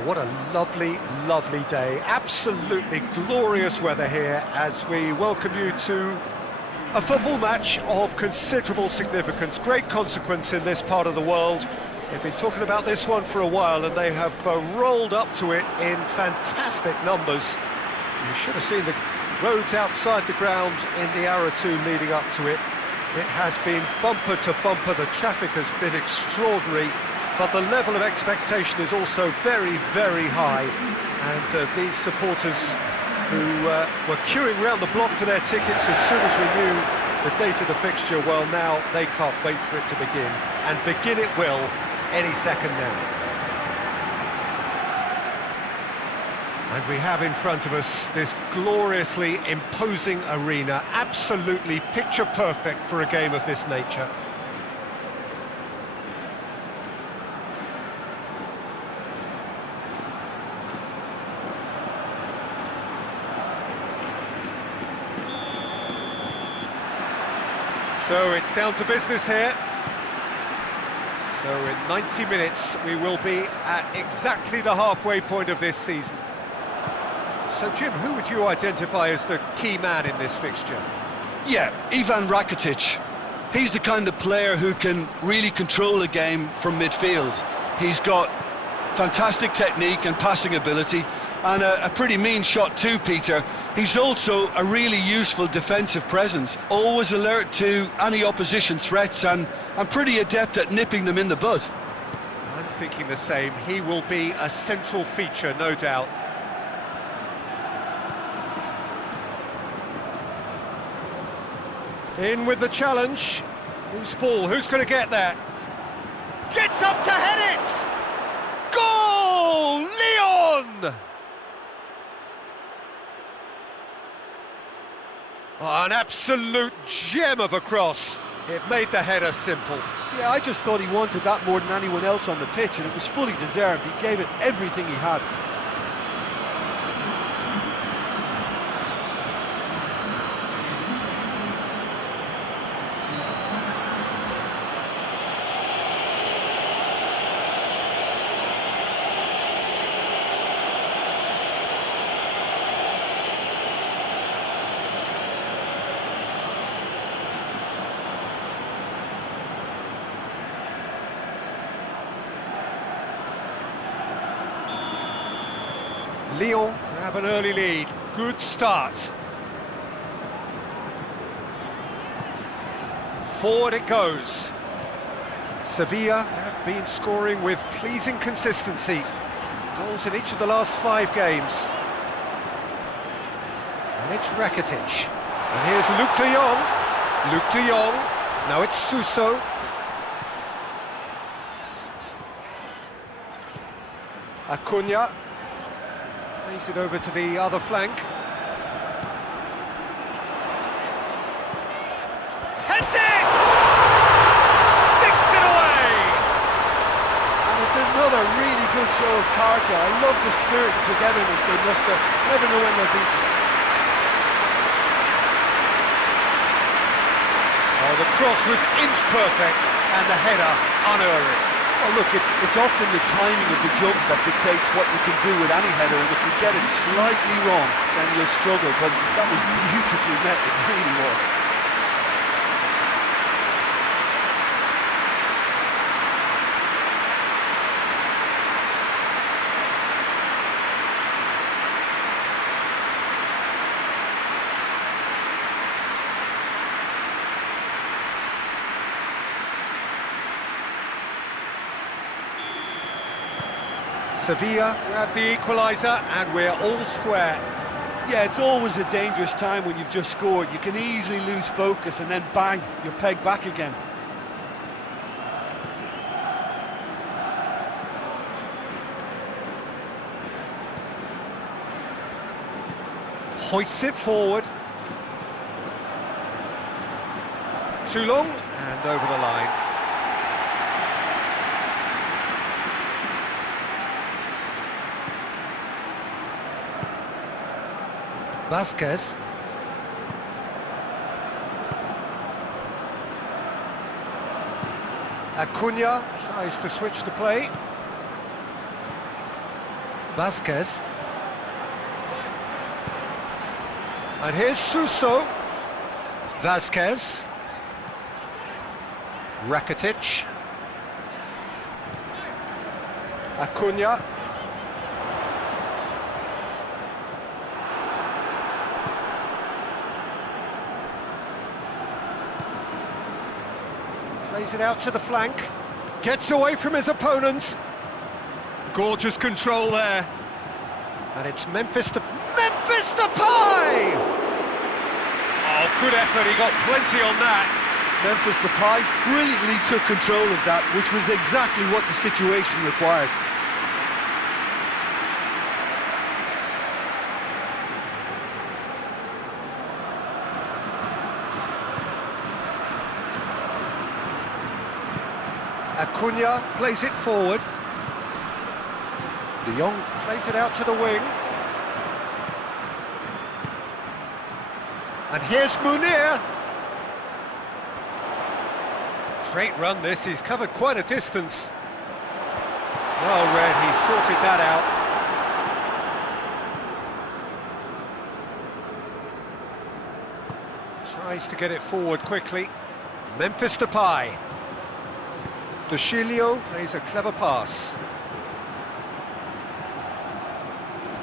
Well, what a lovely, lovely day. Absolutely glorious weather here as we welcome you to a football match of considerable significance, great consequence in this part of the world. They've been talking about this one for a while and they have rolled up to it in fantastic numbers. You should have seen the roads outside the ground in the hour or two leading up to it. It has been bumper to bumper, the traffic has been extraordinary, but the level of expectation is also very, very high. And these supporters who were queuing around the block for their tickets as soon as we knew the date of the fixture, well, now they can't wait for it to begin. And begin it will any second now. And we have in front of us this gloriously imposing arena, absolutely picture perfect for a game of this nature. So it's down to business here. So in 90 minutes we will be at exactly the halfway point of this season. So Jim, who would you identify as the key man in this fixture? Yeah, Ivan Rakitic. He's the kind of player who can really control a game from midfield. He's got fantastic technique and passing ability, and a pretty mean shot too, Peter. He's also a really useful defensive presence, always alert to any opposition threats and pretty adept at nipping them in the bud. I'm thinking the same. He will be a central feature, no doubt. In with the challenge. Who's ball? Who's going to get there? Gets up to head it! Goal! Lyon! Oh, an absolute gem of a cross. It made the header simple. Yeah, I just thought he wanted that more than anyone else on the pitch, and it was fully deserved. He gave it everything he had. Lyon have an early lead. Good start. Forward it goes. Sevilla have been scoring with pleasing consistency. Goals in each of the last 5 games. And it's Rakitic. And here's Luc de Jong. Luc de Jong. Now it's Suso. Acuna. Plays it over to the other flank. Heads it! Sticks it away! And it's another really good show of character. I love the spirit and togetherness they muster. Never know when they're beaten. Oh, the cross was inch perfect and the header unerring. Well, look, it's often the timing of the jump that dictates what you can do with any header, and if you get it slightly wrong, then you'll struggle, but that was beautifully met, it really was. Sevilla grab the equaliser and we're all square. Yeah, it's always a dangerous time when you've just scored. You can easily lose focus and then bang, you're pegged back again. Hoists it forward. Too long and over the line. Vasquez. Acuna tries to switch the play. Vasquez. And here's Suso. Vasquez. Rakitic. Acuna. Plays it out to the flank. Gets away from his opponents. Gorgeous control there. And it's Memphis Depay! Oh, good effort, he got plenty on that. Memphis Depay brilliantly took control of that, which was exactly what the situation required. Acuna plays it forward. Lyon plays it out to the wing. And here's Munir. Great run this, he's covered quite a distance. Well read, he sorted that out. Tries to get it forward quickly. Memphis Depay. Dushilio plays a clever pass.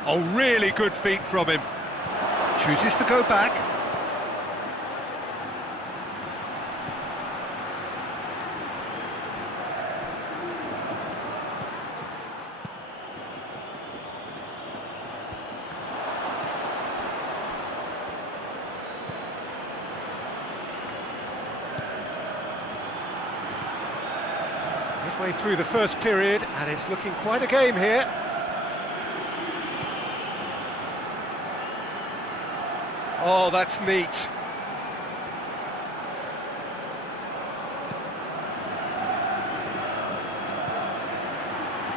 Oh, really good feet from him. Chooses to go back. Midway through the first period, and it's looking quite a game here. Oh, that's neat.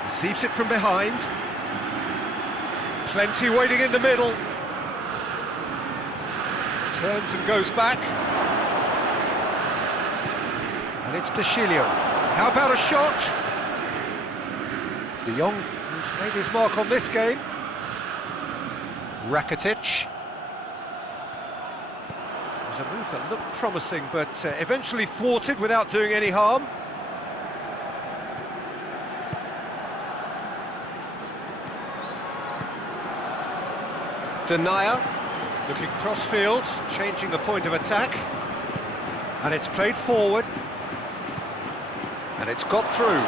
Receives it from behind. Plenty waiting in the middle. Turns and goes back. And it's Dushilio. How about a shot? Lyon, who's made his mark on this game. Rakitic. A move that looked promising, but eventually thwarted without doing any harm. Denier, looking cross-field, changing the point of attack. And it's played forward. And it's got through.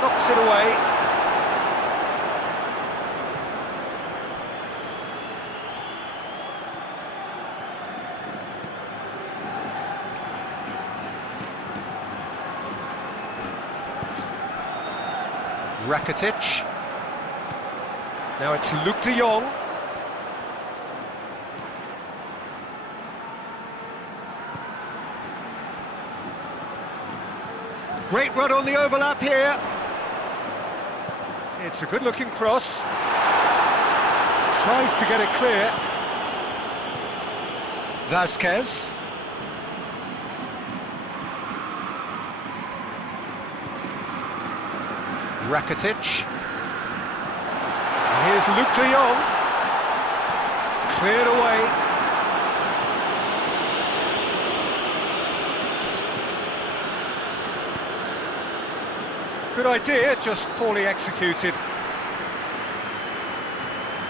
Knocks it away. Rakitic. Now it's Luc de Jong. Great run on the overlap here. It's a good-looking cross. Tries to get it clear. Vasquez. Rakitic. And here's Luc de Jong. Cleared away. Good idea, just poorly executed.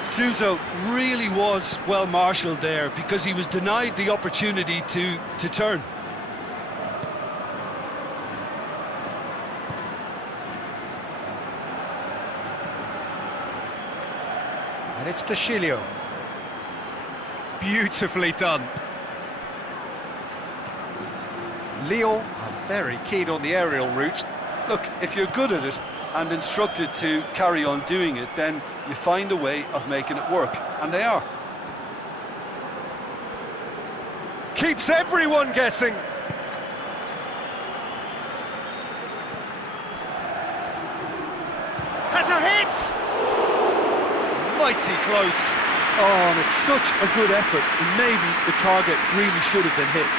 Suso really was well marshalled there because he was denied the opportunity to turn. And it's Dushilio. Beautifully done. Lyon are very keen on the aerial route. Look, if you're good at it and instructed to carry on doing it, then you find a way of making it work, and they are. Keeps everyone guessing. Has a hit! Mighty close. Oh, and it's such a good effort, and maybe the target really should have been hit.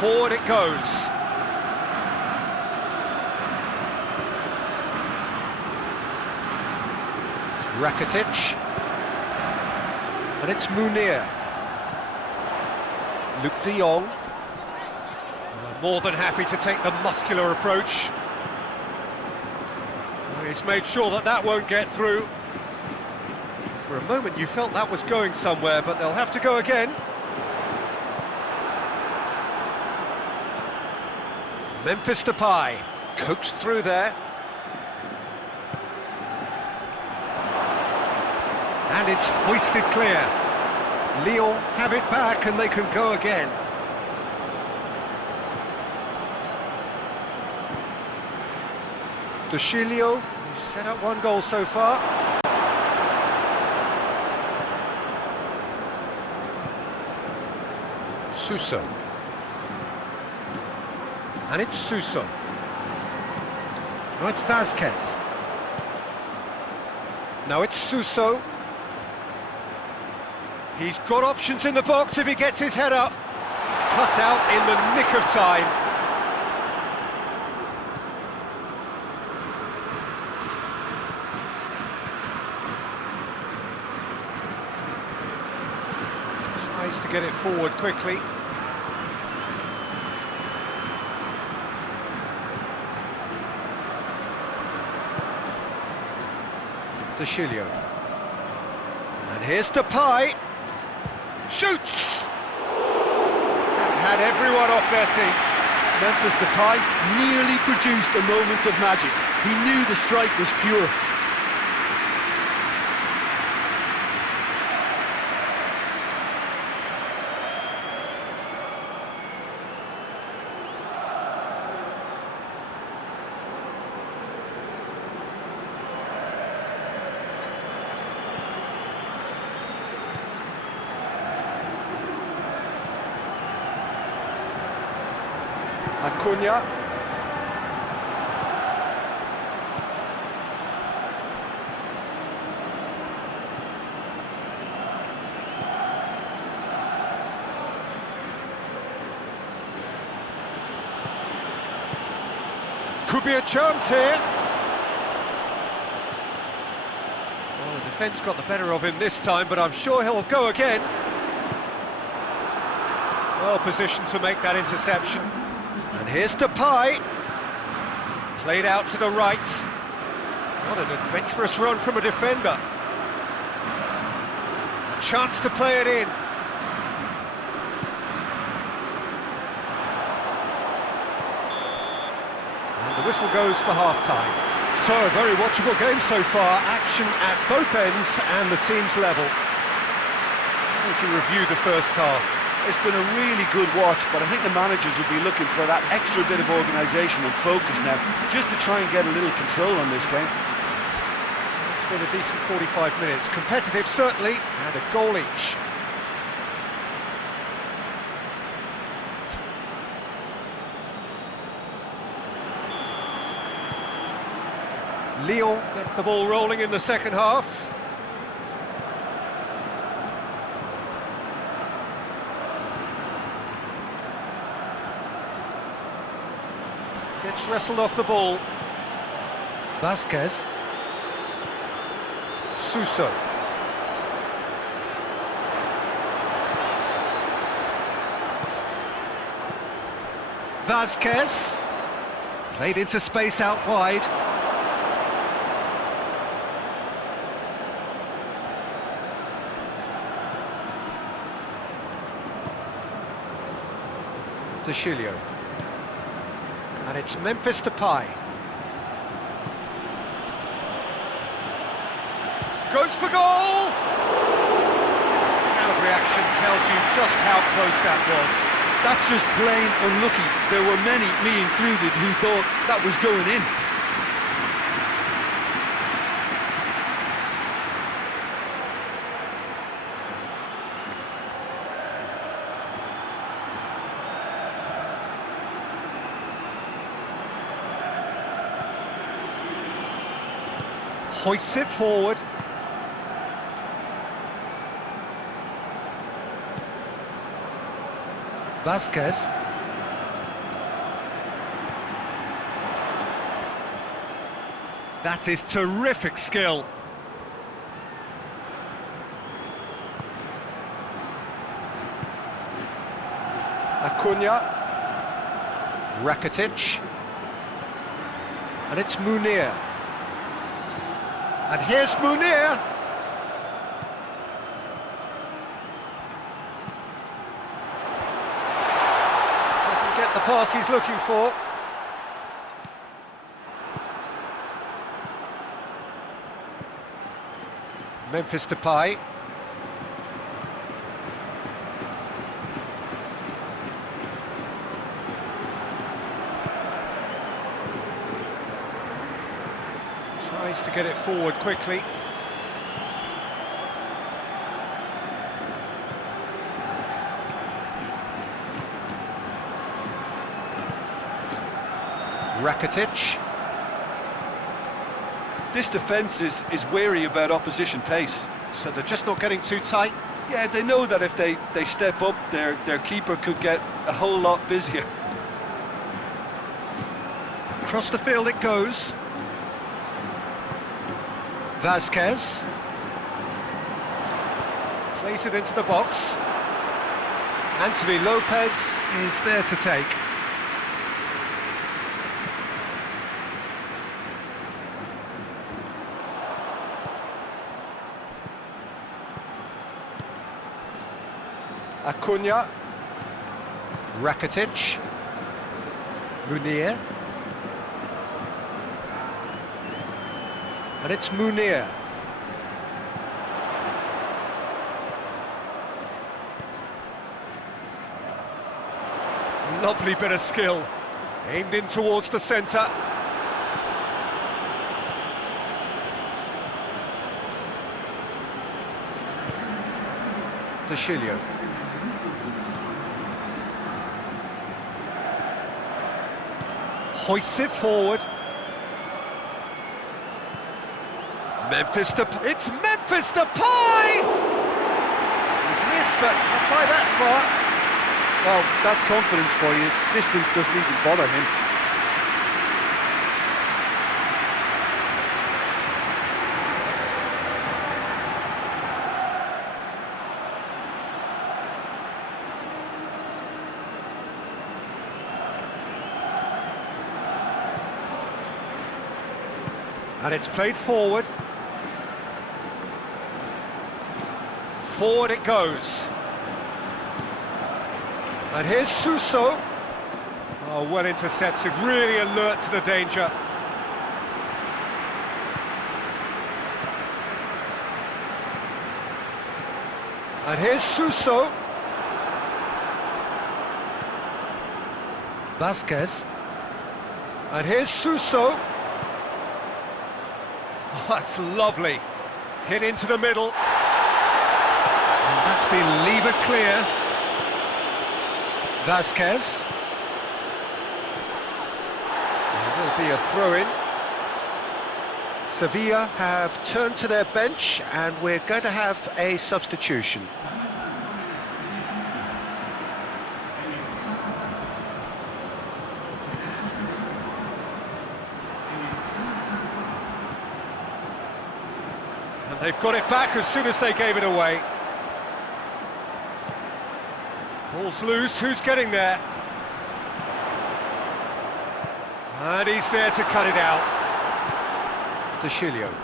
Forward it goes. Rakitic. And it's Munir. Luke de Jong. More than happy to take the muscular approach. He's made sure that that won't get through. For a moment you felt that was going somewhere, but they'll have to go again. Memphis Depay, coaxed through there. And it's hoisted clear. Lyon have it back and they can go again. De Chilio, who's set up one goal so far. Suso. And it's Suso. Now it's Vasquez. Now it's Suso. He's got options in the box if he gets his head up. Cut out in the nick of time. Tries to get it forward quickly. De Chilio. And here's Depay. Shoots! That had everyone off their seats. Memphis Depay nearly produced a moment of magic. He knew the strike was pure. Acuna. Could be a chance here. Well, the defence got the better of him this time, but I'm sure he'll go again. Well positioned to make that interception. And here's Depay. Played out to the right. What an adventurous run from a defender. A chance to play it in. And the whistle goes for half-time. So, a very watchable game so far. Action at both ends and the team's level. How would you review the first half? It's been a really good watch, but I think the managers will be looking for that extra bit of organisation and focus now, just to try and get a little control on this game. It's been a decent 45 minutes. Competitive, certainly, and a goal each. Lyon get the ball rolling in the second half. Gets wrestled off the ball. Vasquez. Suso. Vasquez. Played into space out wide. De Chilio. And it's Memphis Depay. Goes for goal! Crowd reaction tells you just how close that was. That's just plain unlucky. There were many, me included, who thought that was going in. Hoists it forward. Vasquez. That is terrific skill. Acuna. Rakitic. And it's Munir. And here's Munir. Doesn't get the pass he's looking for. Memphis Depay. Tries to get it forward quickly. Rakitic. This defence is wary about opposition pace. So they're just not getting too tight. Yeah, they know that if they step up, their keeper could get a whole lot busier. Across the field it goes. Vasquez. Plays it into the box. Anthony Lopez is there to take. Acuna. Rakitic. Munir. And it's Munir. Lovely bit of skill. Aimed in towards the centre. Sociedad. Hoists it forward. Memphis Depay. It's Memphis Depay! He's missed, but not by that far. Well, that's confidence for you. Distance doesn't even bother him. And it's played forward. Forward it goes. And here's Suso. Oh, well intercepted, really alert to the danger. And here's Suso. Vasquez. And here's Suso. Oh, that's lovely. Hit into the middle. And that's been lever clear. Vasquez. There will be a throw-in. Sevilla have turned to their bench and we're going to have a substitution. And they've got it back as soon as they gave it away. Ball's loose, who's getting there? And he's there to cut it out. Sociedad.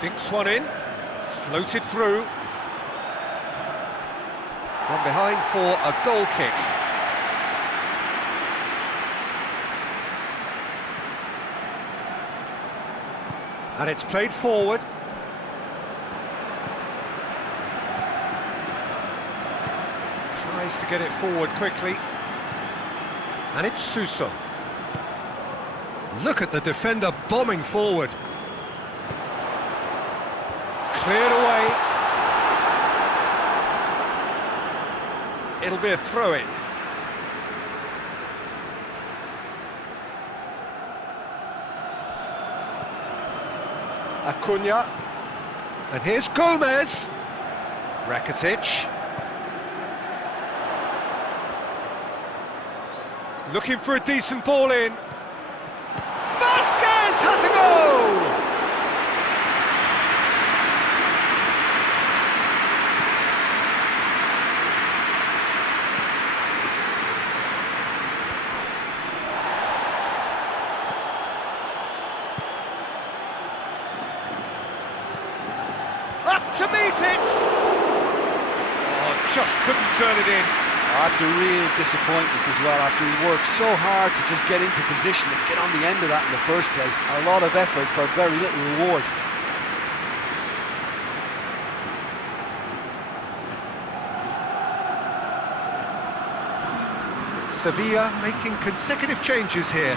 Dinks one in, floated through. One behind for a goal kick. And it's played forward. Tries to get it forward quickly. And it's Suso. Look at the defender bombing forward. Cleared away. It'll be a throw-in. Acuna. And here's Gomez. Rakitic. Looking for a decent ball in. Vasquez has a goal! Up to meet it! Oh, just couldn't turn it in. That's a real disappointment as well, after he worked so hard to just get into position and get on the end of that in the first place. A lot of effort for very little reward. Sevilla making consecutive changes here.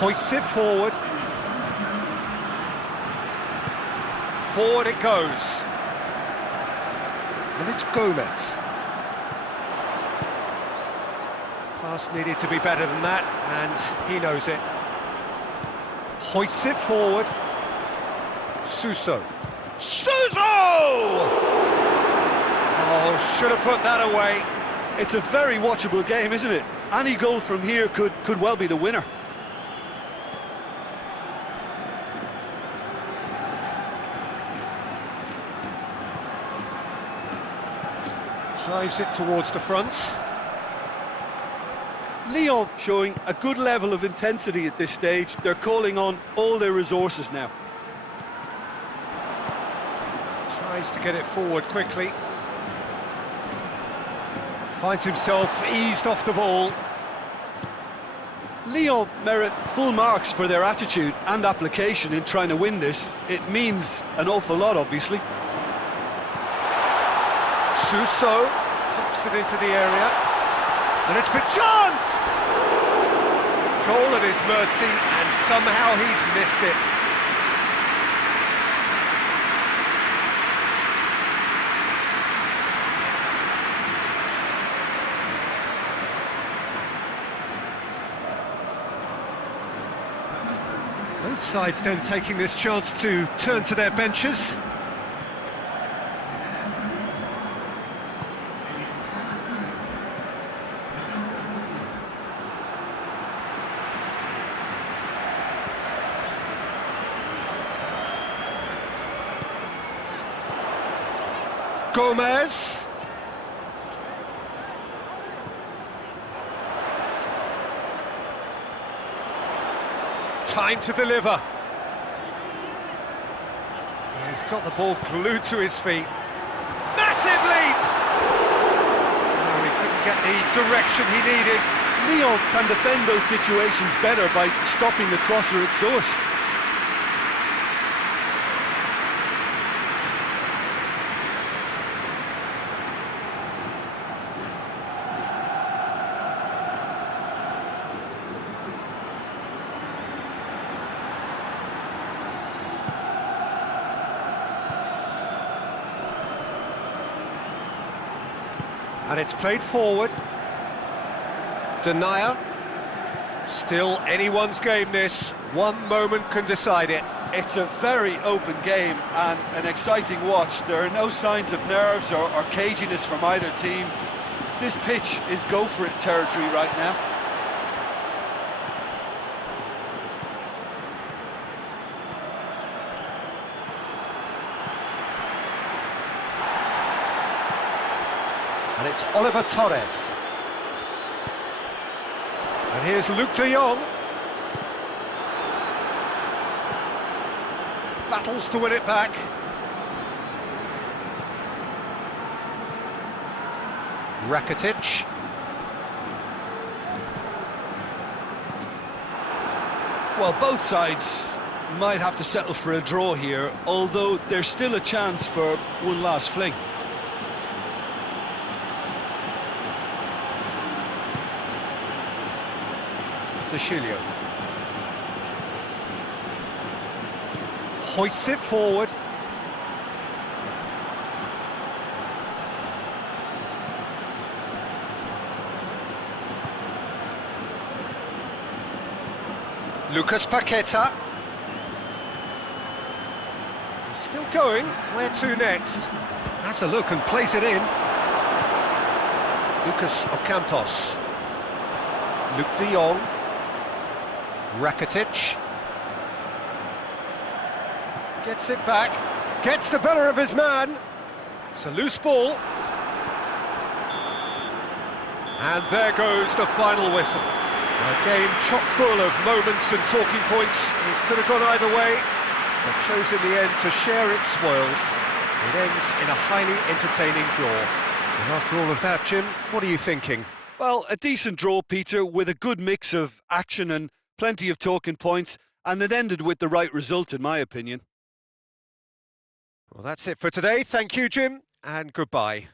Hoists it forward. Forward it goes. And it's Gomez. Pass needed to be better than that, and he knows it. Hoists it forward. Suso. Suso! Oh, should have put that away. It's a very watchable game, isn't it? Any goal from here could well be the winner. Drives it towards the front. Lyon showing a good level of intensity at this stage. They're calling on all their resources now. Tries to get it forward quickly. Finds himself eased off the ball. Lyon merit full marks for their attitude and application in trying to win this. It means an awful lot, obviously. Suso pumps it into the area, and it's for chance! Goal at his mercy, and somehow he's missed it. Both sides then taking this chance to turn to their benches. Gomez. Time to deliver. He's got the ball glued to his feet. Massive leap! Oh, he couldn't get the direction he needed. Lyon can defend those situations better by stopping the crosser at source. And it's played forward. Denier. Still anyone's game this. One moment can decide it. It's a very open game and an exciting watch. There are no signs of nerves or caginess from either team. This pitch is go-for-it territory right now. And it's Oliver Torres. And here's Luke de Jong. Battles to win it back. Rakitic. Well, both sides might have to settle for a draw here, although there's still a chance for one last fling. De Chilio. Hoists it forward. Lucas Paqueta. He's still going. Where to next? Has a look and plays it in. Lucas Ocantos. Luke de Jong. Rakitic. Gets it back. Gets the better of his man. It's a loose ball. And there goes the final whistle. A game chock full of moments and talking points. It could have gone either way, but chose in the end to share its spoils. It ends in a highly entertaining draw. And after all of that, Jim, what are you thinking? Well, a decent draw, Peter, with a good mix of action and plenty of talking points, and it ended with the right result, in my opinion. Well, that's it for today. Thank you, Jim, and goodbye.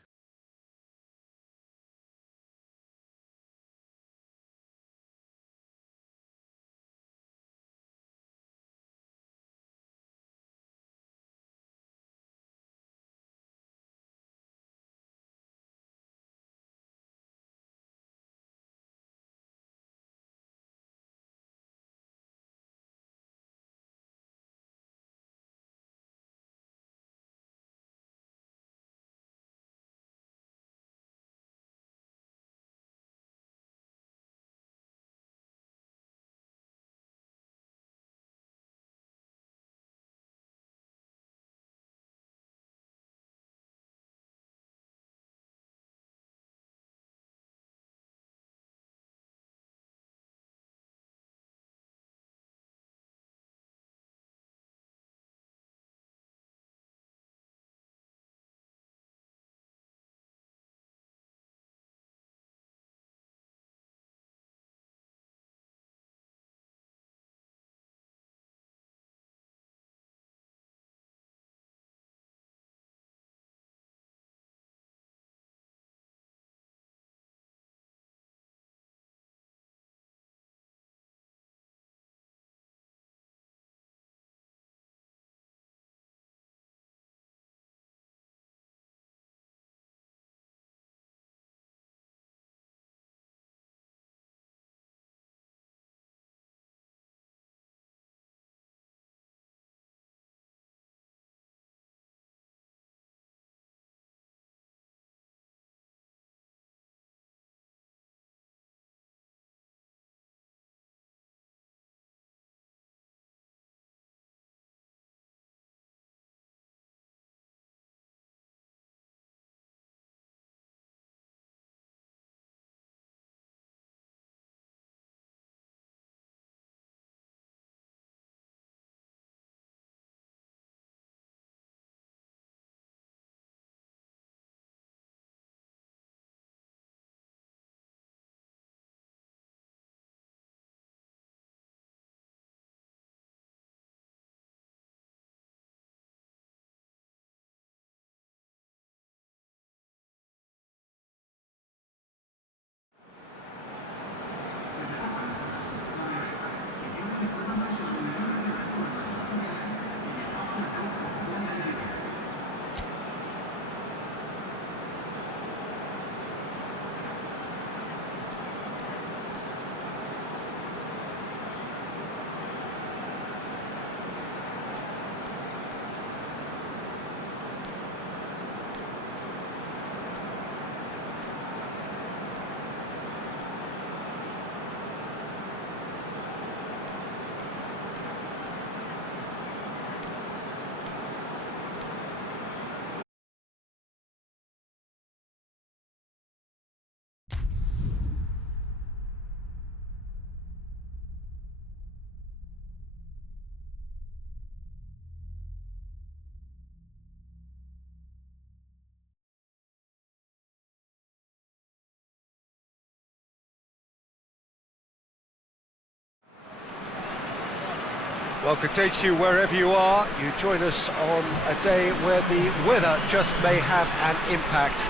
Well, good day to you wherever you are. You join us on a day where the weather just may have an impact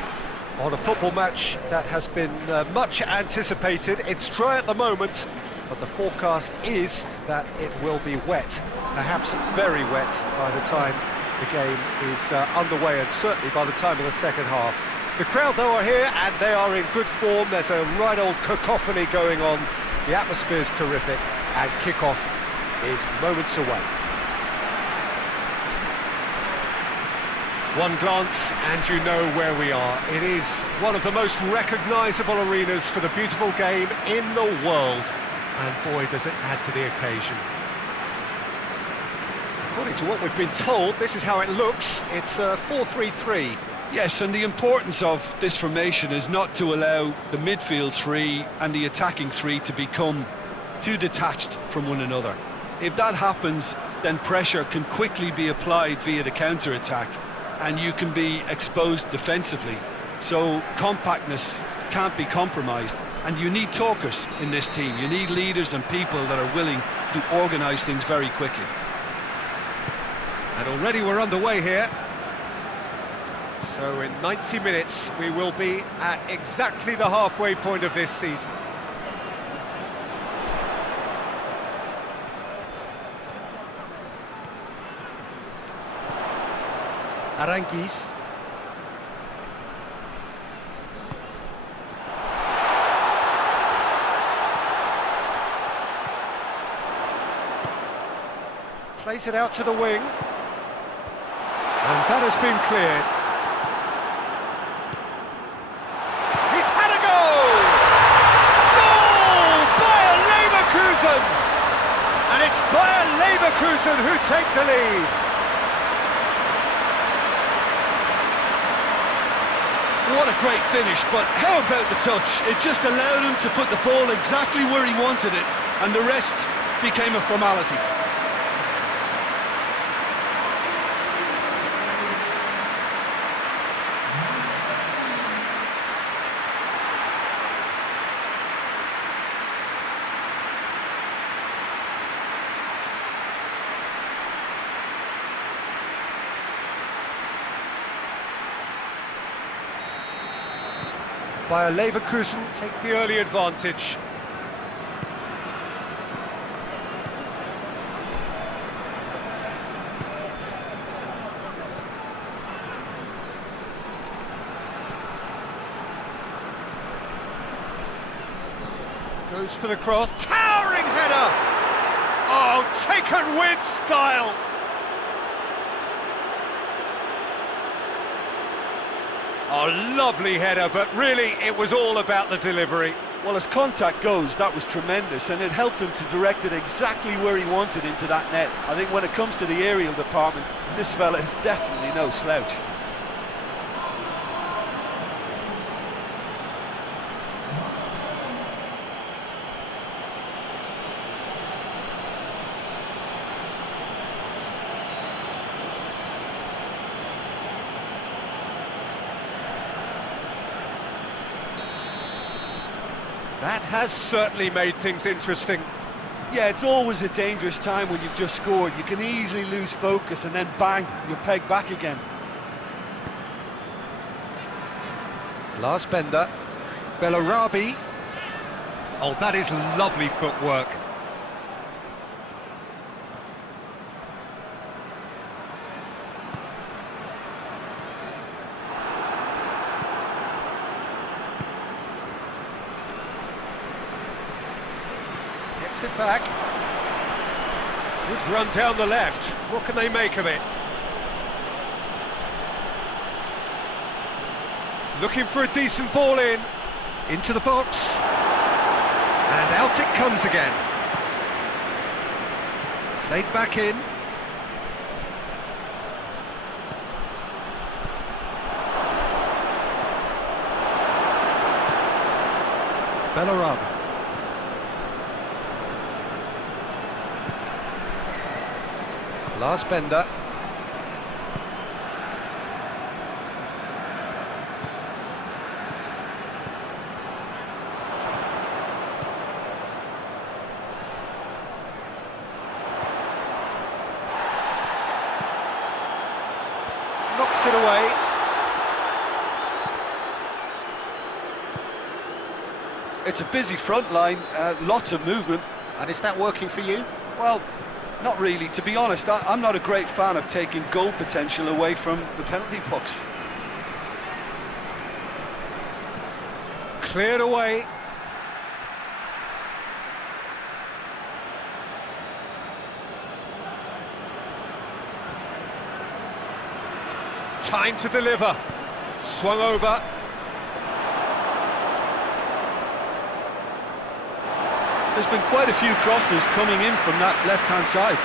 on a football match that has been much anticipated. It's dry at the moment, but the forecast is that it will be wet, perhaps very wet by the time the game is underway, and certainly by the time of the second half. The crowd, though, are here, and they are in good form. There's a right old cacophony going on. The atmosphere's terrific, and kick-off is moments away. One glance and you know where we are. It is one of the most recognisable arenas for the beautiful game in the world. And boy, does it add to the occasion. According to what we've been told, this is how it looks. It's a 4-3-3. Yes, and the importance of this formation is not to allow the midfield three and the attacking three to become too detached from one another. If that happens, then pressure can quickly be applied via the counter-attack, and you can be exposed defensively. So compactness can't be compromised, and you need talkers in this team. You need leaders and people that are willing to organise things very quickly. And already we're underway here. So in 90 minutes we will be at exactly the halfway point of this season. Aranguis. Plays it out to the wing. And that has been cleared. He's had a goal! Goal! Bayer Leverkusen! And it's Bayer Leverkusen who take the lead. What a great finish, but how about the touch? It just allowed him to put the ball exactly where he wanted it, and the rest became a formality. Bayer Leverkusen take the early advantage. Goes for the cross, towering header! Oh, taken with style! Oh, lovely header, but really it was all about the delivery. Well, as contact goes, that was tremendous, and it helped him to direct it exactly where he wanted into that net. I think when it comes to the aerial department, this fella is definitely no slouch. That has certainly made things interesting. Yeah, it's always a dangerous time when you've just scored. You can easily lose focus and then bang, you're pegged back again. Last bender, Bellarabi. Oh, that is lovely footwork. Gets it back. Good run down the left. What can they make of it? Looking for a decent ball in. Into the box. And out it comes again. Played back in. Bellarabi. Last bender. Knocks it away. It's a busy front line, lots of movement. And is that working for you? Well, not really. To be honest, I'm not a great fan of taking goal potential away from the penalty box. Cleared away. Time to deliver. Swung over. There's been quite a few crosses coming in from that left-hand side.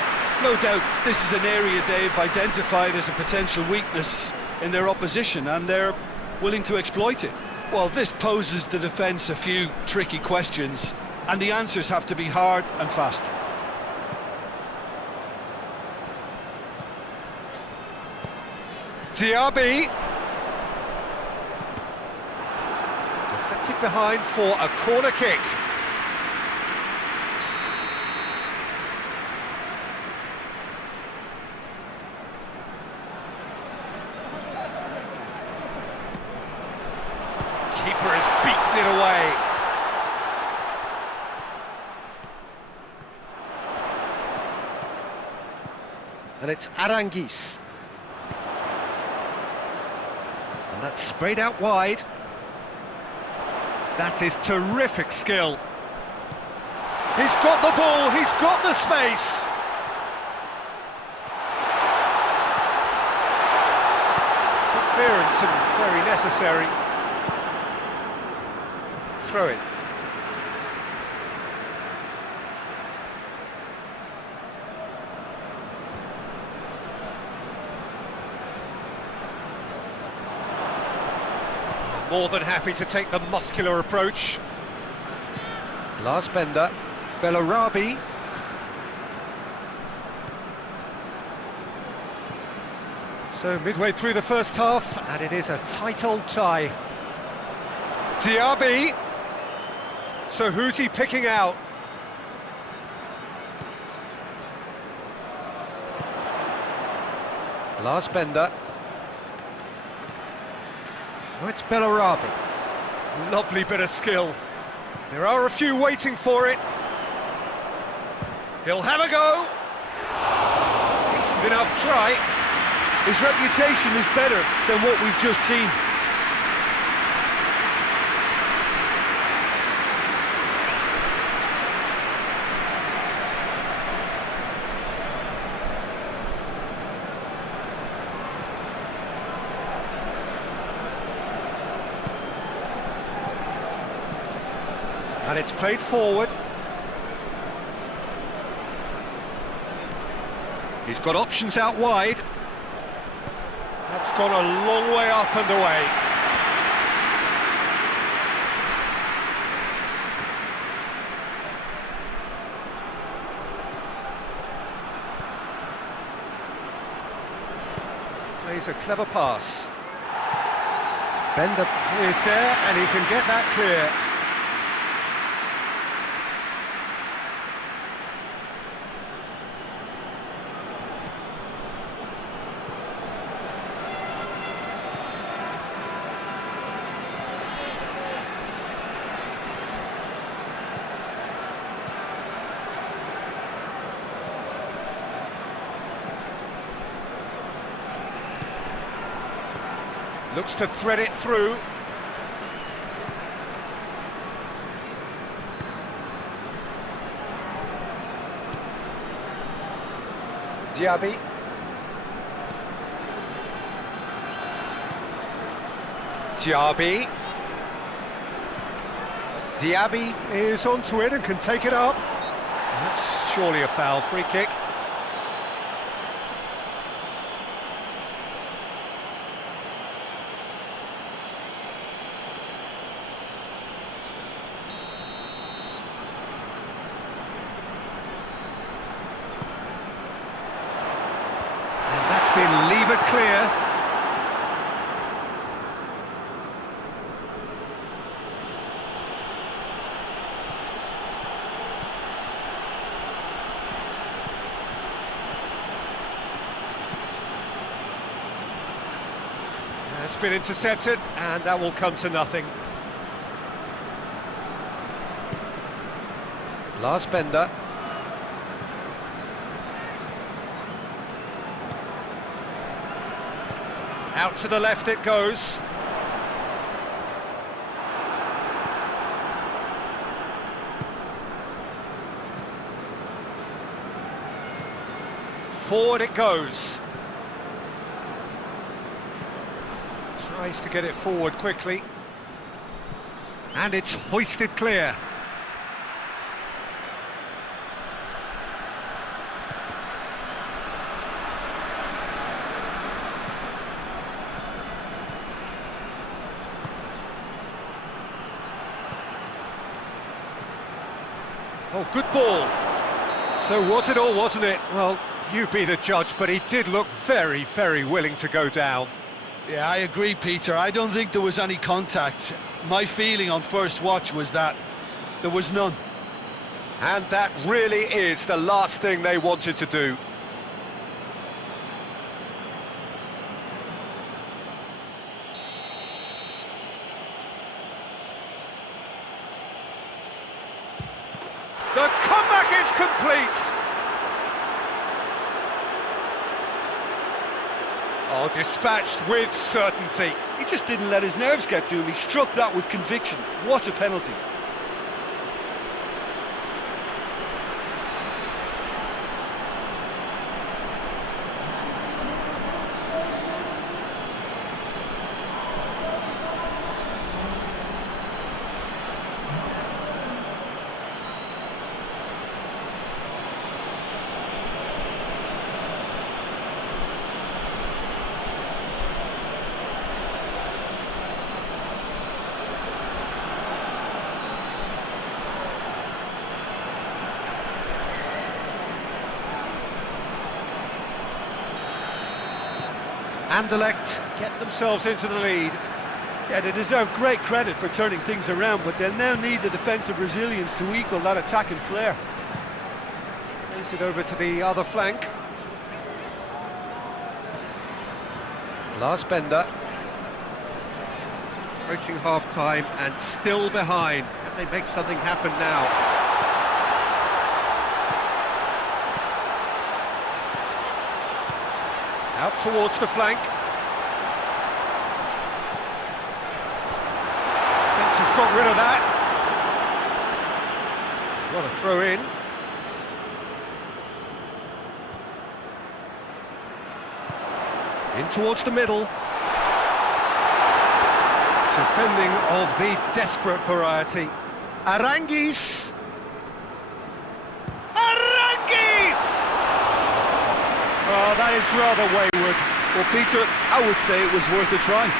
No doubt this is an area they've identified as a potential weakness in their opposition, and they're willing to exploit it. Well, this poses the defence a few tricky questions, and the answers have to be hard and fast. Diaby. Deflected behind for a corner kick. Keeper has beaten it away. And it's Aranguiz. And that's sprayed out wide. That is terrific skill. He's got the ball, he's got the space. Good clearance and very necessary. Throw it. More than happy to take the muscular approach. Lars Bender, Bellarabi. So midway through the first half, and it is a tight old tie. Diaby. So who's he picking out? Lars Bender. Oh, it's Bellarabi. Lovely bit of skill. There are a few waiting for it. He'll have a go. Decent enough try. His reputation is better than what we've just seen. And it's played forward. He's got options out wide. That's gone a long way up and away. Plays a clever pass. Bender is there and he can get that clear. Looks to thread it through. Diaby. Diaby. Diaby is onto it and can take it up. That's surely a foul, free kick. Been levered clear. It's been intercepted and that will come to nothing. Lars Bender. Out to the left it goes. Forward it goes. Tries to get it forward quickly. And it's hoisted clear. Oh, good ball. So was it or wasn't it? Well, you be the judge, but he did look very, very willing to go down. Yeah, I agree, Peter. I don't think there was any contact. My feeling on first watch was that there was none. And that really is the last thing they wanted to do. The comeback is complete! Oh, dispatched with certainty. He just didn't let his nerves get to him. He struck that with conviction. What a penalty. Anderlecht get themselves into the lead. Yeah, they deserve great credit for turning things around, but they'll now need the defensive resilience to equal that attacking flair. Plays it over to the other flank. Lars Bender. Approaching half-time and still behind. Can they make something happen now? Out towards the flank. Fence has got rid of that. What a throw in. In towards the middle. Defending of the desperate variety. Aranguiz. Oh, that is rather wayward. Well, Peter, I would say it was worth a try.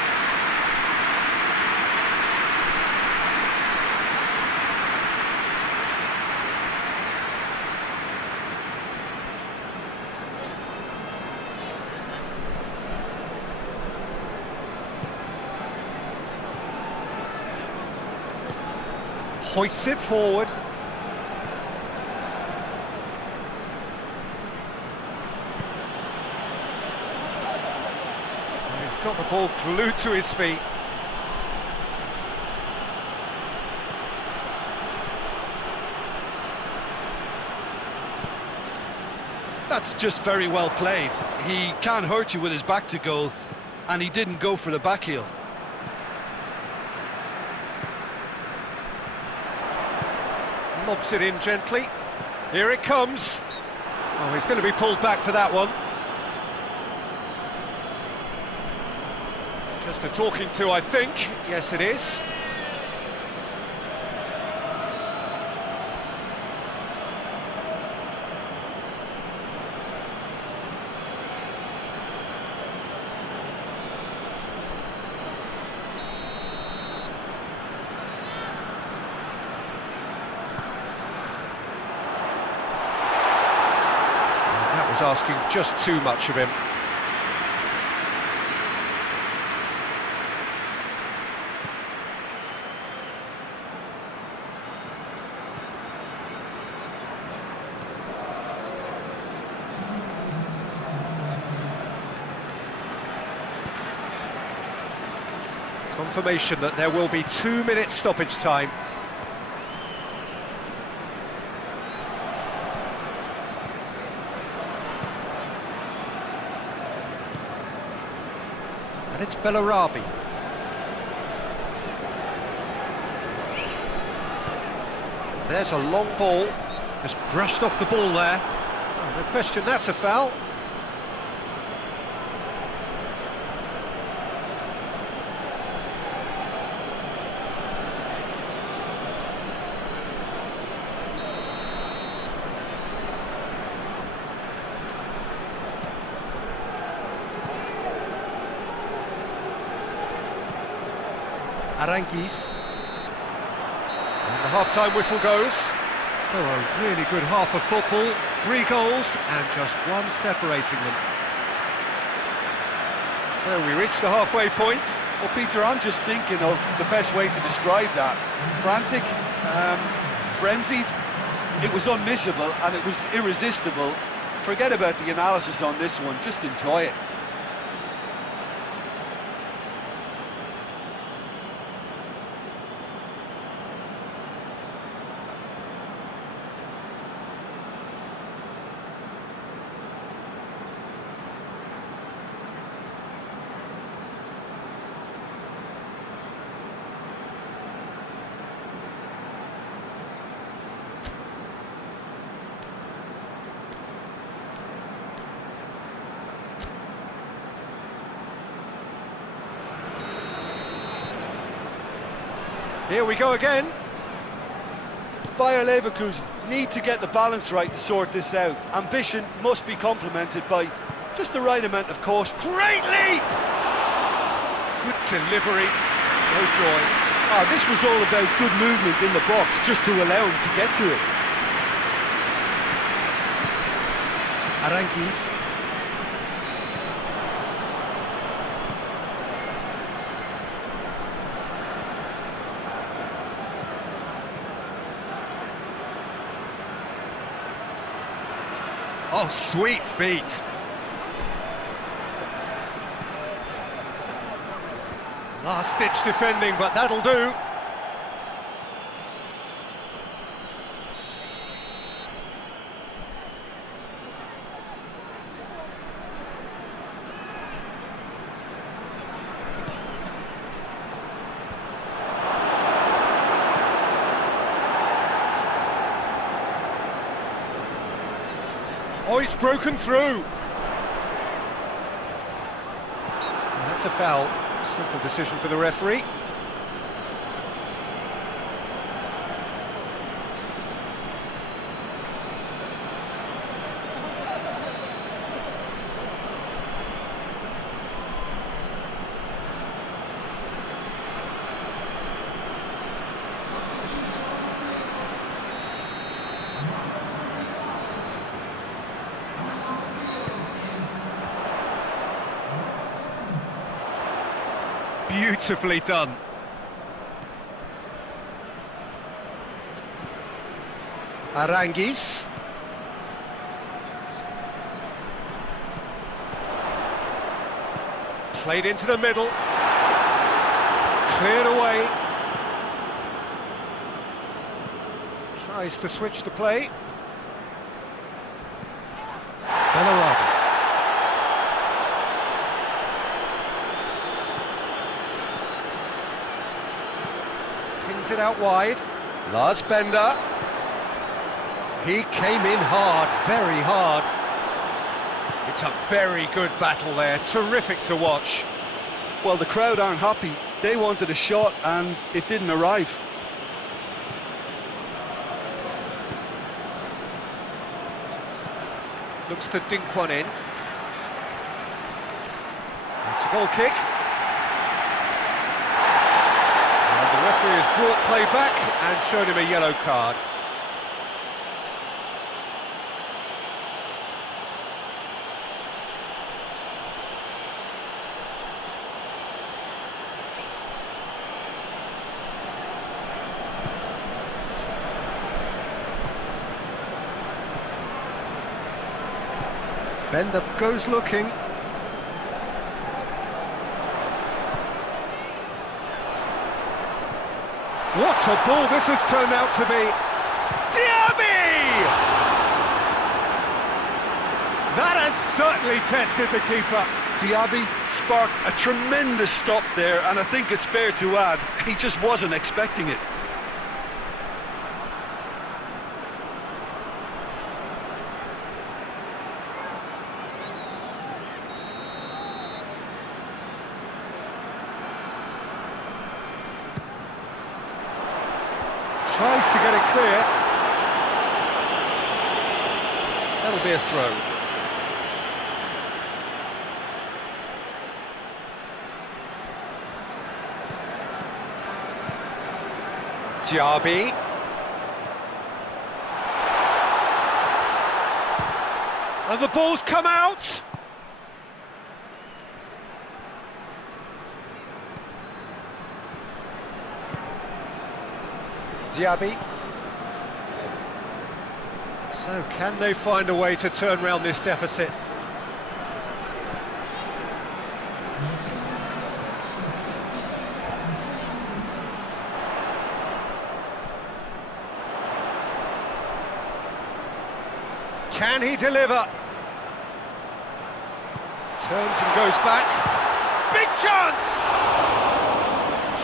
Hoists it forward. He's got the ball glued to his feet. That's just very well played. He can't hurt you with his back to goal, and he didn't go for the back heel. Lobs it in gently. Here it comes. Oh, he's going to be pulled back for that one. Just a talking to, I think. Yes, it is. Asking just too much of him. Confirmation that there will be 2 minutes stoppage time. It's Bellarabi. There's a long ball, just brushed off the ball there. Oh, no question, that's a foul. Aranguis. And the half-time whistle goes. So a really good half of football. 3 goals and just one separating them. So we reach the halfway point. Well, Peter, I'm just thinking of the best way to describe that. Frantic, frenzied. It was unmissable and it was irresistible. Forget about the analysis on this one, just enjoy it. Here we go again. Bayer Leverkusen need to get the balance right to sort this out. Ambition must be complemented by just the right amount of caution. Great leap! Good delivery, no joy. This was all about good movement in the box, just to allow him to get to it. Aranguis. Oh, sweet feet. Last-ditch defending, but that'll do. Oh, he's broken through. That's a foul. Simple decision for the referee. Beautifully done. Aranguis. Played into the middle. Cleared away. Tries to switch the play. Bellaraba. It out wide. Lars Bender. He came in hard, very hard. It's a very good battle there, terrific to watch. Well, the crowd aren't happy. They wanted a shot and it didn't arrive. Looks to dink one in. It's a goal kick. The referee has brought play back and shown him a yellow card. Bender goes looking. What a ball this has turned out to be! Diaby! That has certainly tested the keeper. Diaby sparked a tremendous stop there, and I think it's fair to add, he just wasn't expecting it. Tries to get it clear. That'll be a throw. Diaby. And the ball's come out. Diaby. So can they find a way to turn around this deficit? Can he deliver? Turns and goes back. Big chance!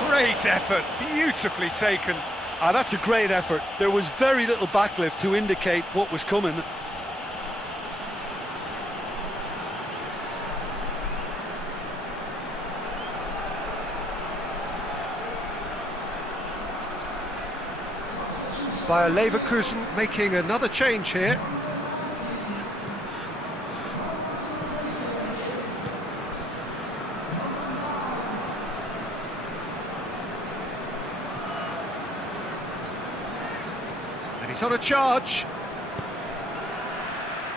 Great effort, beautifully taken. Ah, that's a great effort. There was very little backlift to indicate what was coming. Bayer Leverkusen making another change here. And he's on a charge.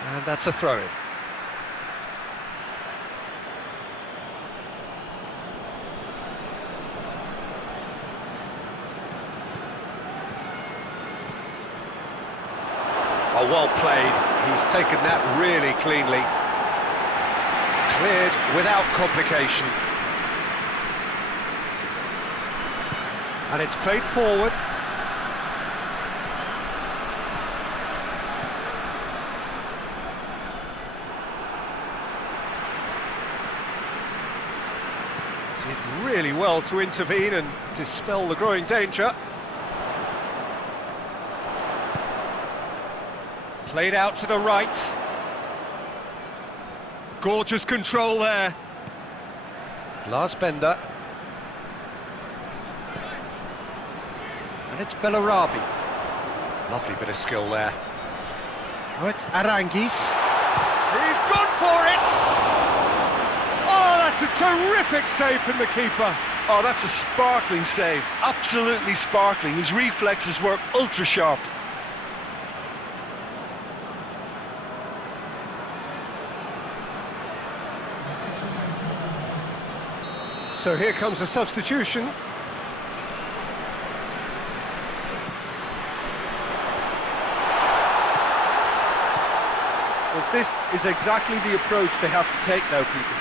And that's a throw-in. Oh, well played. He's taken that really cleanly. Cleared without complication. And it's played forward. Did really well to intervene and dispel the growing danger. Played out to the right. Gorgeous control there. Lars Bender. And it's Bellarabi. Lovely bit of skill there. Oh, it's Aranguis. He's gone for it! Oh, that's a terrific save from the keeper. Oh, that's a sparkling save. Absolutely sparkling. His reflexes were ultra sharp. So here comes a substitution. Well, this is exactly the approach they have to take now, Peter.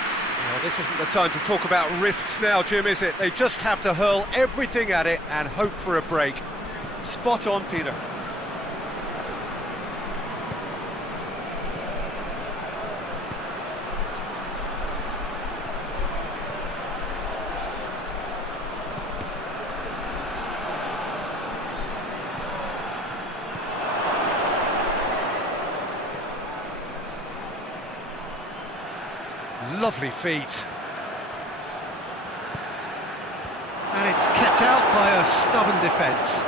Well, this isn't the time to talk about risks now, Jim, is it? They just have to hurl everything at it and hope for a break. Spot on, Peter. Lovely feet. And it's kept out by a stubborn defence.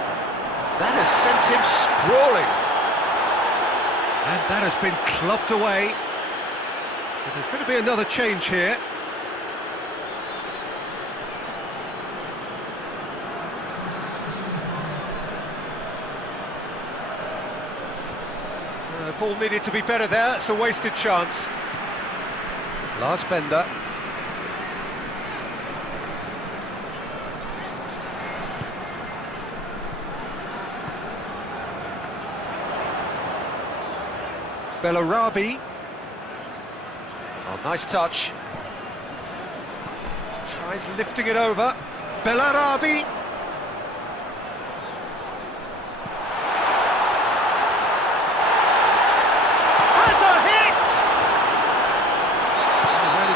That has sent him sprawling. And that has been clubbed away. But there's going to be another change here. The ball needed to be better there. It's a wasted chance. Lars Bender. Bellarabi. Oh, nice touch. Tries lifting it over. Bellarabi.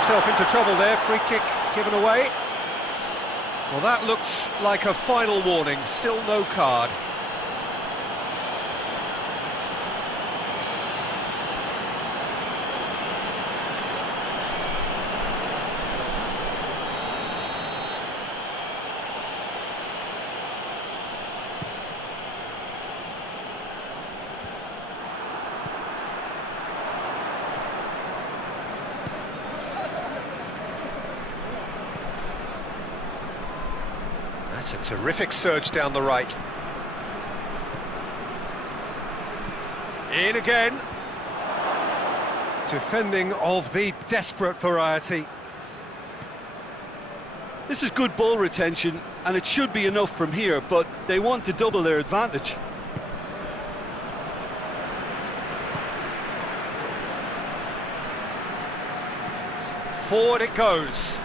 Himself into trouble there, free kick given away. Well, that looks like a final warning, still no card. That's a terrific surge down the right. In again. Defending of the desperate variety. This is good ball retention, and it should be enough from here, but they want to double their advantage. Forward it goes.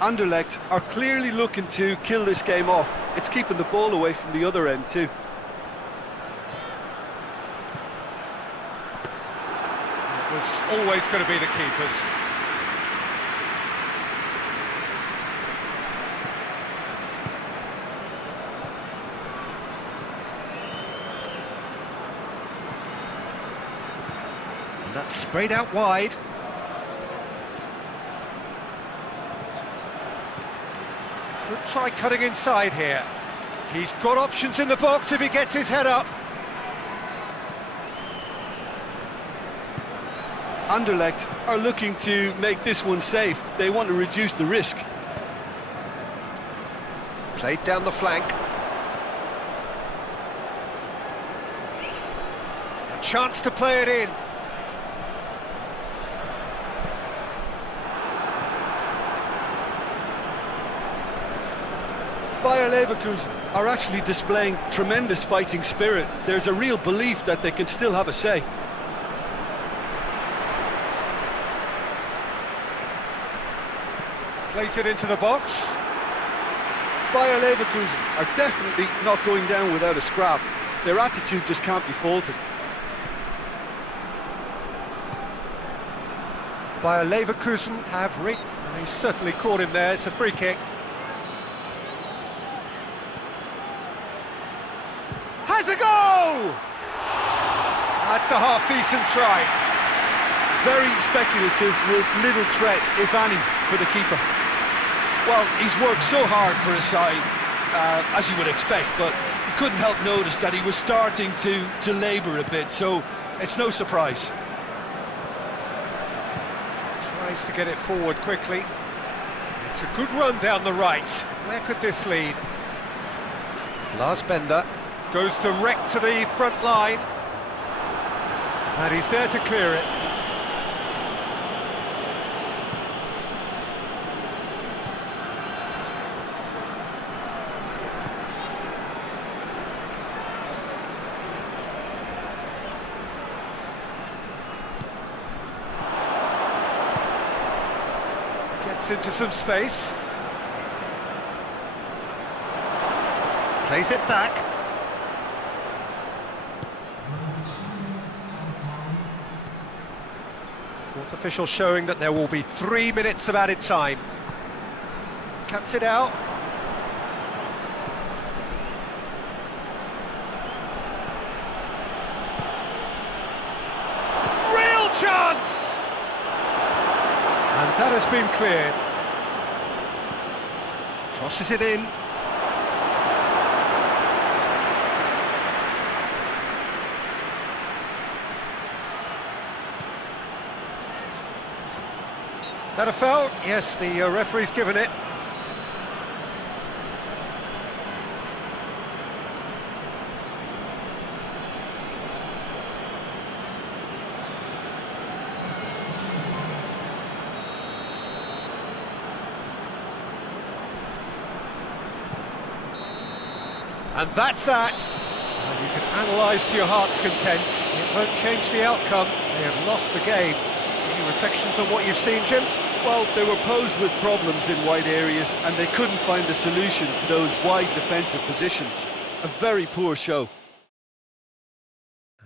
Anderlecht are clearly looking to kill this game off. It's keeping the ball away from the other end too. It was always going to be the keepers. And that's sprayed out wide. Could try cutting inside here. He's got options in the box if he gets his head up. Anderlecht are looking to make this one safe. They want to reduce the risk. Played down the flank. A chance to play it in. Bayer Leverkusen are actually displaying tremendous fighting spirit. There's a real belief that they can still have a say. Plays it into the box. Bayer Leverkusen are definitely not going down without a scrap. Their attitude just can't be faulted. Bayer Leverkusen have he certainly caught him there. It's a free kick. Has a go! That's a half-decent try. Very speculative with little threat, if any, for the keeper. Well, he's worked so hard for his side, as you would expect, but you couldn't help notice that he was starting to labour a bit, so it's no surprise. Tries to get it forward quickly. It's a good run down the right. Where could this lead? Lars Bender goes direct to the front line. And he's there to clear it. Gets into some space. Plays it back. Fourth official showing that there will be 3 minutes of added time. Cuts it out. Real chance! And that has been cleared. Crosses it in. That a foul? Yes, the referee's given it. And that's that. And you can analyse to your heart's content. It won't change the outcome. They have lost the game. Any reflections on what you've seen, Jim? Well, they were posed with problems in wide areas and they couldn't find a solution to those wide defensive positions. A very poor show.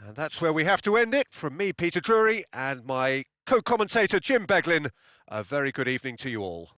And that's where we have to end it. From me, Peter Drury, and my co-commentator, Jim Beglin, a very good evening to you all.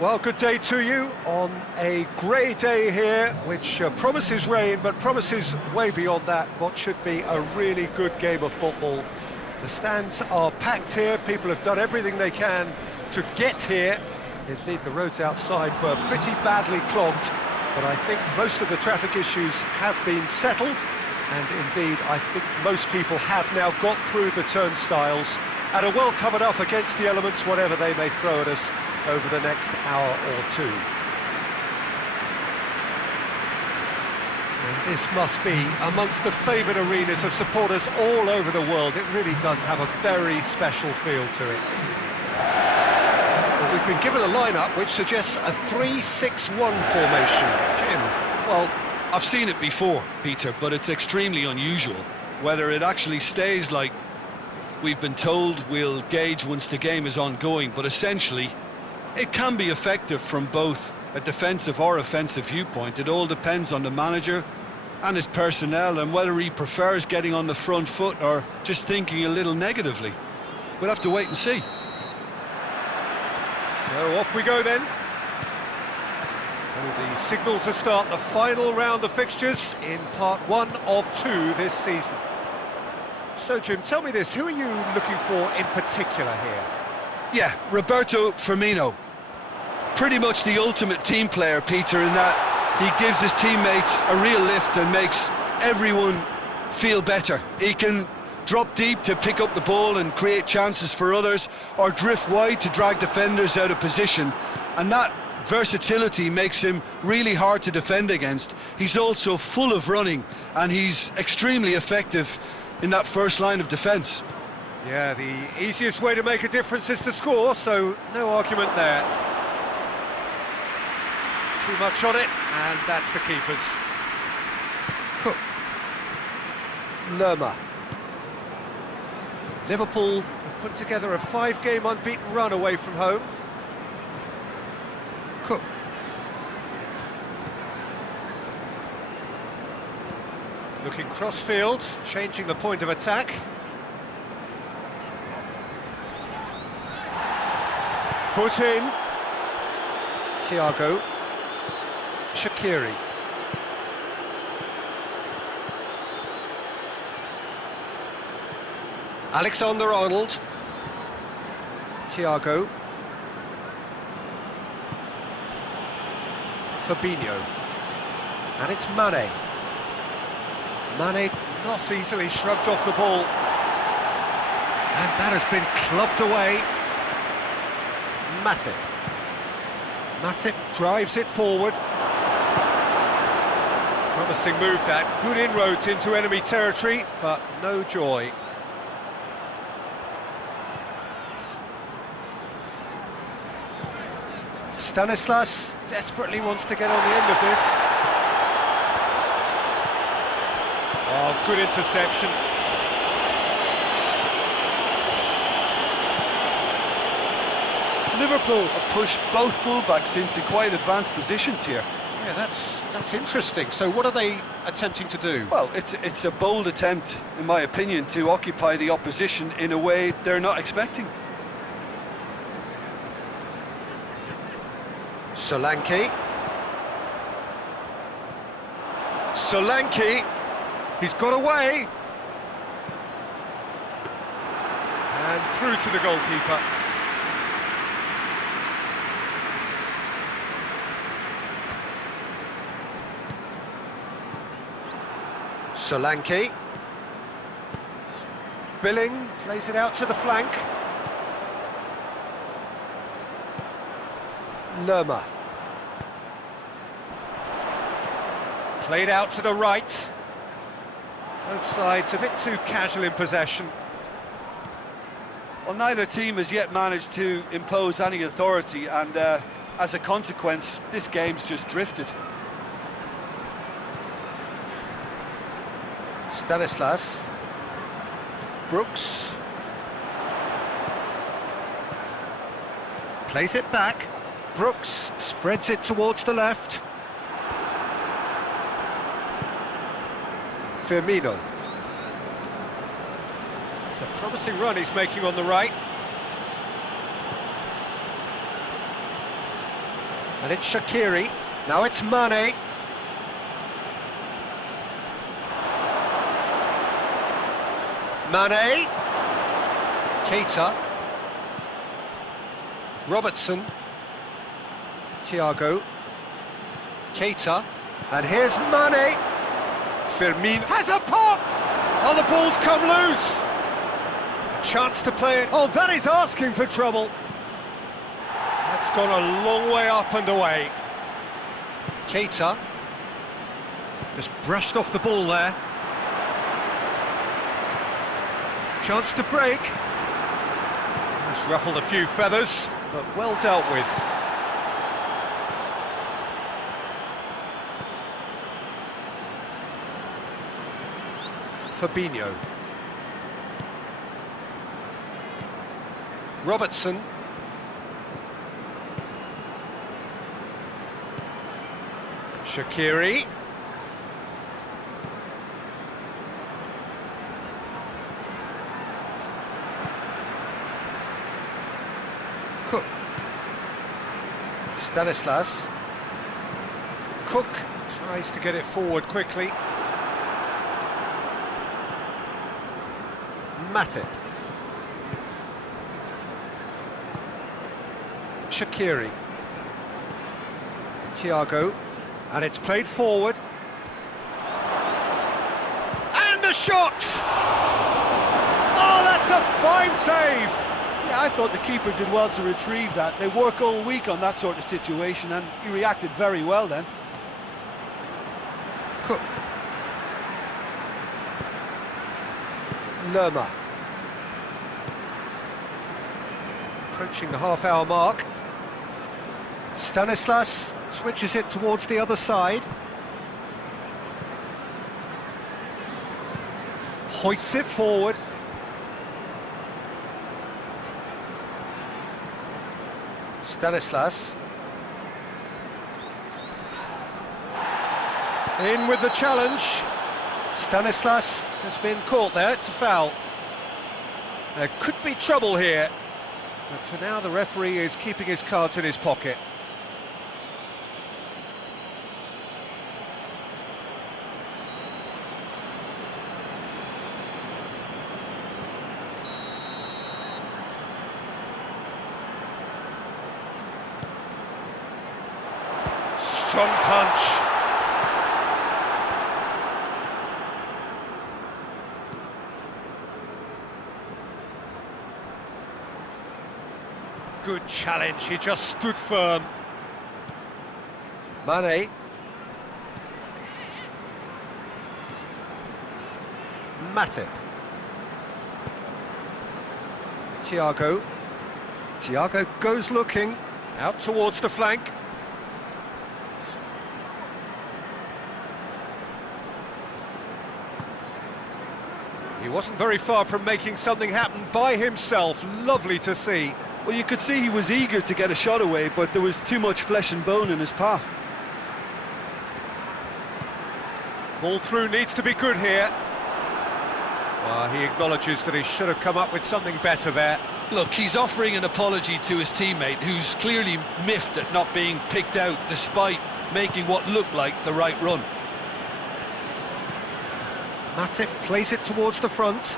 Well, good day to you on a grey day here, which promises rain, but promises way beyond that what should be a really good game of football. The stands are packed here, people have done everything they can to get here. Indeed, the roads outside were pretty badly clogged, but I think most of the traffic issues have been settled, and indeed, I think most people have now got through the turnstiles and are well covered up against the elements, whatever they may throw at us over the next hour or two. And this must be amongst the favoured arenas of supporters all over the world. It really does have a very special feel to it. Well, we've been given a lineup which suggests a 3-6-1 formation. Jim? Well, I've seen it before, Peter, but it's extremely unusual. Whether it actually stays like we've been told, we'll gauge once the game is ongoing, but essentially it can be effective from both a defensive or offensive viewpoint. It all depends on the manager and his personnel and whether he prefers getting on the front foot or just thinking a little negatively. We'll have to wait and see. So off we go then. So the signal to start the final round of fixtures in part 1 of 2 this season. So Jim, tell me this, who are you looking for in particular here? Yeah, Roberto Firmino. Pretty much the ultimate team player, Peter, in that he gives his teammates a real lift and makes everyone feel better. He can drop deep to pick up the ball and create chances for others, or drift wide to drag defenders out of position, and that versatility makes him really hard to defend against. He's also full of running, and he's extremely effective in that first line of defence. Yeah, the easiest way to make a difference is to score, so no argument there. Too much on it, and that's the keeper's. Cook. Lerma. Liverpool have put together a 5-game unbeaten run away from home. Cook. Looking cross-field, changing the point of attack. Foot in. Thiago. Shaqiri. Alexander-Arnold. Thiago. Fabinho. And it's Mane. Mane not easily shrugged off the ball. And that has been clubbed away. Matip. Matip drives it forward. Promising move that. Good inroads into enemy territory, but no joy. Stanislas desperately wants to get on the end of this. Oh, good interception. Liverpool have pushed both fullbacks into quite advanced positions here. Yeah, that's interesting. So what are they attempting to do? Well, it's a bold attempt, in my opinion, to occupy the opposition in a way they're not expecting. Solanke. Solanke. He's got away. And through to the goalkeeper. Solanke. Billing plays it out to the flank. Lerma. Played out to the right. Both sides a bit too casual in possession. Well, neither team has yet managed to impose any authority, and as a consequence, this game's just drifted. Stanislas. Brooks. Plays it back. Brooks spreads it towards the left. Firmino. It's a promising run he's making on the right. And it's Shaqiri. Now it's Mane. Mane. Keita. Robertson. Thiago. Keita. And here's Mane. Firmino has a pop! Oh, the ball's come loose. A chance to play it. Oh, that is asking for trouble. That's gone a long way up and away. Keita. Just brushed off the ball there. Chance to break. It's ruffled a few feathers, but well dealt with. Fabinho. Robertson. Shaqiri. Cook. Stanislas. Cook tries to get it forward quickly. Matip. Shaqiri. Thiago. And it's played forward. And the shot! Oh, that's a fine save! Yeah, I thought the keeper did well to retrieve that. They work all week on that sort of situation, and he reacted very well then. Cook. Lerma. Approaching the half-hour mark. Stanislas switches it towards the other side. Hoists it forward. Stanislas. In with the challenge. Stanislas has been caught there, it's a foul. There could be trouble here, but for now the referee is keeping his cards in his pocket. Strong punch. Good challenge, he just stood firm. Mane. Matip. Thiago. Thiago goes looking, out towards the flank. He wasn't very far from making something happen by himself. Lovely to see. Well, you could see he was eager to get a shot away, but there was too much flesh and bone in his path. Ball through needs to be good here. Well, he acknowledges that he should have come up with something better there. Look, he's offering an apology to his teammate, who's clearly miffed at not being picked out despite making what looked like the right run. Matip plays it towards the front.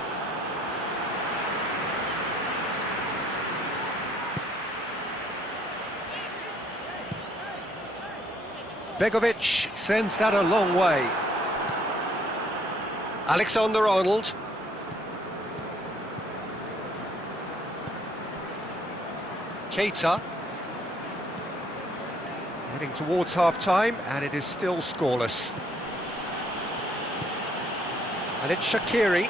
Begovic sends that a long way. Alexander-Arnold. Keita. Heading towards half-time, and it is still scoreless. And it's Shaqiri.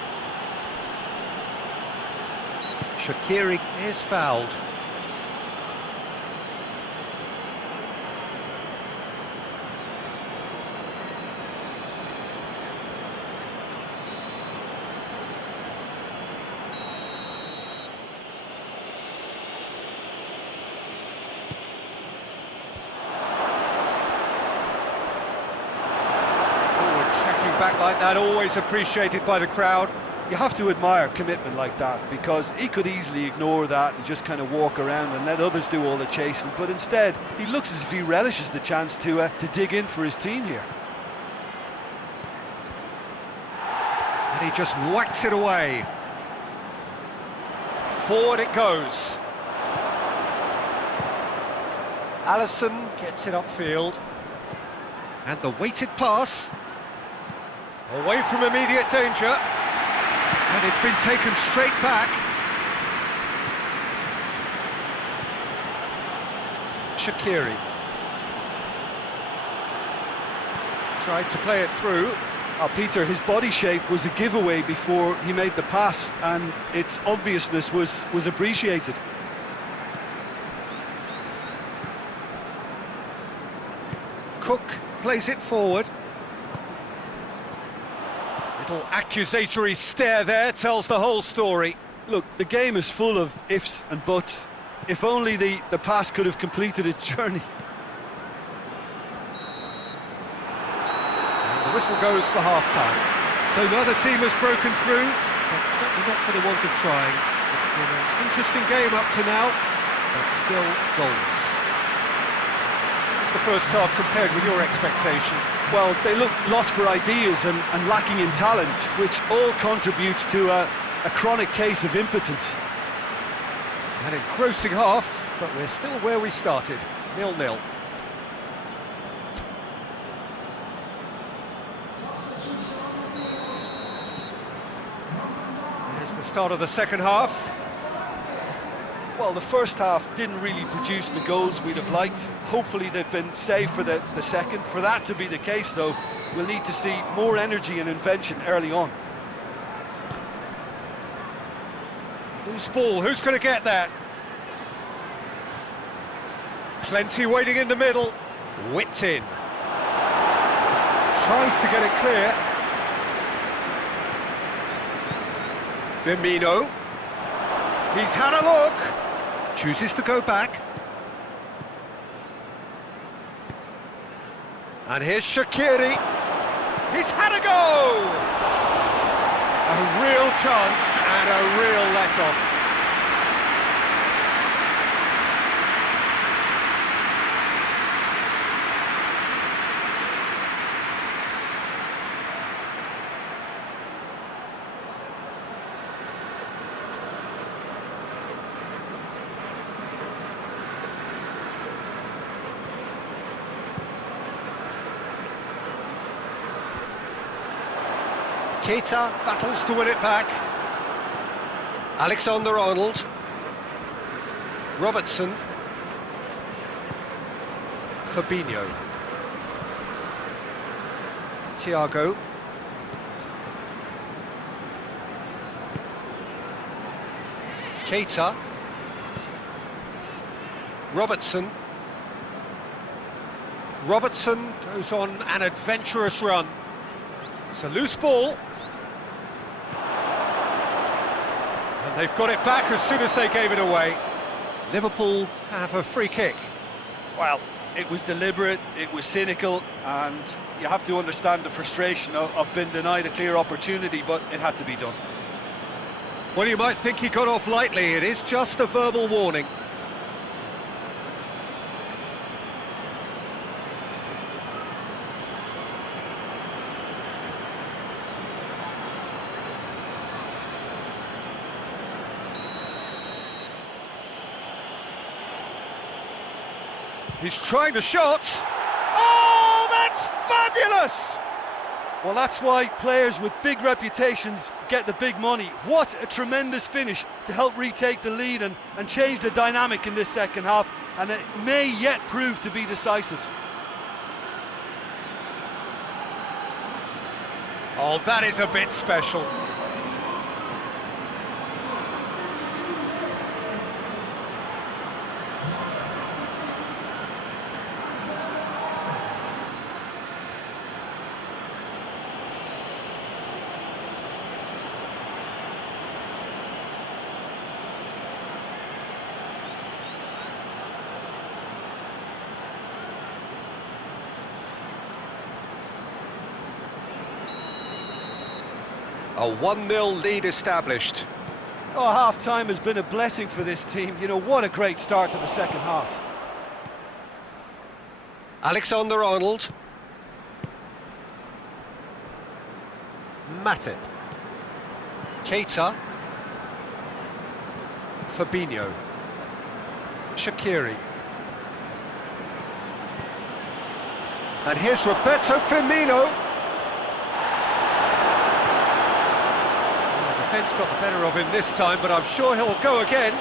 Shaqiri is fouled. Back like that, always appreciated by the crowd. You have to admire commitment like that, because he could easily ignore that and just kind of walk around and let others do all the chasing, but instead he looks as if he relishes the chance to dig in for his team here. And he just whacks it away. Forward it goes. Alisson gets it upfield. And the weighted pass. Away from immediate danger. And it's been taken straight back. Shaqiri. Tried to play it through. Peter, his body shape was a giveaway before he made the pass, and its obviousness was appreciated. Cook plays it forward. Little accusatory stare there tells the whole story. Look, the game is full of ifs and buts. If only the pass could have completed its journey. The whistle goes for half-time. So neither team has broken through, but certainly not for the want of trying. It's been an interesting game up to now, but still goals. What's the first half compared with your expectation? Well, they look lost for ideas and lacking in talent, which all contributes to a chronic case of impotence. An engrossing half, but we're still where we started, 0-0. Here's the start of the second half. Well, the first half didn't really produce the goals we'd have liked. Hopefully they've been saved for the second. For that to be the case, though, we'll need to see more energy and invention early on. Loose ball, who's going to get that? Plenty waiting in the middle. Whipped in. Tries to get it clear. Firmino. He's had a look. Chooses to go back. And here's Shaqiri. He's had a go! A real chance and a real let-off. Keita battles to win it back. Alexander-Arnold. Robertson. Fabinho. Thiago. Keita. Robertson. Robertson goes on an adventurous run. It's a loose ball. And they've got it back as soon as they gave it away. Liverpool have a free kick. Well, it was deliberate, it was cynical, and you have to understand the frustration of being denied a clear opportunity, but it had to be done. Well, you might think he got off lightly. It is just a verbal warning. He's trying the shot. Oh, that's fabulous! Well, that's why players with big reputations get the big money. What a tremendous finish to help retake the lead and change the dynamic in this second half, and it may yet prove to be decisive. Oh, that is a bit special. A 1-0 lead established. Oh, half-time has been a blessing for this team. You know, what a great start to the second half. Alexander-Arnold. Matip. Keita. Fabinho. Shaqiri. And here's Roberto Firmino. The defence got the better of him this time, but I'm sure he'll go again.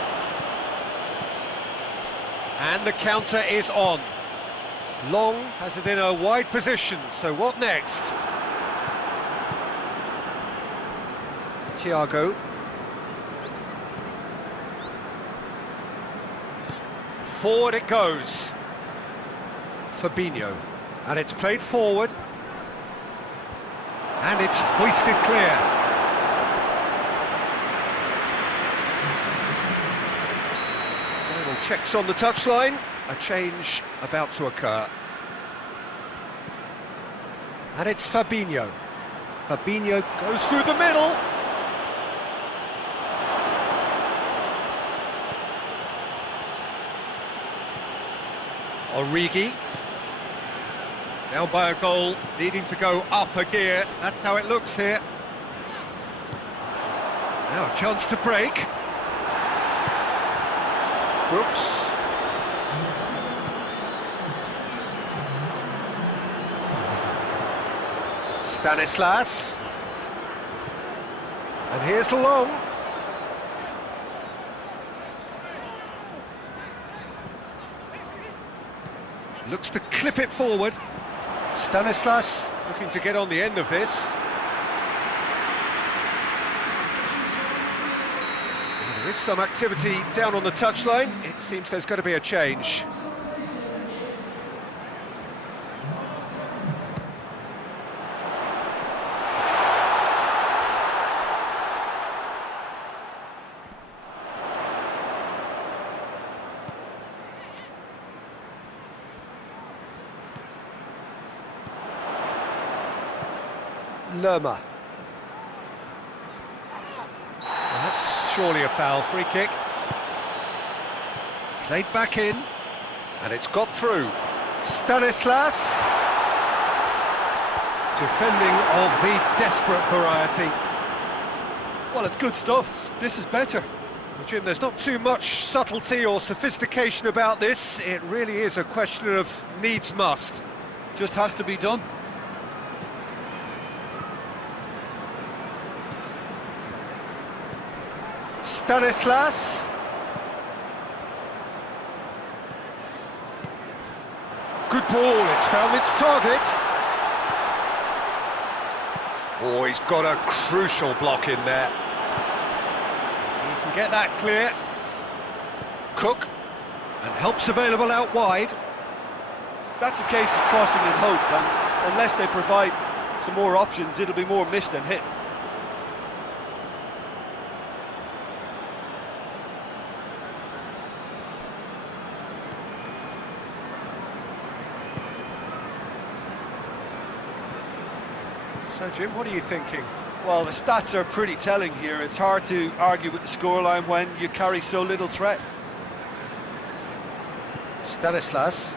And the counter is on. Long has it in a wide position, so what next? Thiago. Forward it goes. Fabinho. And it's played forward. And it's hoisted clear. Final checks on the touchline. A change about to occur. And it's Fabinho. Fabinho goes through the middle. Origi. Now by a goal, needing to go up a gear. That's how it looks here. Now a chance to break. Brooks. Stanislas. And here's Long. Looks to clip it forward. Stanislas looking to get on the end of this. There is some activity down on the touchline. It seems there's got to be a change. Lerma. Well, that's surely a foul. Free kick. Played back in, and it's got through. Stanislas. Defending of the desperate variety. Well, it's good stuff. This is better. Well, Jim, there's not too much subtlety or sophistication about this. It really is a question of needs must. Just has to be done. Stanislas. Good ball, it's found its target. Oh, he's got a crucial block in there. He can get that clear. Cook. And help's available out wide. That's a case of crossing in hope, and unless they provide some more options, it'll be more miss than hit. So, Jim, what are you thinking? Well, the stats are pretty telling here. It's hard to argue with the scoreline when you carry so little threat. Stanislas.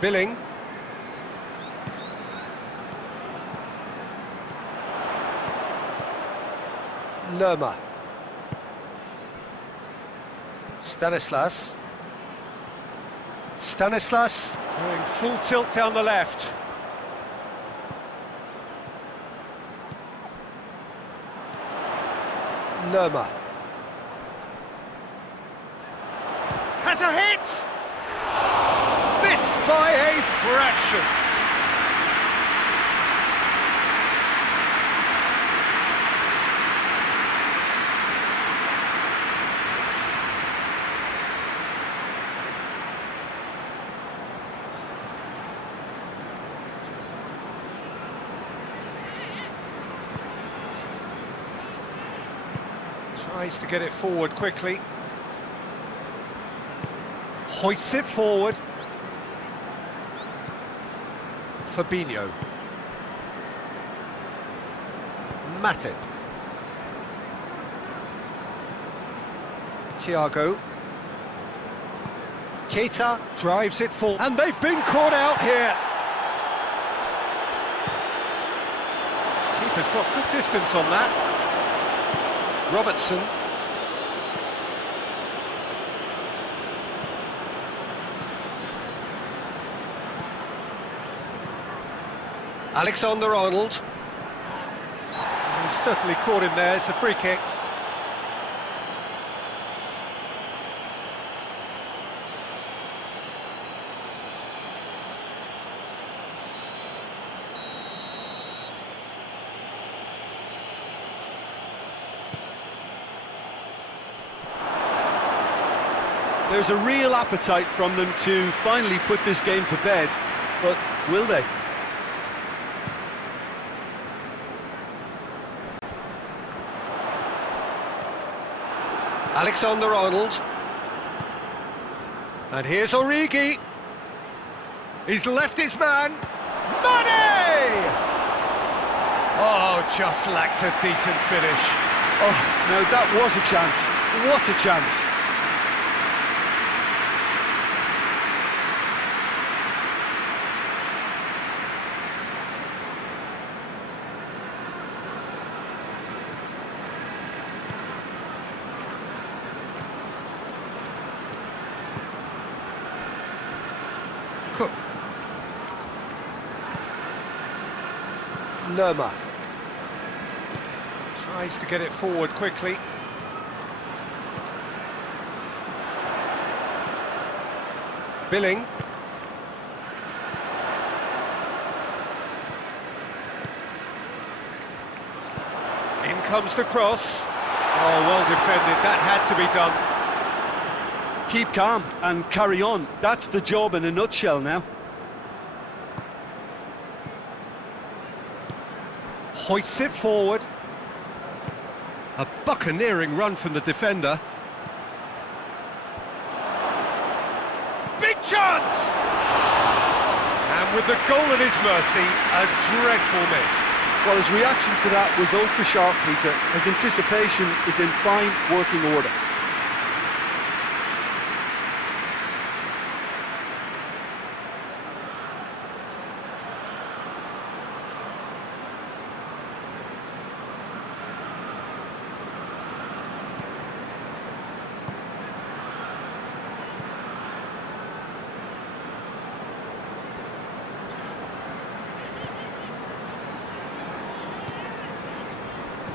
Billing. Lerma. Stanislas. Stanislas going full tilt down the left. Lerma. Has a hit! Missed by a fraction. Tries to get it forward quickly. Hoists it forward. Fabinho. Matip. Thiago. Keita drives it forward, and they've been caught out here. Keeper's got good distance on that. Robertson. Alexander-Arnold. He's certainly caught him there, it's a free kick. There's a real appetite from them to finally put this game to bed, but will they? Alexander-Arnold. And here's Origi. He's left his man. Money! Oh, just lacked a decent finish. Oh, no, that was a chance. What a chance. Cook. Lerma. Tries to get it forward quickly. Billing. In comes the cross. Oh, well defended, that had to be done. Keep calm and carry on. That's the job in a nutshell now. Hoists it forward. A buccaneering run from the defender. Big chance! And with the goal at his mercy, a dreadful miss. Well, his reaction to that was ultra sharp, Peter. His anticipation is in fine working order.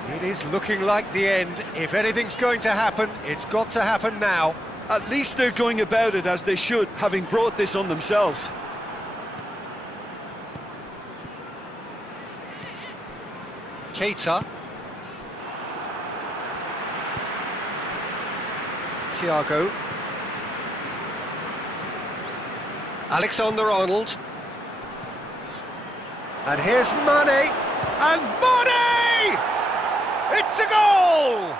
It is looking like the end. If anything's going to happen, it's got to happen now. At least they're going about it as they should, having brought this on themselves. Keita. Thiago. Alexander-Arnold. And here's Mane. And Mane! It's a goal!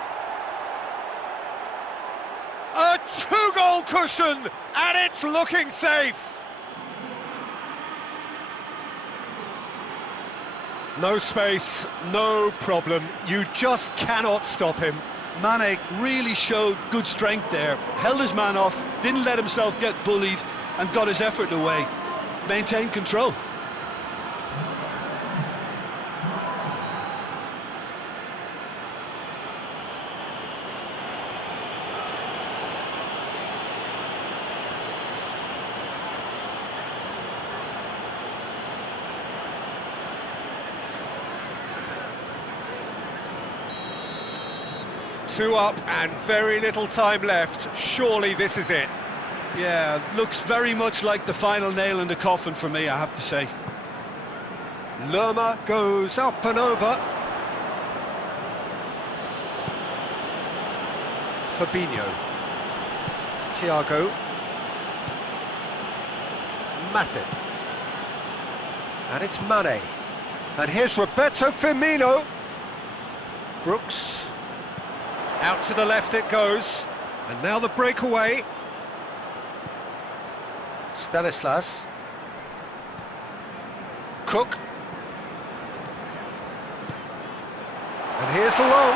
A two-goal cushion, and it's looking safe. No space, no problem. You just cannot stop him. Mane really showed good strength there. Held his man off, didn't let himself get bullied, and got his effort away. Maintained control. Two up and very little time left. Surely this is it. Yeah, looks very much like the final nail in the coffin for me, I have to say. Lerma goes up and over. Fabinho. Thiago. Matip. And it's Mane. And here's Roberto Firmino. Brooks. Out to the left it goes. And now the breakaway. Stanislas. Cook. And here's the long.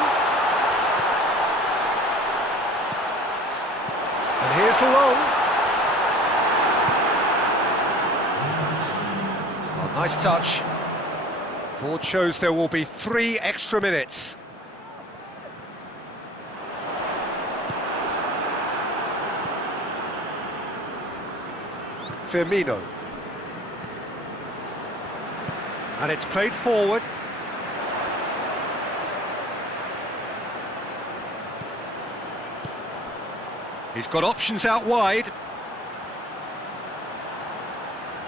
And here's the long. Oh, nice touch. Board shows there will be 3 extra minutes. Firmino. And it's played forward. He's got options out wide.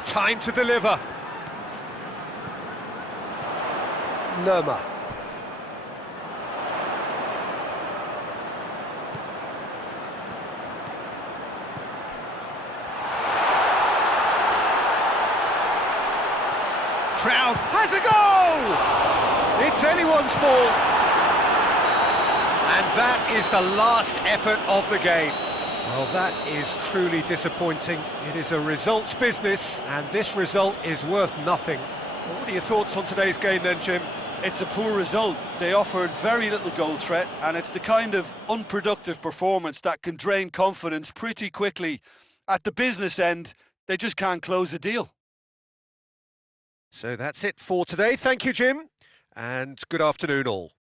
Time to deliver. Lerma. Crowd has a goal! It's anyone's ball. And that is the last effort of the game. Well, that is truly disappointing. It is a results business, and this result is worth nothing. Well, what are your thoughts on today's game then, Jim? It's a poor result. They offered very little goal threat, and it's the kind of unproductive performance that can drain confidence pretty quickly. At the business end, they just can't close a deal. So that's it for today. Thank you, Jim, and good afternoon all.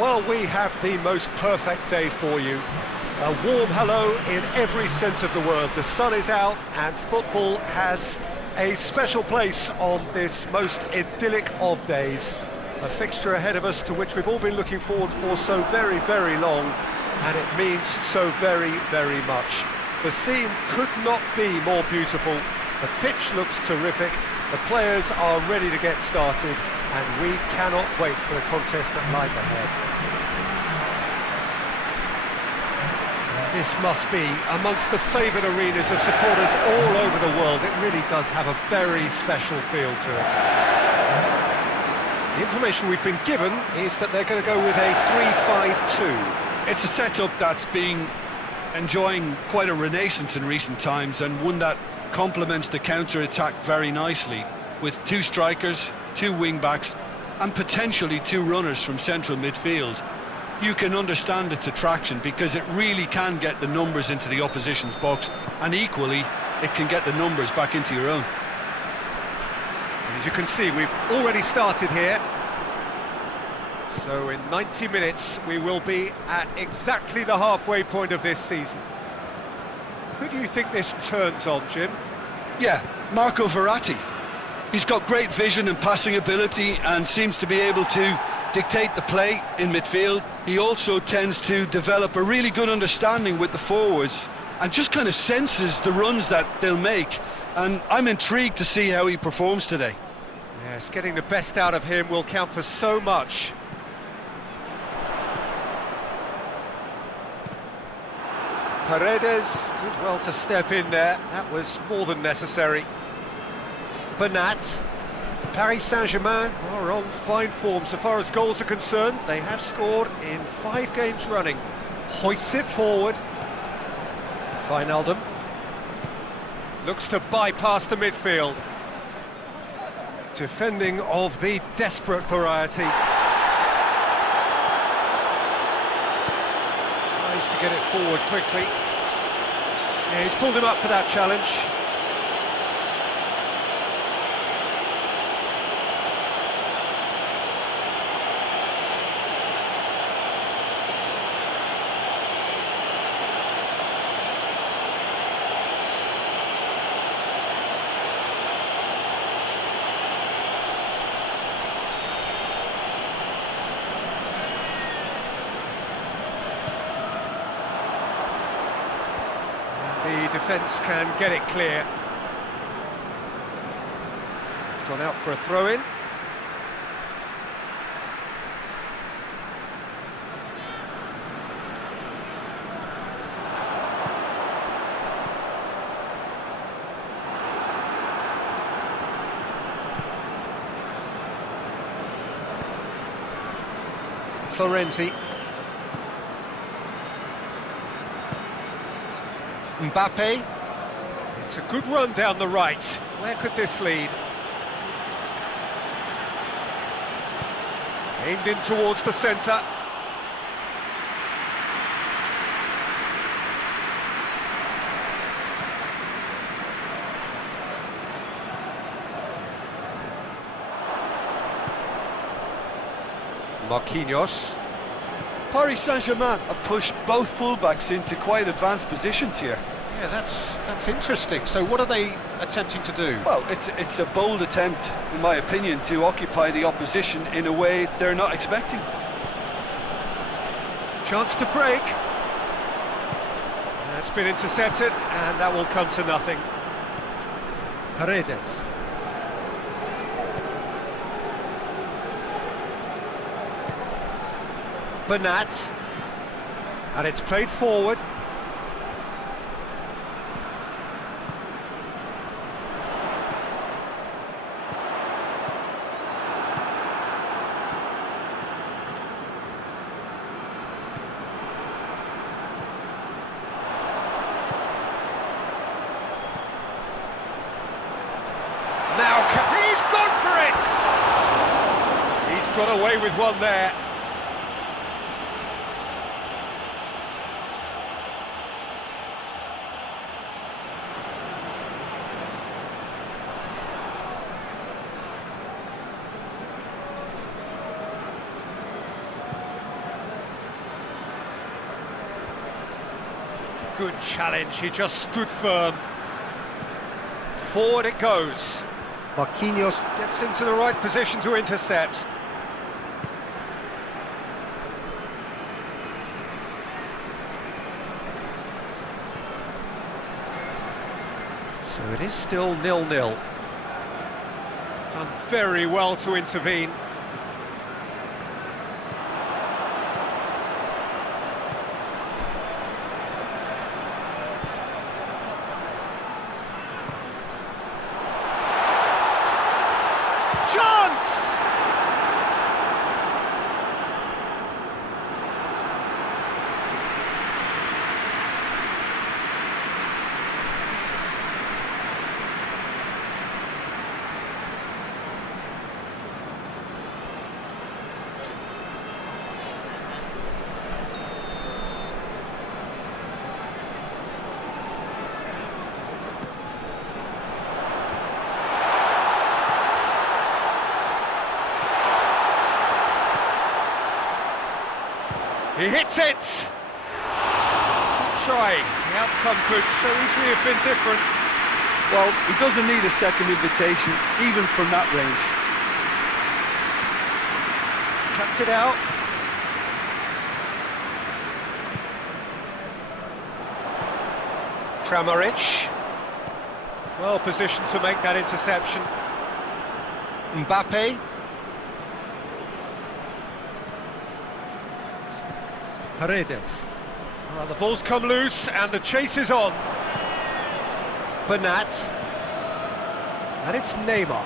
Well, we have the most perfect day for you. A warm hello in every sense of the word. The sun is out and football has a special place on this most idyllic of days. A fixture ahead of us to which we've all been looking forward for so very, very long, and it means so very, very much. The scene could not be more beautiful. The pitch looks terrific. The players are ready to get started, and we cannot wait for the contest that lies ahead. This must be amongst the favoured arenas of supporters all over the world. It really does have a very special feel to it. The information we've been given is that they're going to go with a 3-5-2. It's a setup that's been enjoying quite a renaissance in recent times, and one that complements the counter-attack very nicely, with 2 strikers, 2 wing-backs, and potentially 2 runners from central midfield. You can understand its attraction because it really can get the numbers into the opposition's box, and equally, it can get the numbers back into your own. As you can see, we've already started here. So in 90 minutes, we will be at exactly the halfway point of this season. Who do you think this turns on, Jim? Yeah, Marco Verratti. He's got great vision and passing ability and seems to be able to dictate the play in midfield. He also tends to develop a really good understanding with the forwards and just kind of senses the runs that they'll make. And I'm intrigued to see how he performs today. Yes, getting the best out of him will count for so much. Paredes, good well to step in there. That was more than necessary. Bernat. Paris Saint-Germain are on fine form so far as goals are concerned. They have scored in 5 games running. Hoists it forward. Wijnaldum looks to bypass the midfield. Defending of the desperate variety. Tries to get it forward quickly. Yeah, he's pulled him up for that challenge. The defence can get it clear. It's gone out for a throw-in. Florenzi. Mbappe. It's a good run down the right. Where could this lead? Aimed in towards the centre. Marquinhos. Paris Saint-Germain have pushed both fullbacks into quite advanced positions here. Yeah, that's interesting. So what are they attempting to do? Well, it's a bold attempt, in my opinion, to occupy the opposition in a way they're not expecting. Chance to break. That's been intercepted, and that will come to nothing. Paredes. Bernat, and it's played forward. Now, he's gone for it! He's got away with one there. Good challenge, he just stood firm. Forward it goes. Marquinhos gets into the right position to intercept. So it is still 0-0. Done very well to intervene. Chance! He hits it! Try. The outcome could so easily have been different. Well, he doesn't need a second invitation, even from that range. Cuts it out. Kramaric. Well positioned to make that interception. Mbappe. Paredes. Well, the ball's come loose and the chase is on. Bernat. And it's Neymar.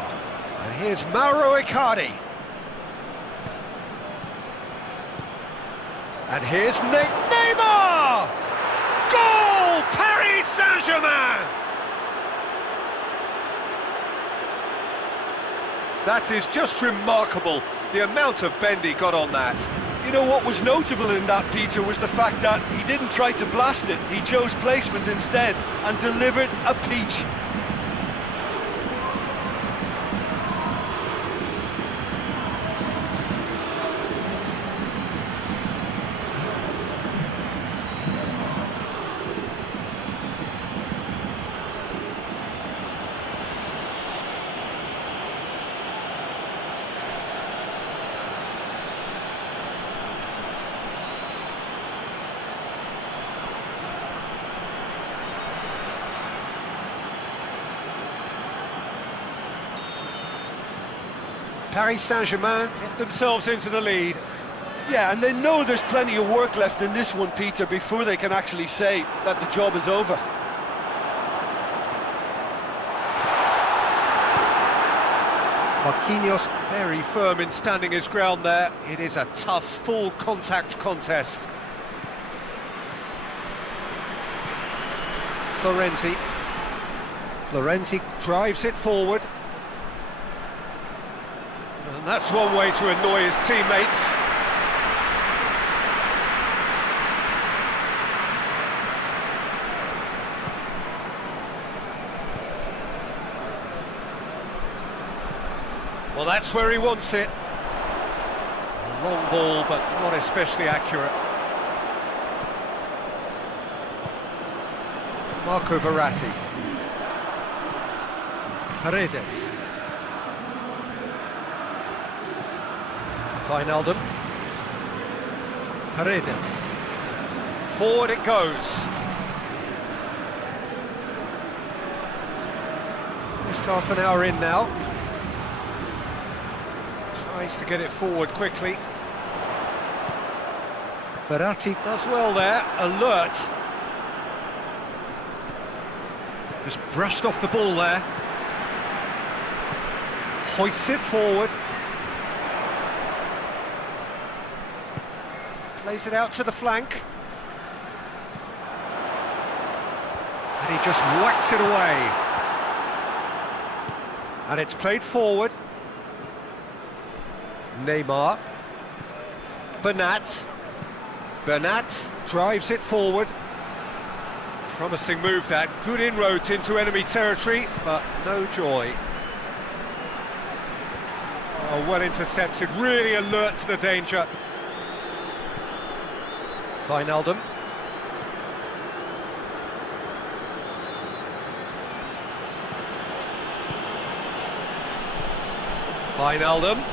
And here's Mauro Icardi. And here's Neymar! Goal! Paris Saint-Germain! That is just remarkable, the amount of bend he got on that. You know what was notable in that, Peter, was the fact that he didn't try to blast it. He chose placement instead and delivered a peach. Paris Saint-Germain get themselves into the lead. Yeah, and they know there's plenty of work left in this one, Peter, before they can actually say that the job is over. Marquinhos very firm in standing his ground there. It is a tough, full contact contest. Florenzi drives it forward. And that's one way to annoy his teammates. Well, that's where he wants it. A long ball, but not especially accurate. Marco Verratti. Paredes. Wijnaldum. Paredes. Forward it goes. Just half an hour in now. Tries to get it forward quickly. Verratti does well there, alert. Just brushed off the ball there. Hoists it forward. Plays it out to the flank. And he just whacks it away. And it's played forward. Neymar. Bernat. Bernat drives it forward. Promising move that. Good inroads into enemy territory, but no joy. Oh, well intercepted. Really alert to the danger. Wijnaldum. Wijnaldum.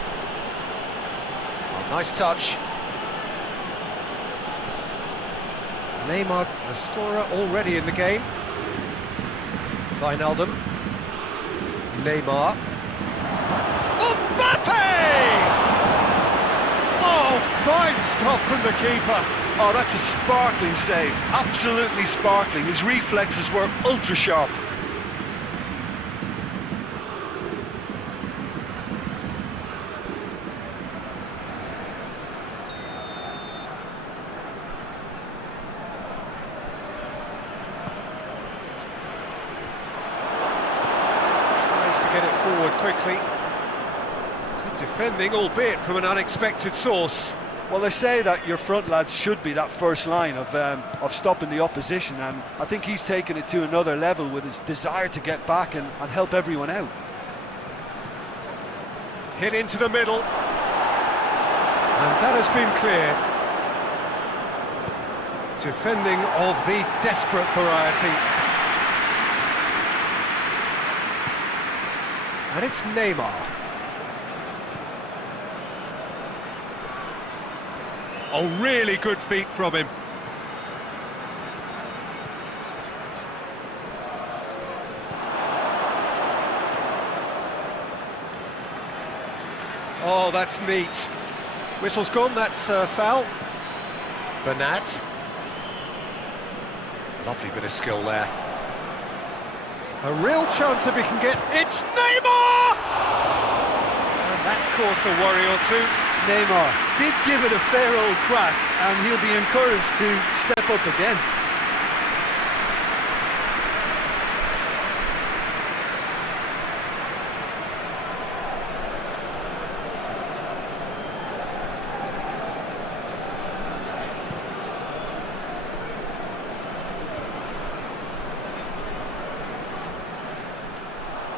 Oh, nice touch. Neymar, a scorer already in the game. Wijnaldum. Neymar. Mbappe! Oh, fine stop from the keeper. Oh, that's a sparkling save. Absolutely sparkling. His reflexes were ultra sharp. forward quickly. Good defending, albeit from an unexpected source. Well, they say that your front lads should be that first line of stopping the opposition, and I think he's taken it to another level with his desire to get back and help everyone out. Hit into the middle. And that has been cleared. Defending of the desperate variety. And it's Neymar. Oh, really good feet from him. Oh, that's neat. Whistle's gone, that's foul. Bernat. Lovely bit of skill there. A real chance if he can get... It's Neymar! And that's caused a worry or two. Neymar did give it a fair old crack, and he'll be encouraged to step up again.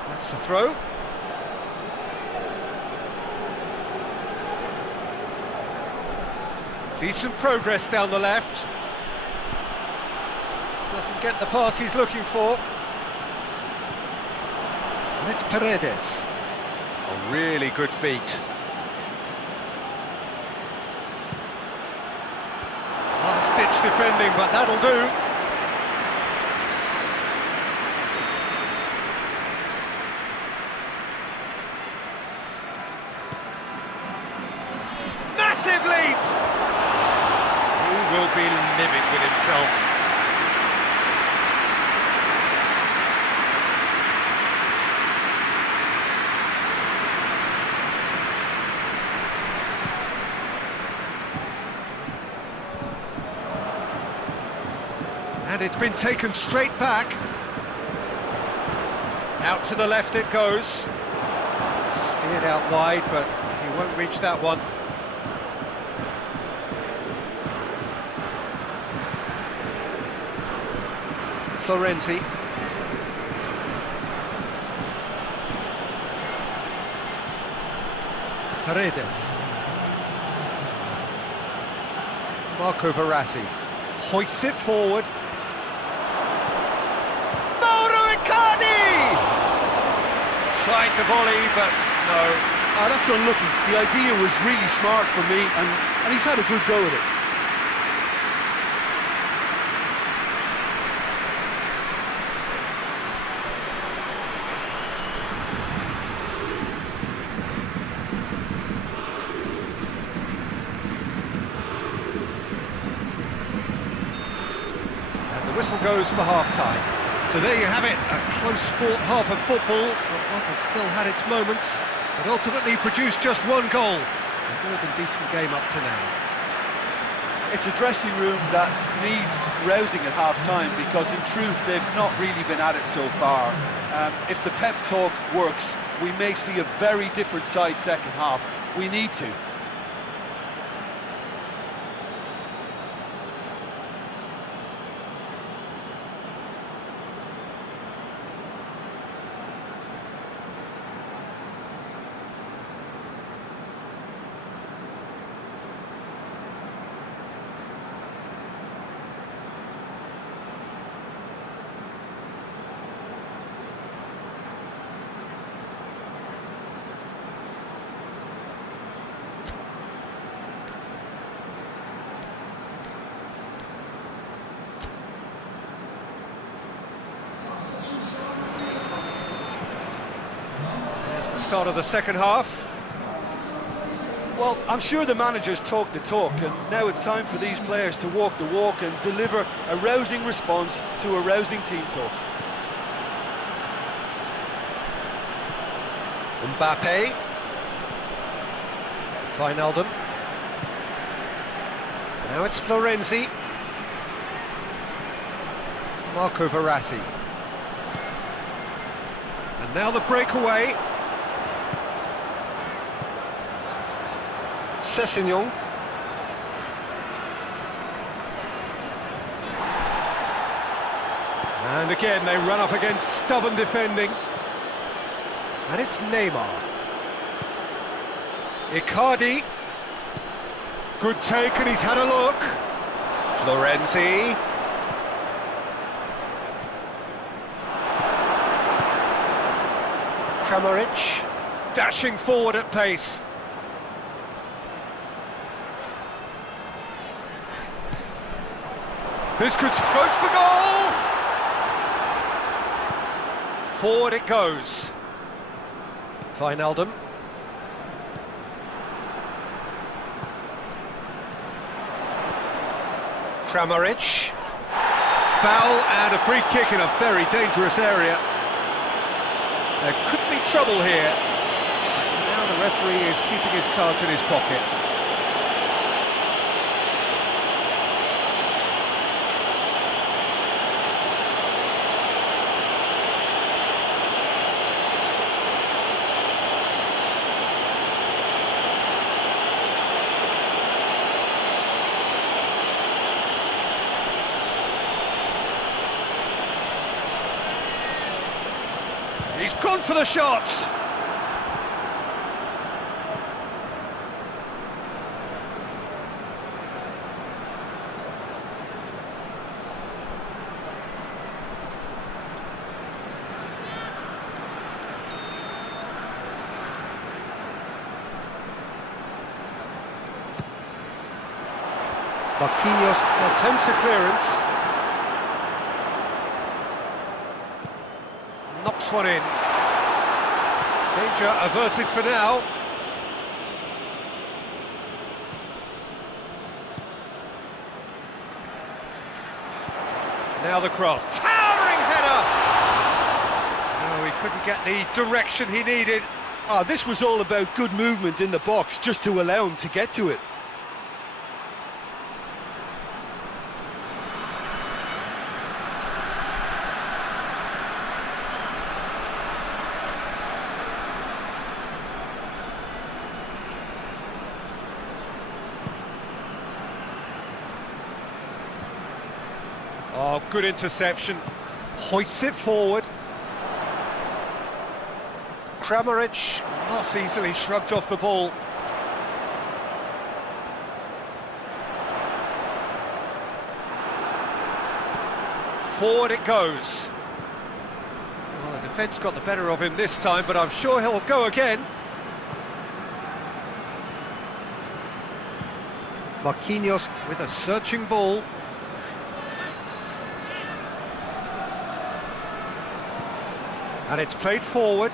That's the throw. Decent progress down the left. Doesn't get the pass he's looking for. And it's Paredes. Oh, really good feet. Last-ditch defending, but that'll do. Massive leap! Will be livid with himself. And it's been taken straight back. Out to the left it goes. Steered out wide, but he won't reach that one. Florenzi. Paredes. Marco Verratti hoists it forward. Mauro Icardi! Tried the volley, but no. That's unlucky. The idea was really smart for me, and he's had a good go at it. Whistle goes for half-time. So there you have it, a close fought half of football, but one that still had its moments, but ultimately produced just one goal. A more than decent game up to now. It's a dressing room that needs rousing at half-time, because in truth they've not really been at it so far. If the pep talk works, we may see a very different side second half. We need to. Start of the second half. Well, I'm sure the managers talk the talk, and now it's time for these players to walk the walk and deliver a rousing response to a rousing team talk. Mbappe. Wijnaldum. Now it's Florenzi. Marco Verratti. And now the breakaway. Sessegnon. And again, they run up against stubborn defending. And it's Neymar. Icardi. Good take, and he's had a look. Florenzi. Kramaric. Dashing forward at pace. This could go for goal! Forward it goes. Wijnaldum. Kramaric. Foul and a free kick in a very dangerous area. There could be trouble here. Now the referee is keeping his cards in his pocket. He's gone for the shots. Marquinhos attempts a clearance. Knocks one in. Danger averted for now. Now the cross. Towering header! No, he couldn't get the direction he needed. Oh, this was all about good movement in the box, just to allow him to get to it. Oh, good interception. Hoists it forward. Kramaric not easily shrugged off the ball. Forward it goes. Well, the defence got the better of him this time, but I'm sure he'll go again. Marquinhos with a searching ball. And it's played forward.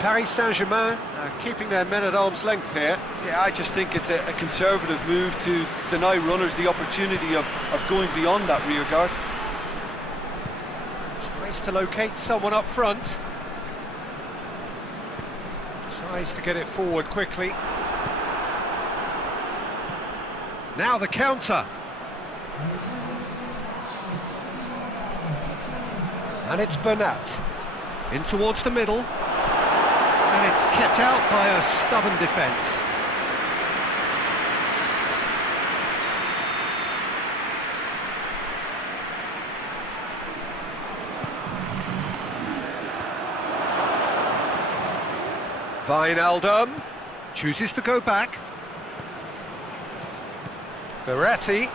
Paris Saint-Germain keeping their men at arm's length here. Yeah, I just think it's a conservative move to deny runners the opportunity of going beyond that rear guard. Tries to locate someone up front. Tries to get it forward quickly. Now the counter. And it's Bernat. In towards the middle. And it's kept out by a stubborn defence. Wijnaldum chooses to go back. Verratti.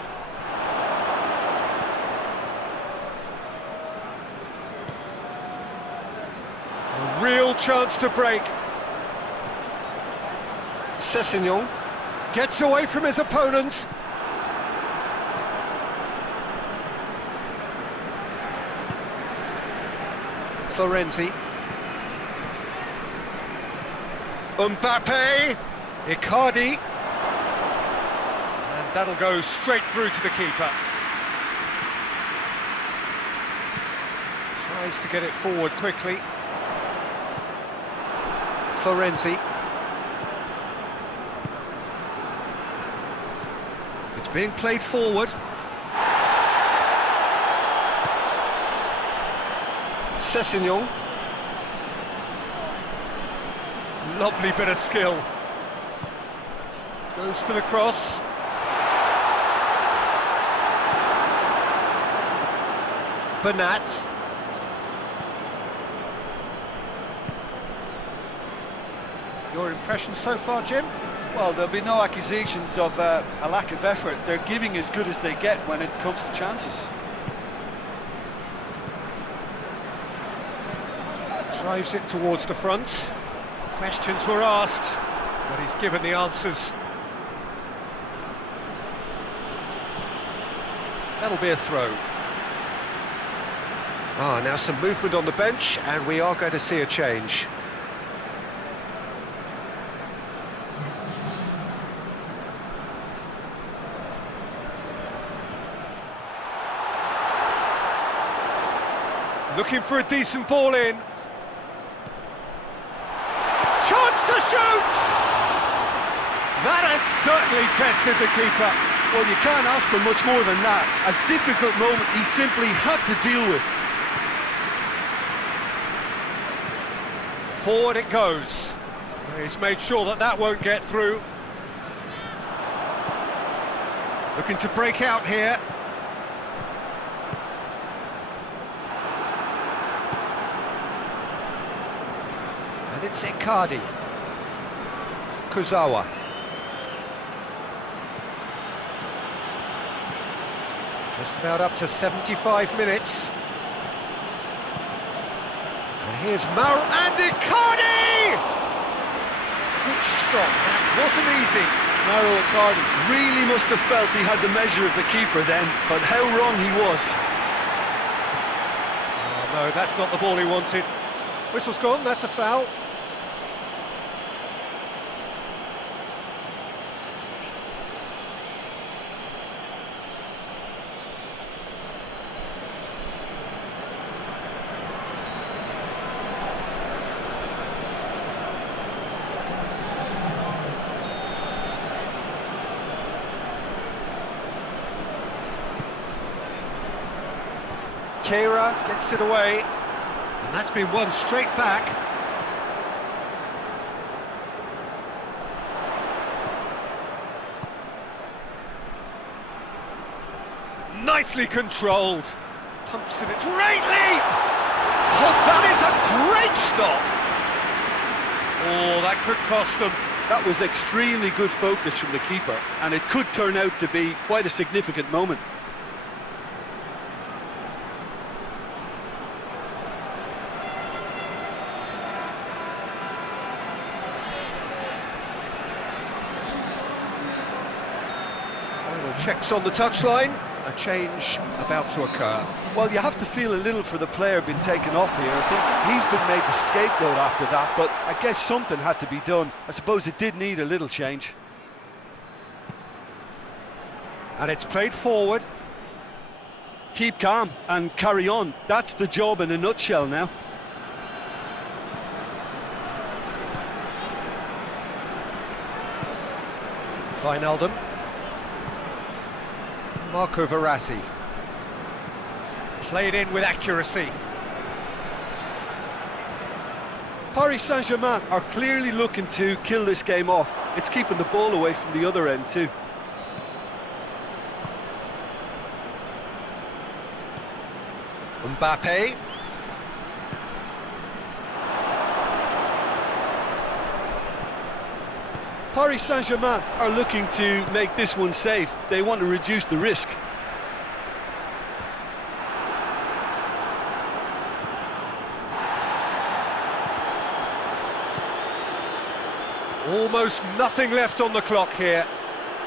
A real chance to break. Sessegnon. Gets away from his opponents. Florenzi. Mbappe. Icardi. And that'll go straight through to the keeper. Tries to get it forward quickly. Florenzi. It's being played forward. Sessegnon. Lovely bit of skill. Goes for the cross. Bernat. Your impression so far, Jim? Well, there'll be no accusations of a lack of effort. They're giving as good as they get when it comes to chances. Drives it towards the front. Questions were asked, but he's given the answers. That'll be a throw. Now some movement on the bench, and we are going to see a change. Looking for a decent ball in. Chance to shoot! That has certainly tested the keeper. Well, you can't ask for much more than that. A difficult moment he simply had to deal with. Forward it goes. He's made sure that that won't get through. Looking to break out here. And it's Icardi. Kurzawa. Just about up to 75 minutes. And here's Mauro and Icardi! Good stop, that wasn't easy. Mauro Icardi really must have felt he had the measure of the keeper then, but how wrong he was. Oh no, that's not the ball he wanted. Whistle's gone, that's a foul. Kehra gets it away, and that's been won straight back. Nicely controlled. Pumps in it. Great leap! Oh, that is a great stop! Oh, that could cost them. That was extremely good focus from the keeper, and it could turn out to be quite a significant moment. Checks on the touchline, a change about to occur. Well, you have to feel a little for the player being taken off here. I think he's been made the scapegoat after that, but I guess something had to be done. I suppose it did need a little change. And it's played forward. Keep calm and carry on. That's the job in a nutshell now. Wijnaldum. Marco Verratti. Played in with accuracy. Paris Saint-Germain are clearly looking to kill this game off. It's keeping the ball away from the other end too. Mbappe. Paris Saint-Germain are looking to make this one safe. They want to reduce the risk. Almost nothing left on the clock here.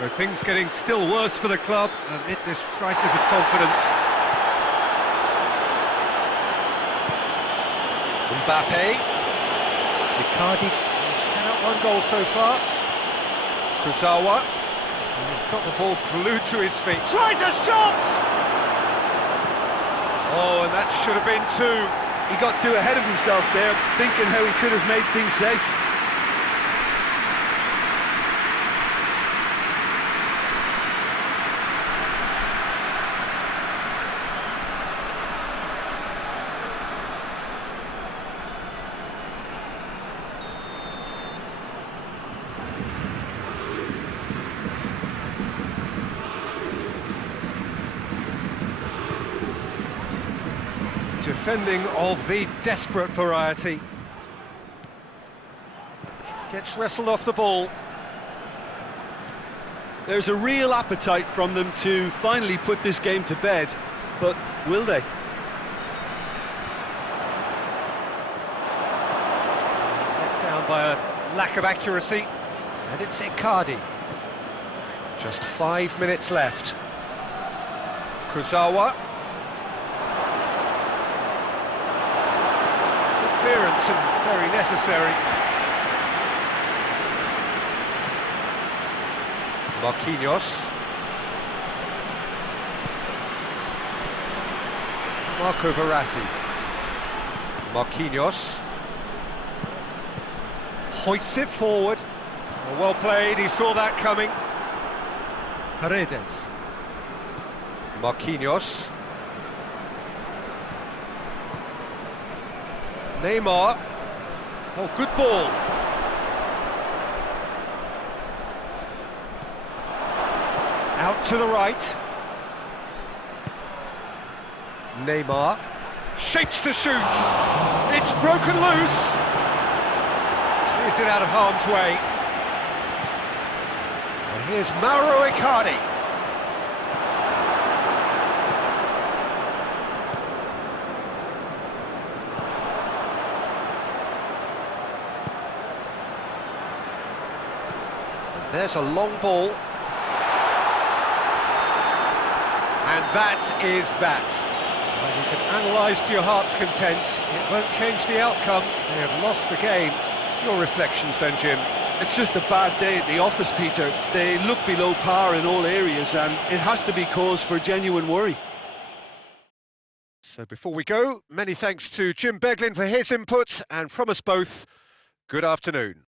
So things getting still worse for the club amid this crisis of confidence. Mbappe. Icardi sent out one goal so far. Kurzawa. And he's got the ball glued to his feet. Tries a shot! Oh, and that should have been two. He got too ahead of himself there, thinking how he could have made things safe. Defending of the desperate variety. Gets wrestled off the ball. There's a real appetite from them to finally put this game to bed, but will they? Let down by a lack of accuracy, and it's Icardi. Just 5 minutes left. Kurzawa. Good clearance and very necessary. Marquinhos. Marco Verratti. Marquinhos. Hoists it forward. Well played, he saw that coming. Paredes. Marquinhos. Neymar. Oh, good ball. Out to the right. Neymar. Shapes to shoot. It's broken loose. Clears it out of harm's way. And here's Mauro Icardi. And there's a long ball. And that is that. Well, you can analyse to your heart's content. It won't change the outcome. They have lost the game. Your reflections then, Jim? It's just a bad day at the office, Peter. They look below par in all areas, and it has to be cause for genuine worry. So before we go, many thanks to Jim Beglin for his input, and from us both, good afternoon.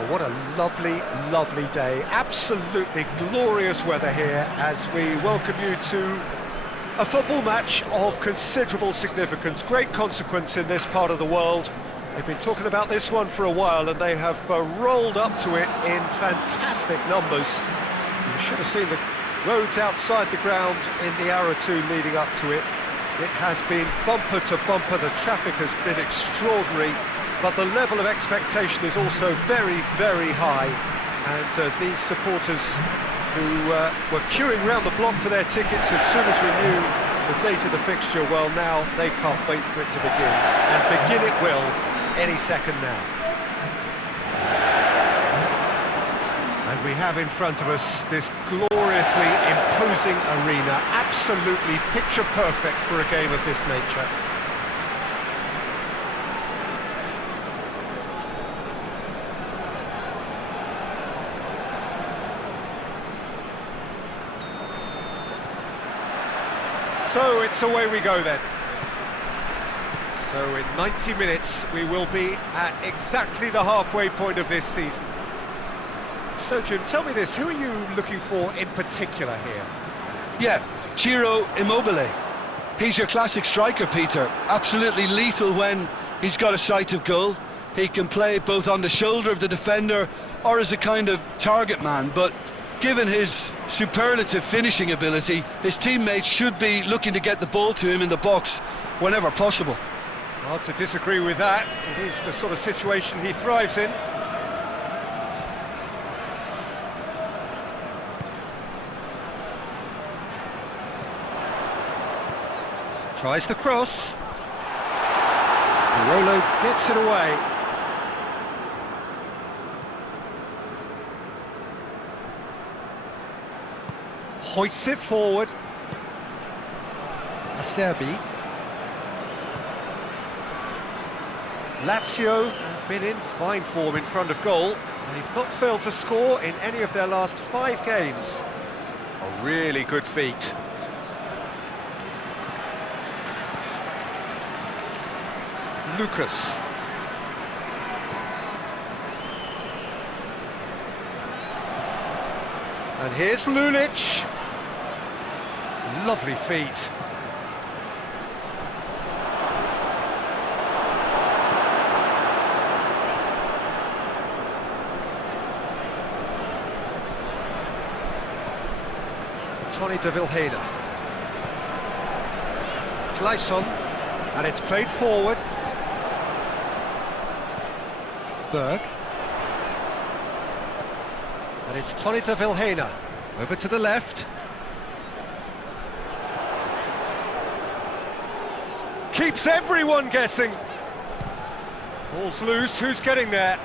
Well, what a lovely, lovely day. Absolutely glorious weather here as we welcome you to a football match of considerable significance, great consequence in this part of the world. They've been talking about this one for a while and they have rolled up to it in fantastic numbers. You should have seen the roads outside the ground in the hour or two leading up to it. It has been bumper to bumper, the traffic has been extraordinary, but the level of expectation is also very, very high. And these supporters who were queuing round the block for their tickets as soon as we knew the date of the fixture, well, now they can't wait for it to begin. And begin it will any second now. And we have in front of us this gloriously imposing arena, absolutely picture perfect for a game of this nature. So it's away we go then. So in 90 minutes we will be at exactly the halfway point of this season. So Jim, tell me this, who are you looking for in particular here? Yeah, Ciro Immobile. He's your classic striker, Peter. Absolutely lethal when he's got a sight of goal. He can play both on the shoulder of the defender or as a kind of target man, but given his superlative finishing ability, his teammates should be looking to get the ball to him in the box whenever possible. Hard to disagree with that. It is the sort of situation he thrives in. Tries the cross. Barolo gets it away. Hoists it forward. Acerbi. Lazio have been in fine form in front of goal. They've not failed to score in any of their last 5 games. A really good feat. Lucas. And here's Lulic. Lovely feet. Tony de Vilhena. Clayson. And it's played forward. Berg. And it's Tony de Vilhena. Over to the left. Keeps everyone guessing. Ball's loose, who's getting there?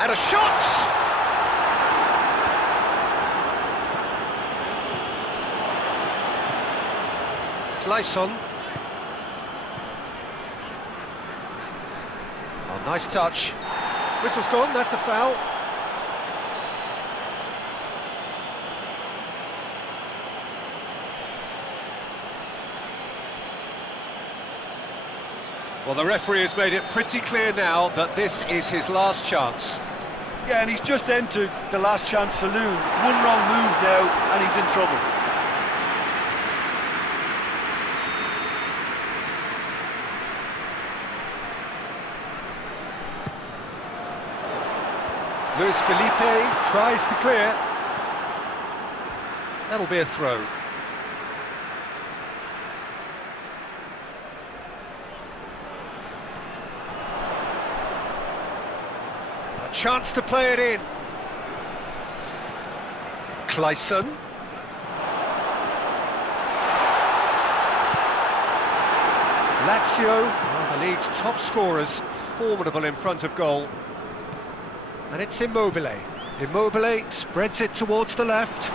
And a shot! Clayson. Oh, nice touch. Whistle's gone, that's a foul. Well, the referee has made it pretty clear now that this is his last chance. Yeah, and he's just entered the last chance saloon. One wrong move now, and he's in trouble. Luis Felipe tries to clear. That'll be a throw. A chance to play it in. Clayson. Lazio, one of the league's top scorers, formidable in front of goal. And it's Immobile. Immobile spreads it towards the left.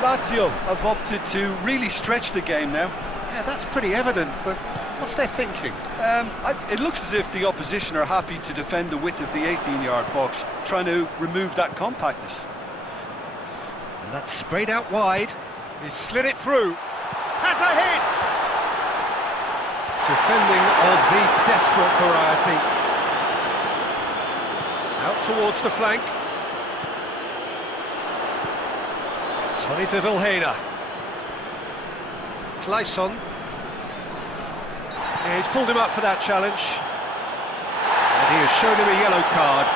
Lazio have opted to really stretch the game now. Yeah, that's pretty evident, but what's their thinking? It looks as if the opposition are happy to defend the width of the 18-yard box, trying to remove that compactness. And that's sprayed out wide. He's slid it through. Has a hit! Defending of the desperate variety. Out towards the flank. Tony de Vilhena. Clayson. Yeah, he's pulled him up for that challenge. And he has shown him a yellow card.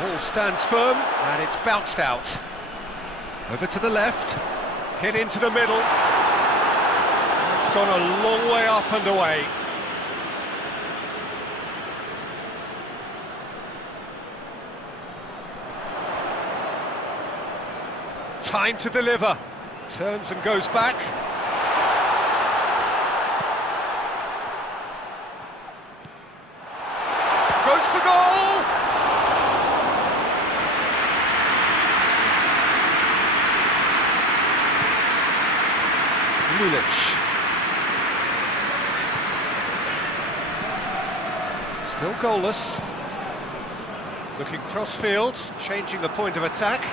Ball stands firm, and it's bounced out. Over to the left, hit into the middle. It's gone a long way up and away. Time to deliver. Turns and goes back. Goes for goal! Lulic. Still goalless. Looking cross-field, changing the point of attack.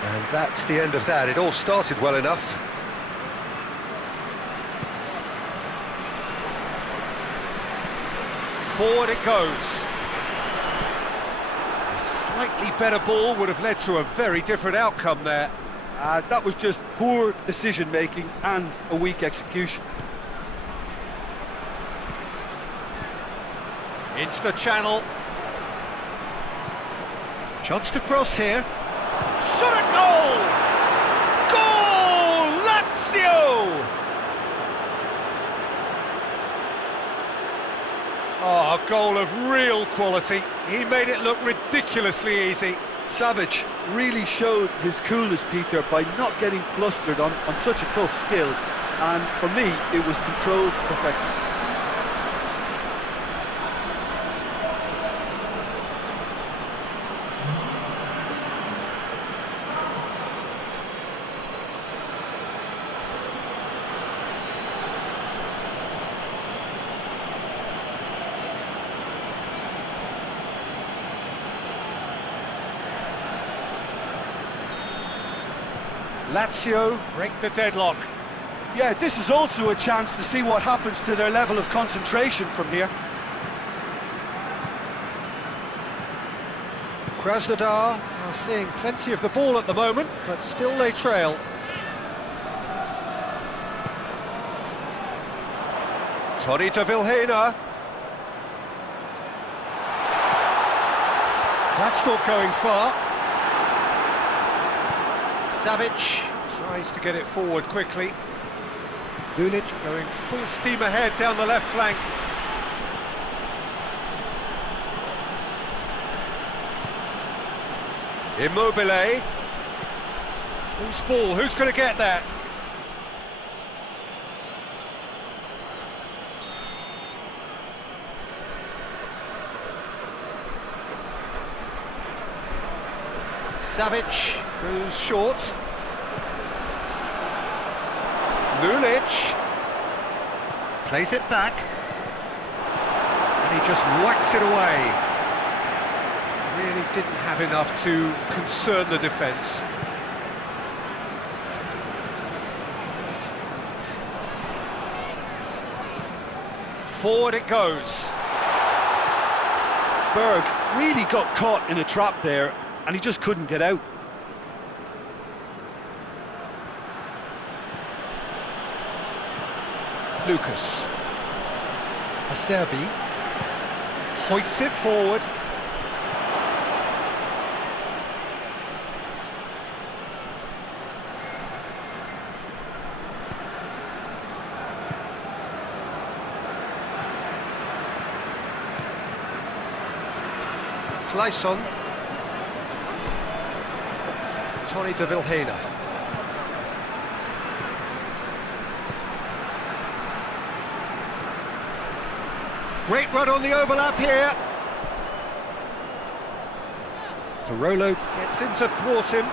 And that's the end of that. It all started well enough. Forward it goes. A slightly better ball would have led to a very different outcome there. That was just poor decision-making and a weak execution. Into the channel. Chance to cross here. Shot at goal! Goal! Lazio! Oh, a goal of real quality. He made it look ridiculously easy. Savic really showed his coolness, Peter, by not getting flustered on such a tough skill. And for me, it was controlled perfection. Lazio break the deadlock. Yeah, this is also a chance to see what happens to their level of concentration from here. Krasnodar are seeing plenty of the ball at the moment, but still they trail. Tony de Vilhena. That's not going far. Savic tries to get it forward quickly. Lulic going full steam ahead down the left flank. Immobile. Who's ball? Who's going to get that? Savic goes short. Lulic plays it back, and he just whacks it away. Really didn't have enough to concern the defence. Forward it goes. Berg really got caught in a trap there, and he just couldn't get out. Lucas. Acerbi hoists it forward. Clayson. Tony de Vilhena. Great run on the overlap here. Parolo gets in to thwart him.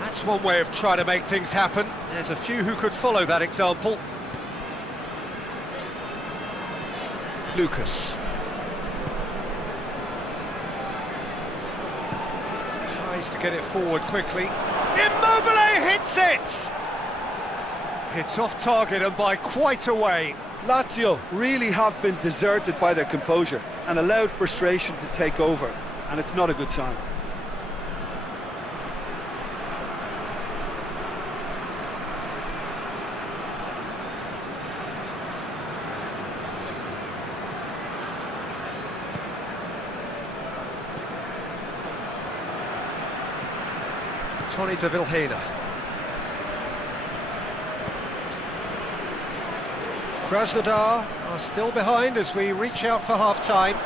That's one way of trying to make things happen. There's a few who could follow that example. Lucas. Tries to get it forward quickly. Immobile hits it! It's off target and by quite a way. Lazio really have been deserted by their composure and allowed frustration to take over, and it's not a good sign. Tony de Vilhena. Krasnodar are still behind as we reach out for half-time.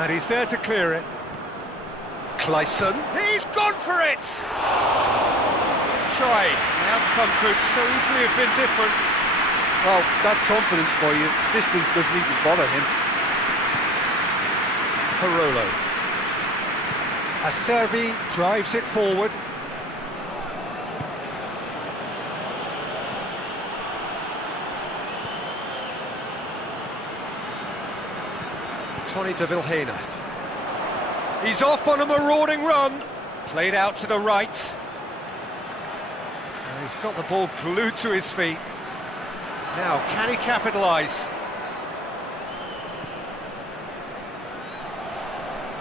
And he's there to clear it. Clayson. He's gone for it! Try. The outcome could so easily have been different. Well, that's confidence for you. Distance doesn't even bother him. Parolo. Acerbi drives it forward. Tony de Vilhena. He's off on a marauding run. Played out to the right. And he's got the ball glued to his feet. Now, can he capitalise?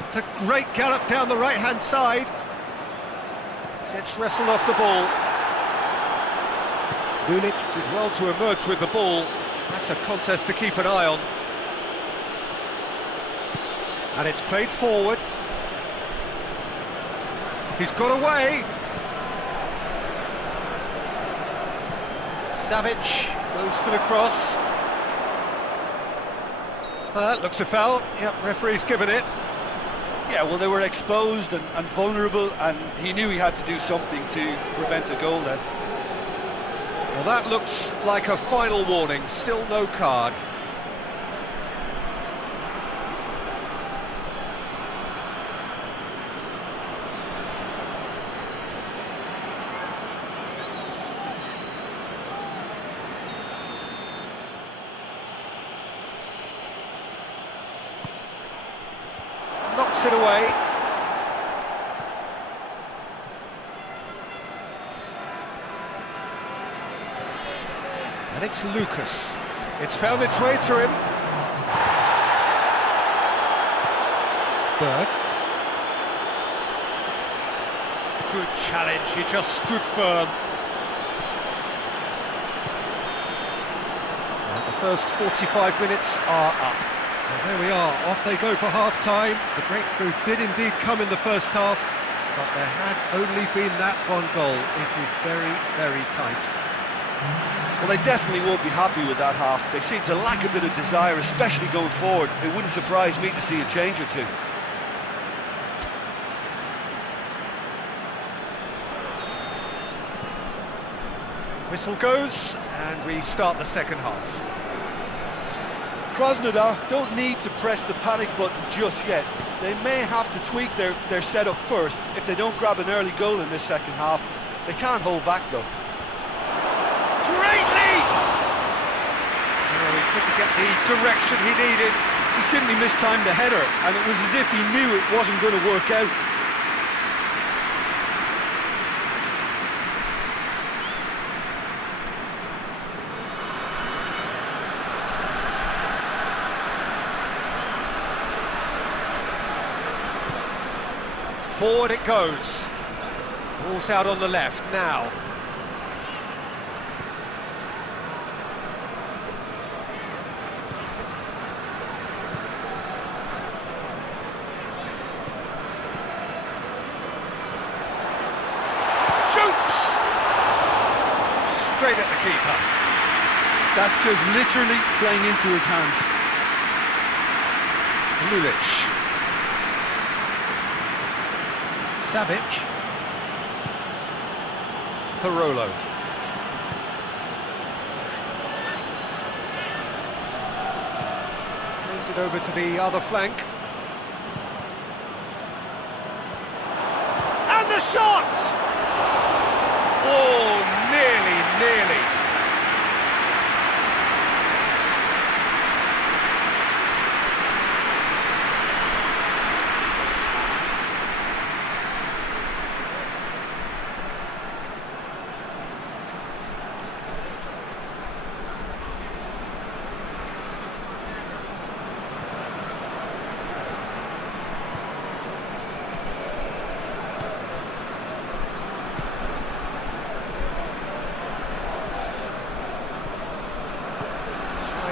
It's a great gallop down the right-hand side. Gets wrestled off the ball. Lulic did well to emerge with the ball. That's a contest to keep an eye on. And it's played forward. He's got away. Savic goes for the cross. That looks a foul. Yep, referee's given it. Yeah, well, they were exposed and vulnerable, and he knew he had to do something to prevent a goal then. Well, that looks like a final warning. Still no card. Knocks it away. And it's Lucas. It's found its way to him. Berg. Good challenge, he just stood firm. And the first 45 minutes are up. Well, there we are, off they go for half-time. The breakthrough did indeed come in the first half, but there has only been that one goal. It is very, very tight. Well, they definitely won't be happy with that half. They seem to lack a bit of desire, especially going forward. It wouldn't surprise me to see a change or two. Whistle goes, and we start the second half. Krasnodar don't need to press the panic button just yet. They may have to tweak their setup first if they don't grab an early goal in this second half. They can't hold back though. Great lead! Oh, he couldn't get the direction he needed. He simply mistimed the header, and it was as if he knew it wasn't going to work out. Forward it goes. Ball's out on the left now. Shoots! Straight at the keeper. That's just literally playing into his hands. Lulic. Savic. Parolo. Gets it over to the other flank. And the shot! Oh, nearly.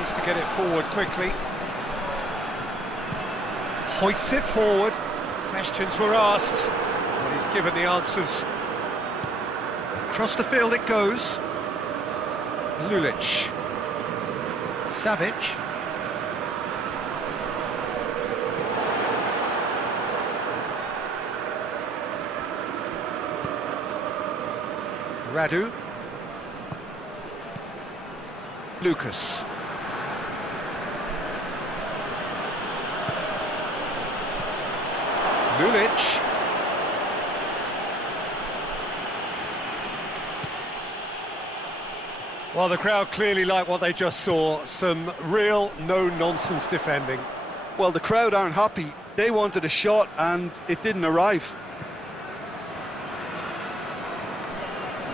To get it forward quickly. Hoists it forward. Questions were asked, but he's given the answers. Across the field it goes. Lulic. Savic. Radu. Lucas. Lulic. Well, the crowd clearly like what they just saw. Some real no-nonsense defending. Well, the crowd aren't happy. They wanted a shot and it didn't arrive.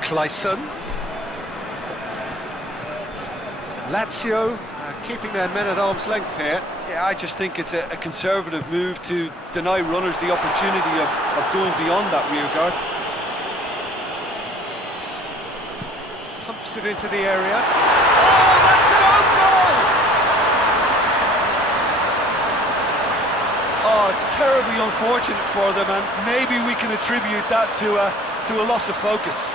Clayson. Lazio keeping their men at arm's length here. Yeah, I just think it's a conservative move to deny runners the opportunity of going beyond that rear guard. Pumps it into the area. Oh, that's an own goal! Oh, it's terribly unfortunate for them, and maybe we can attribute that to a loss of focus.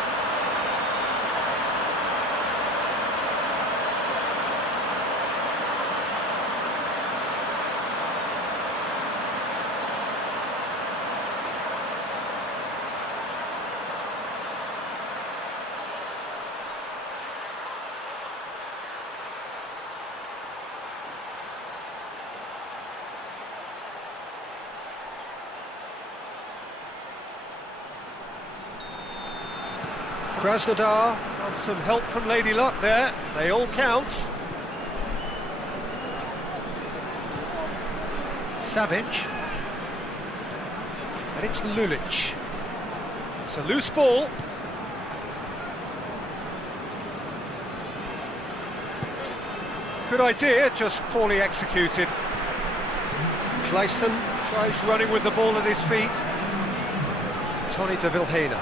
Krasnodar got some help from Lady Luck there. They all count. Savic. And it's Lulic. It's a loose ball. Good idea, just poorly executed. Clayson tries running with the ball at his feet. Tony de Vilhena.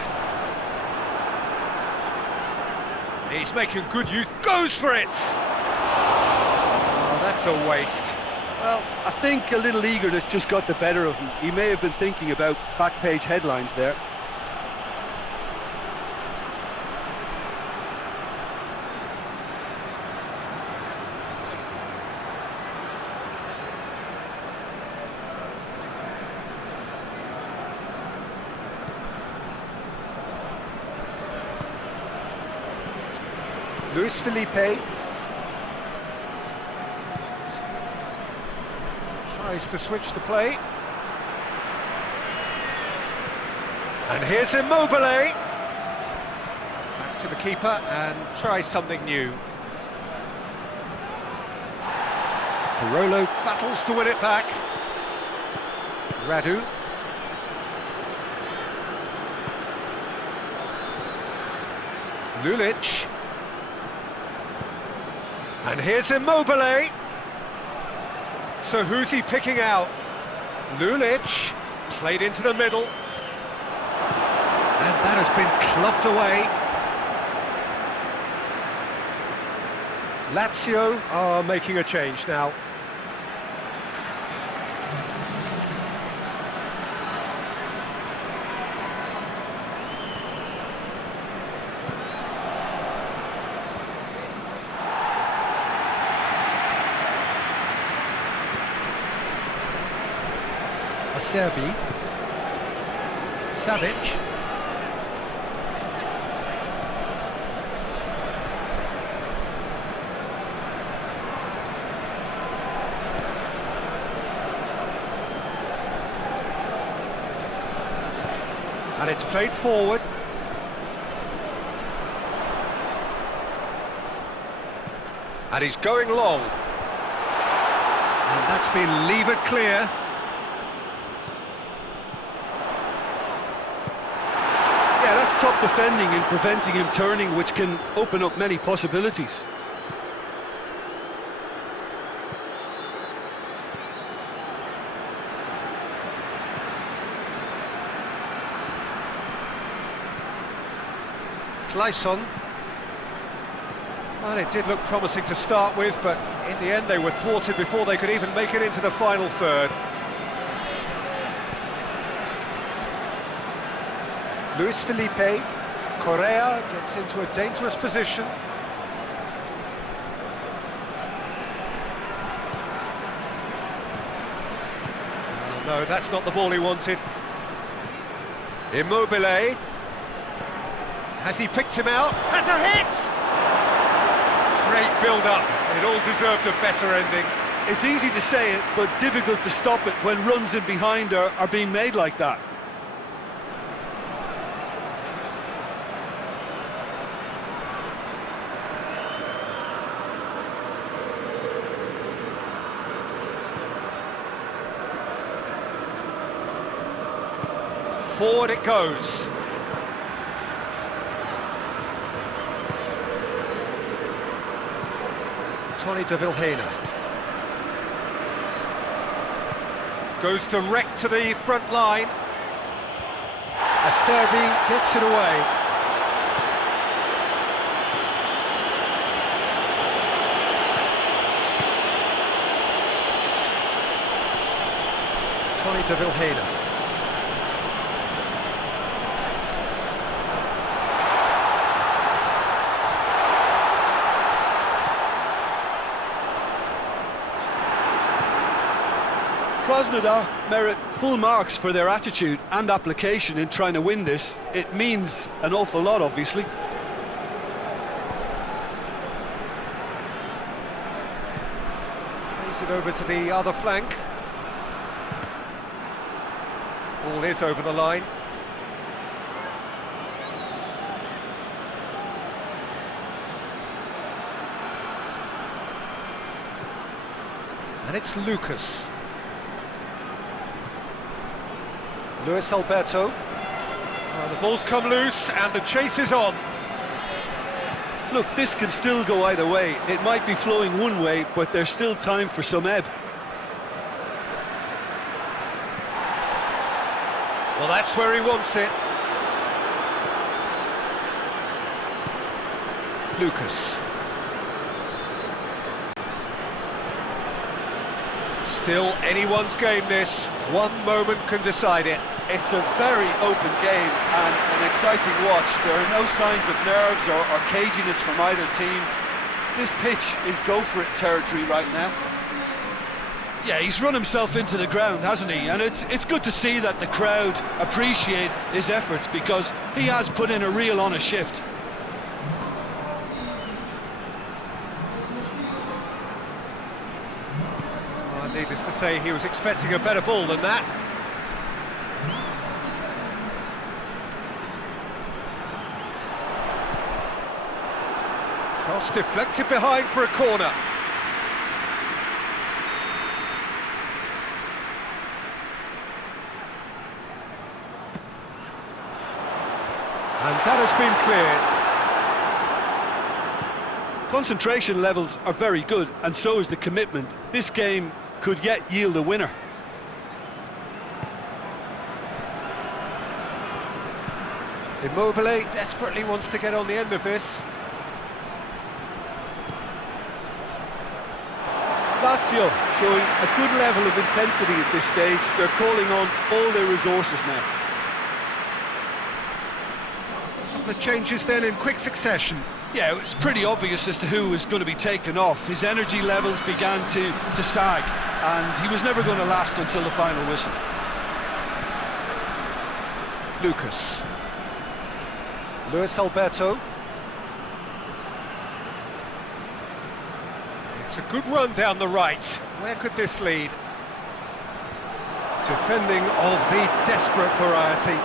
He's making good use, goes for it! Oh, that's a waste. Well, I think a little eagerness just got the better of him. He may have been thinking about back-page headlines there. Luis Felipe tries to switch the play. And here's Immobile. Back to the keeper and try something new. Parolo battles to win it back. Radu. Lulic. And here's Immobile. So who's he picking out? Lulic, played into the middle. And that has been clubbed away. Lazio are making a change now. Acerbi, Savic, And it's played forward. And he's going long. And that's been levered clear. Yeah, that's top defending and preventing him turning, which can open up many possibilities. Lyon. Well, it did look promising to start with, but in the end they were thwarted before they could even make it into the final third. Luis Felipe, Correa gets into a dangerous position. Oh, no, that's not the ball he wanted. Immobile. Has he picked him out? Has a hit! Great build-up. It all deserved a better ending. It's easy to say it, but difficult to stop it when runs in behind are being made like that. Forward it goes. Tony de Vilhena goes direct to the front line. Acerbi gets it away. Tony de Vilhena. Krasnodar merit full marks for their attitude and application in trying to win this. It means an awful lot, obviously. Plays it over to the other flank. Ball is over the line. And it's Lucas. Luis Alberto. The ball's come loose and the chase is on. Look, this can still go either way. It might be flowing one way, but there's still time for some ebb. Well, that's where he wants it. Lucas. Still anyone's game this. One moment can decide it. It's a very open game and an exciting watch. There are no signs of nerves or caginess from either team. This pitch is go-for-it territory right now. Yeah, he's run himself into the ground, hasn't he? And it's good to see that the crowd appreciate his efforts, because he has put in a real honest shift. Well, needless to say, he was expecting a better ball than that. Cross deflected behind for a corner. And that has been cleared. Concentration levels are very good, and so is the commitment. This game could yet yield a winner. Immobile desperately wants to get on the end of this. Lazio showing a good level of intensity at this stage. They're calling on all their resources now. The changes then in quick succession. Yeah, it was pretty obvious as to who was going to be taken off. His energy levels began to sag, and he was never going to last until the final whistle. Lucas. Luis Alberto. It's a good run down the right. Where could this lead? Defending of the desperate variety.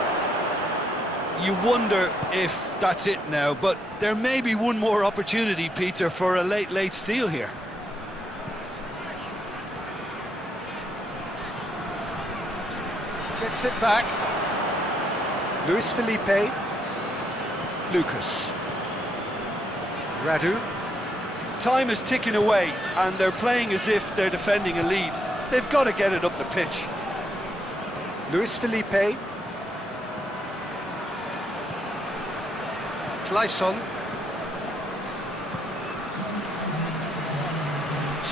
you wonder if that's it now, but there may be one more opportunity, Peter, for a late steal here. Gets it back. Luis Felipe. Lucas. Radu. Time is ticking away, and they're playing as if they're defending a lead. They've got to get it up the pitch. Luis Felipe. Clayson.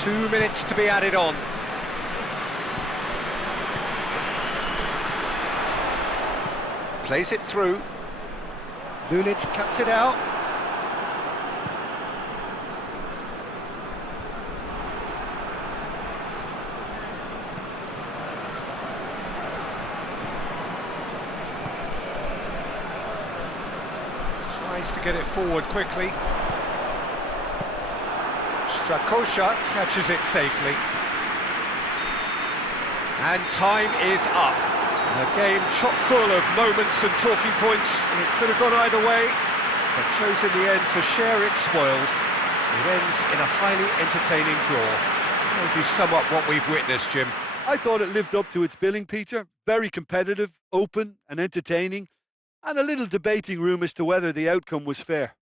2 minutes to be added on. Plays it through. Lulic cuts it out. Tries to get it forward quickly. Strakosha catches it safely. And time is up. A game chock full of moments and talking points. It could have gone either way, but chose in the end to share its spoils. It ends in a highly entertaining draw. How would you sum up what we've witnessed, Jim? I thought it lived up to its billing, Peter. Very competitive, open and entertaining, and a little debating room as to whether the outcome was fair.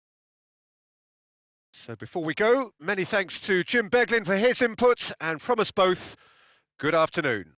So before we go, many thanks to Jim Beglin for his input, and from us both, good afternoon.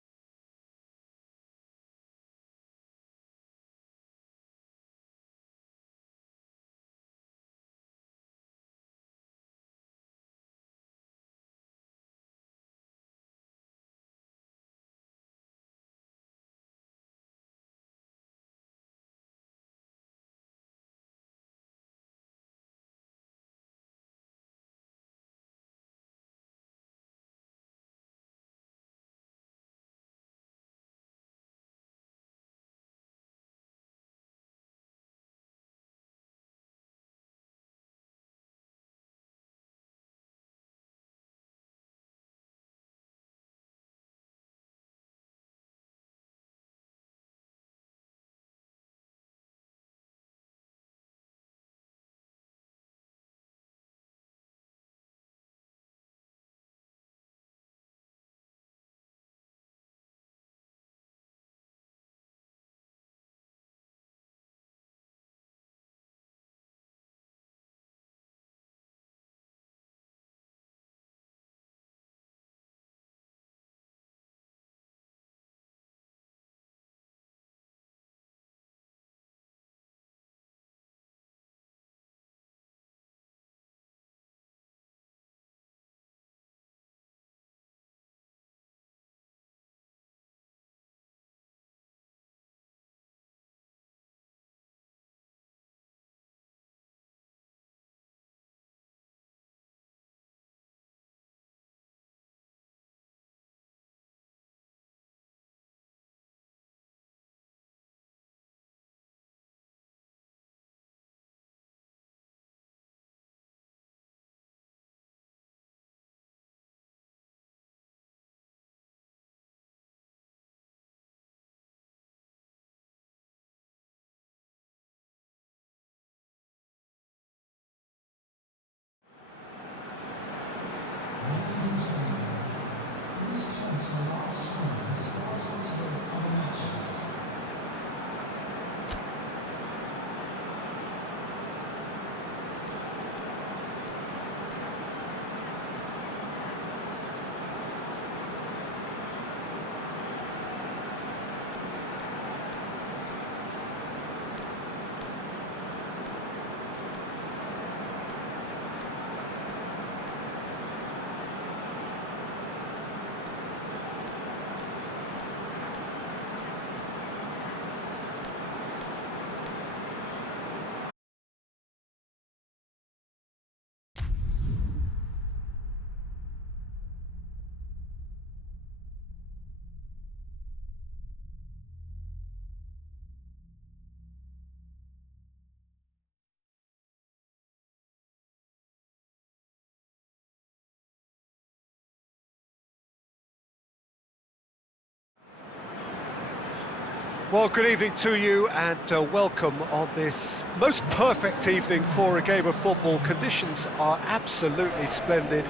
Well, good evening to you and welcome on this most perfect evening for a game of football. Conditions are absolutely splendid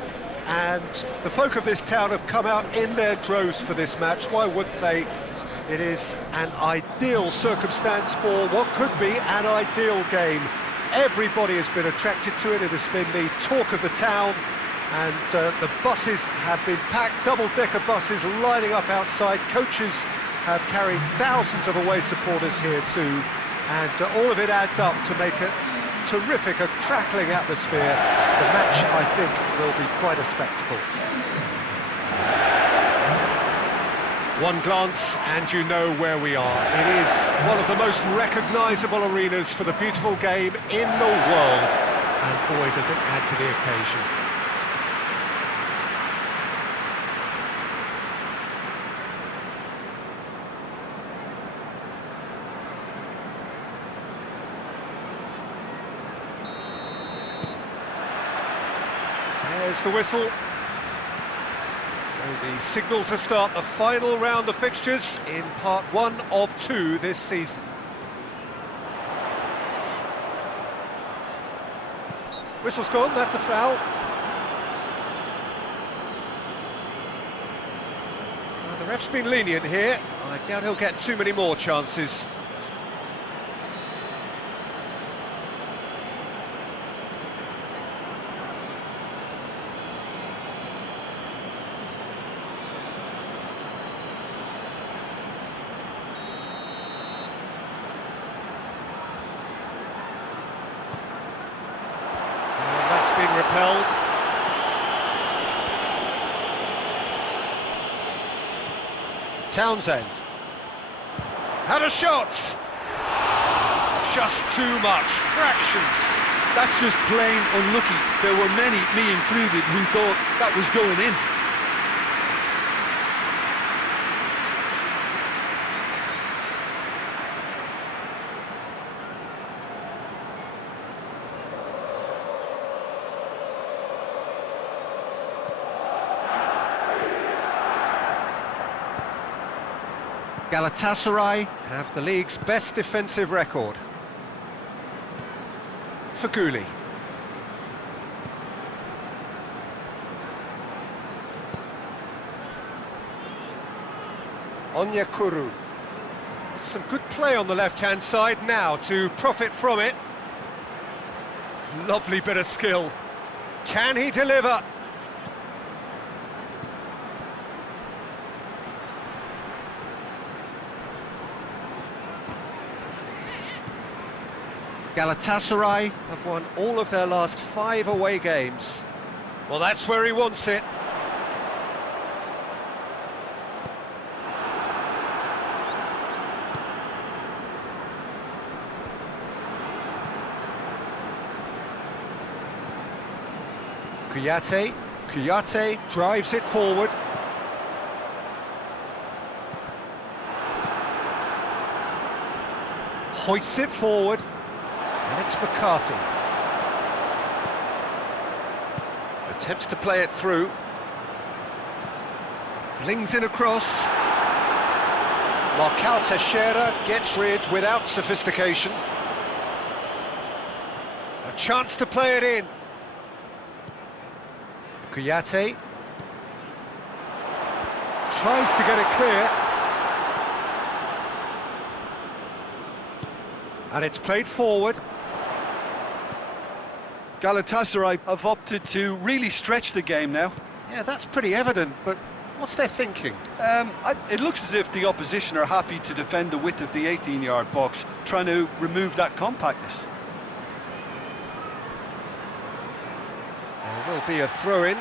and the folk of this town have come out in their droves for this match. Why wouldn't they? It is an ideal circumstance for what could be an ideal game. Everybody has been attracted to it. It has been the talk of the town, and the buses have been packed, double-decker buses lining up outside. Coaches have carried thousands of away supporters here too, and all of it adds up to make a terrific, a crackling atmosphere. The match, I think, will be quite a spectacle. One glance and you know where we are. It is one of the most recognisable arenas for the beautiful game in the world, and boy does it add to the occasion. There's the whistle. So the signal to start the final round of fixtures in part 1 of 2 this season. Whistle's gone, that's a foul. Well, the ref's been lenient here. I doubt he'll get too many more chances. Repelled. Townsend had a shot. Just too much. Fractions. That's just plain unlucky. There were many, me included, who thought that was going in. Galatasaray have the league's best defensive record. Faguli. Onyekuru. Some good play on the left-hand side now to profit from it. Lovely bit of skill. Can he deliver? Galatasaray have won all of their last 5 away games. Well, that's where he wants it. Kouyaté drives it forward. Hoists it forward. And it's McCarthy. Attempts to play it through. Flings in across. Marcao Teixeira gets rid without sophistication. A chance to play it in. Kouyaté tries to get it clear. And it's played forward. Galatasaray have opted to really stretch the game now. Yeah, that's pretty evident, but what's their thinking? It looks as if the opposition are happy to defend the width of the 18-yard box, trying to remove that compactness. There will be a throw-in.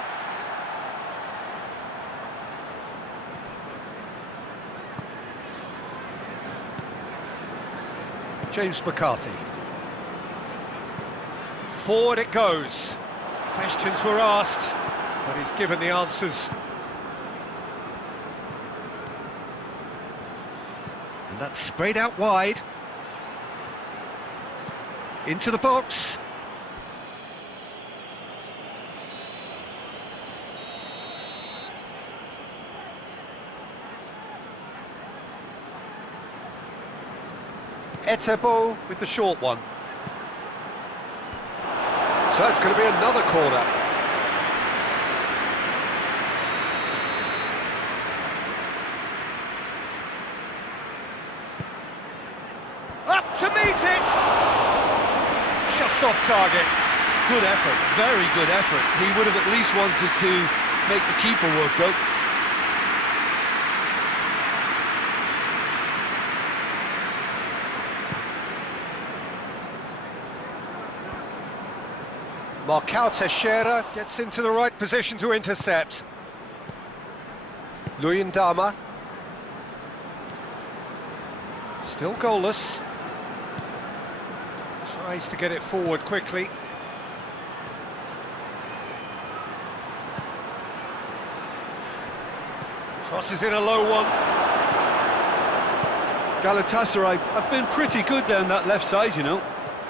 James McCarthy. Forward it goes. Questions were asked, but he's given the answers. And that's sprayed out wide. Into the box. Etebo with the short one. So it's going to be another corner. Up to meet it! Just off target. Good effort, very good effort. He would have at least wanted to make the keeper work, though. Marcao Teixeira gets into the right position to intercept. Lyon. Still goalless. Tries to get it forward quickly. Crosses in a low one. Galatasaray have been pretty good down that left side, you know.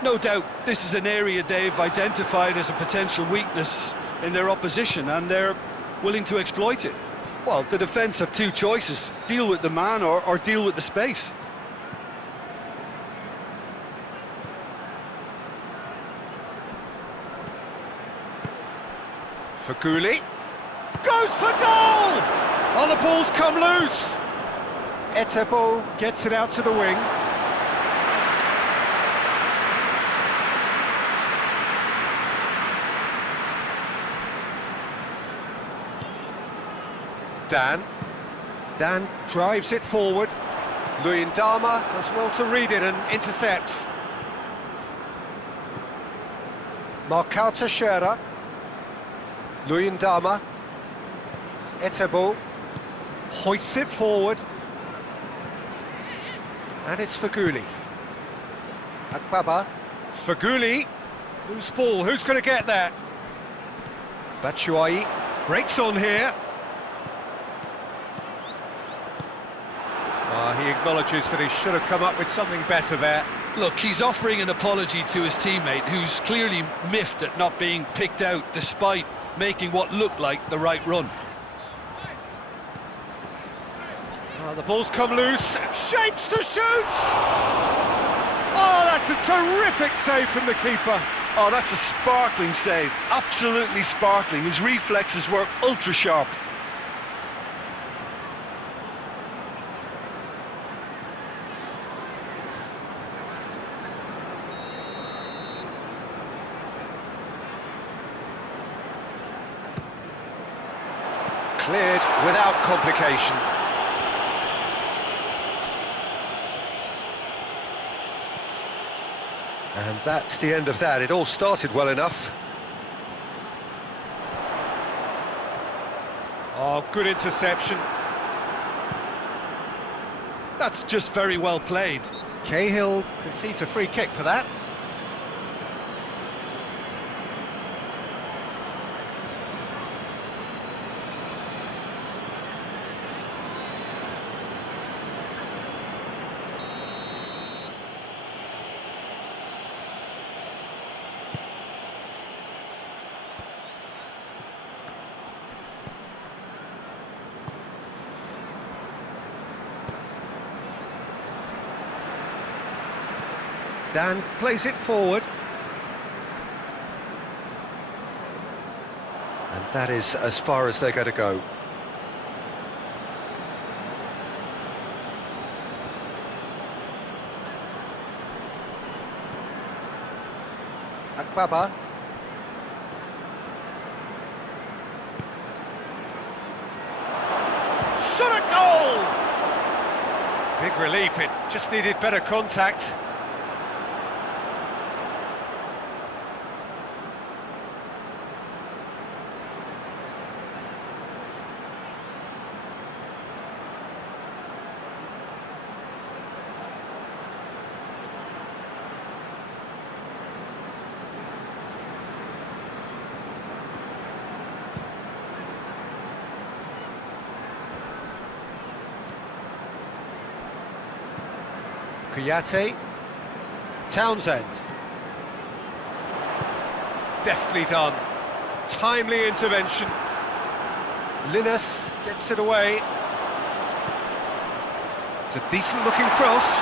No doubt this is an area they've identified as a potential weakness in their opposition, and they're willing to exploit it. Well, the defence have two choices: deal with the man or deal with the space. Faguli goes for goal! Oh, the ball's come loose. Etebo gets it out to the wing. Dan drives it forward. Lyon does well to read it and intercepts. Marcao Teixeira. Lyon. Etebo hoists it forward. And it's Faguli. Akbaba. Faguli. Loose ball, who's going to get that? Batshuayi breaks on here. He acknowledges that he should have come up with something better there. Look, he's offering an apology to his teammate, who's clearly miffed at not being picked out despite making what looked like the right run. The ball's come loose, shapes to shoot! Oh, that's a terrific save from the keeper. Oh, that's a sparkling save, absolutely sparkling. His reflexes were ultra sharp. Cleared without complication. And that's the end of that. It all started well enough. Oh, good interception. That's just very well played. Cahill concedes a free kick for that. Dan plays it forward. And that is as far as they're going to go. Akbaba. Shot at goal! Big relief, it just needed better contact. Kouyaté, Townsend. Deftly done. Timely intervention. Linus gets it away. It's a decent looking cross.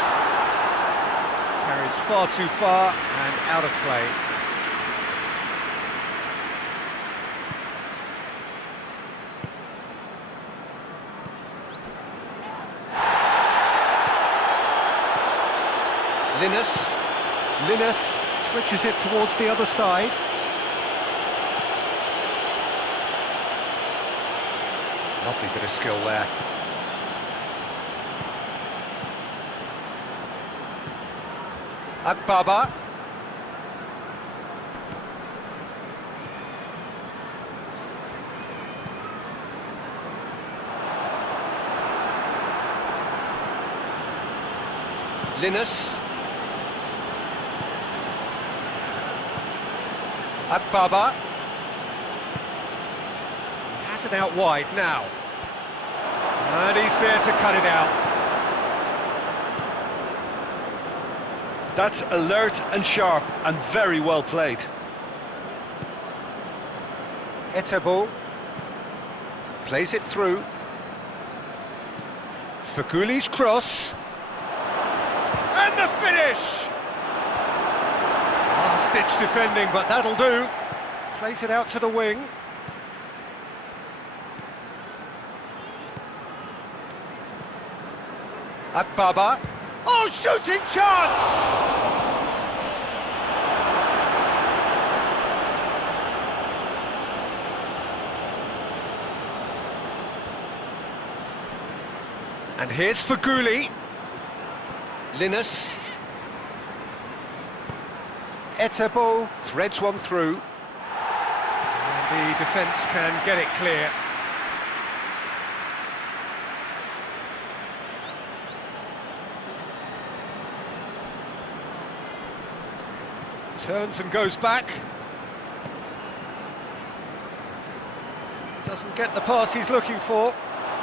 Carries far too far and out of play. Linus switches it towards the other side. Lovely bit of skill there. Akbaba. Linus. Akbaba. Has it out wide now. And he's there to cut it out. That's alert and sharp and very well played. Etebo plays it through. Faguli's cross. And the finish! Last-ditch defending, but that'll do. Plays it out to the wing. Akbaba. Oh, shooting chance! And here's Faguli. Linus. Etebo threads one through. And the defence can get it clear. Turns and goes back. Doesn't get the pass he's looking for.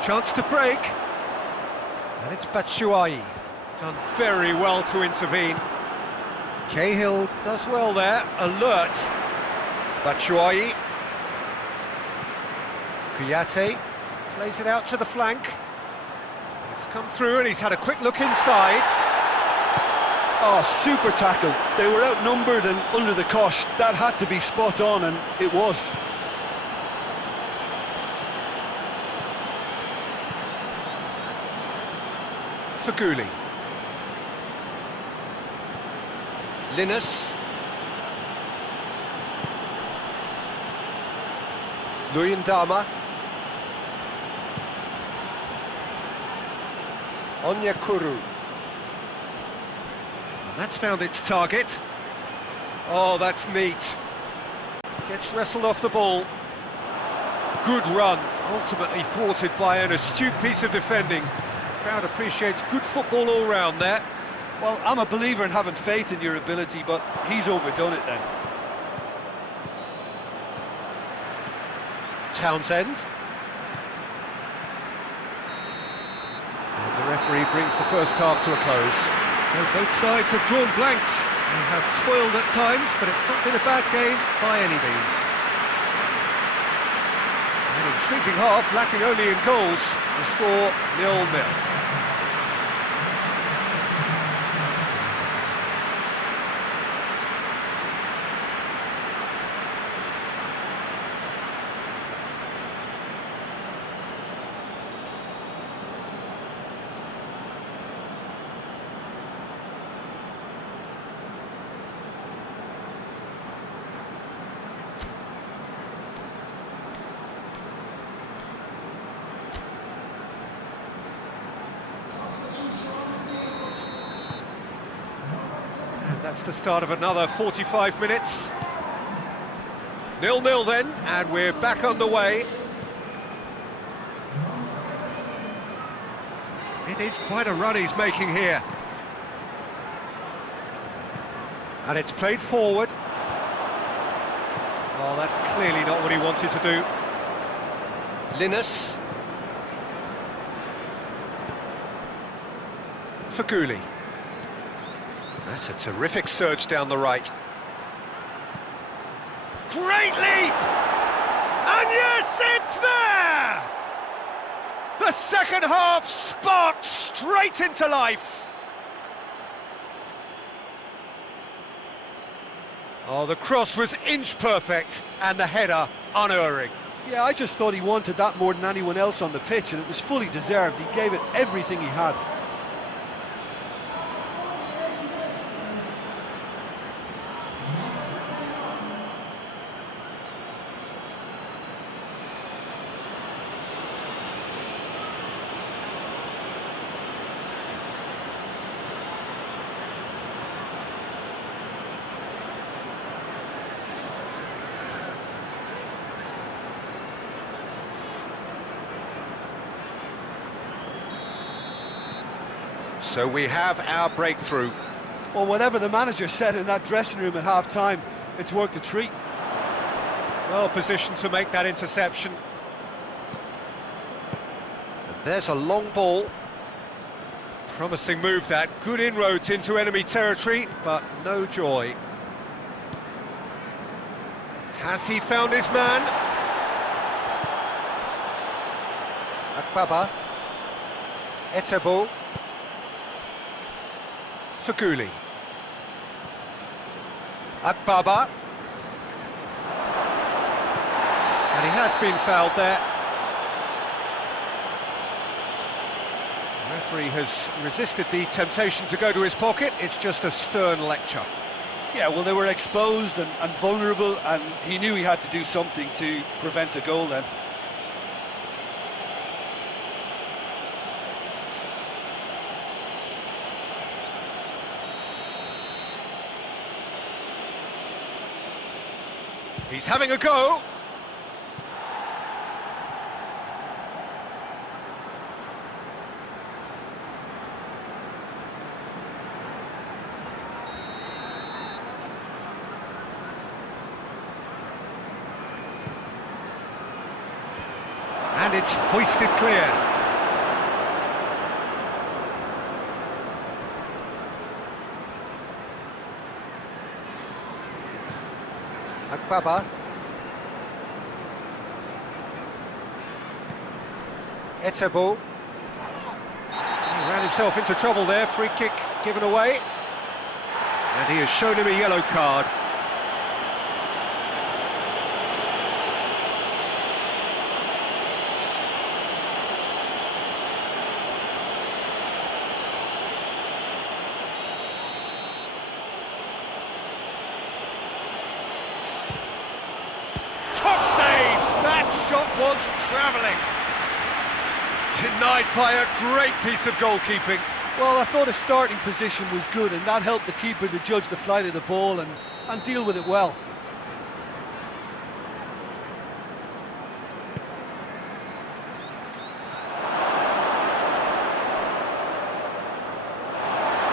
Chance to break. And it's Batshuayi. Done very well to intervene. Cahill does well there. Alert. Batshuayi. Kouyaté plays it out to the flank. It's come through and he's had a quick look inside. Oh, super tackle. They were outnumbered and under the cosh. That had to be spot on, and it was. Faguli. Linus. Luyendama. Onyekuru. That's found its target. Oh, that's neat. Gets wrestled off the ball. Good run, ultimately thwarted by an astute piece of defending. Crowd appreciates good football all round there. Well, I'm a believer in having faith in your ability, but he's overdone it then. Townsend. And the referee brings the first half to a close. So both sides have drawn blanks. They have toiled at times, but it's not been a bad game by any means. An intriguing half, lacking only in goals. The score 0-0. That's the start of another 45 minutes. 0-0 then, and we're back underway. It is quite a run he's making here. And it's played forward. Well, that's clearly not what he wanted to do. Linus. Faguli. That's a terrific surge down the right. Great leap! And yes, it's there! The second half sparked straight into life. Oh, the cross was inch perfect, and the header unerring. Yeah, I just thought he wanted that more than anyone else on the pitch, and it was fully deserved. He gave it everything he had. So we have our breakthrough. Well, whatever the manager said in that dressing room at half-time, it's worked a treat. Well positioned to make that interception. And there's a long ball. Promising move that. Good inroads into enemy territory, but no joy. Has he found his man? Akbaba. Etebo. Faguli. Akbaba. And he has been fouled there. The referee has resisted the temptation to go to his pocket. It's just a stern lecture. Yeah, well, they were exposed and vulnerable, and he knew he had to do something to prevent a goal then. He's having a go. And it's hoisted clear. Akbaba. Etebo. He ran himself into trouble there, free kick given away. And he has shown him a yellow card. Was travelling. Denied by a great piece of goalkeeping. Well, I thought his starting position was good, and that helped the keeper to judge the flight of the ball and deal with it well.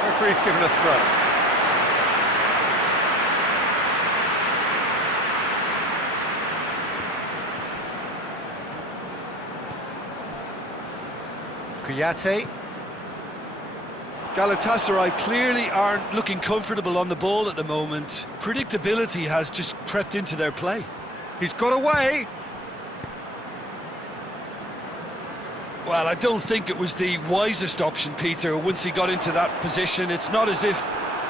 Referee's given a throw. Kuyate. Galatasaray clearly aren't looking comfortable on the ball at the moment. Predictability has just crept into their play. He's got away. Well, I don't think it was the wisest option, Peter, once he got into that position. It's not as if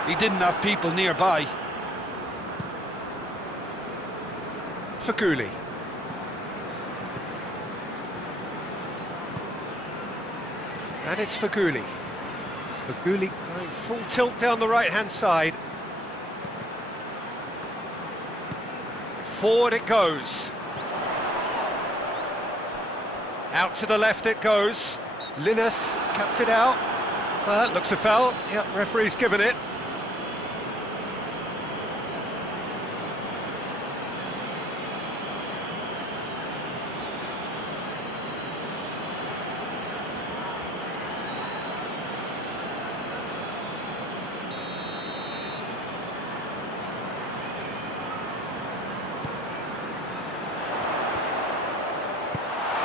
he didn't have people nearby. Faguli. And it's Faguli. Faguli going full tilt down the right-hand side. Forward it goes. Out to the left it goes. Linus cuts it out. That looks a foul. Yep, referee's given it.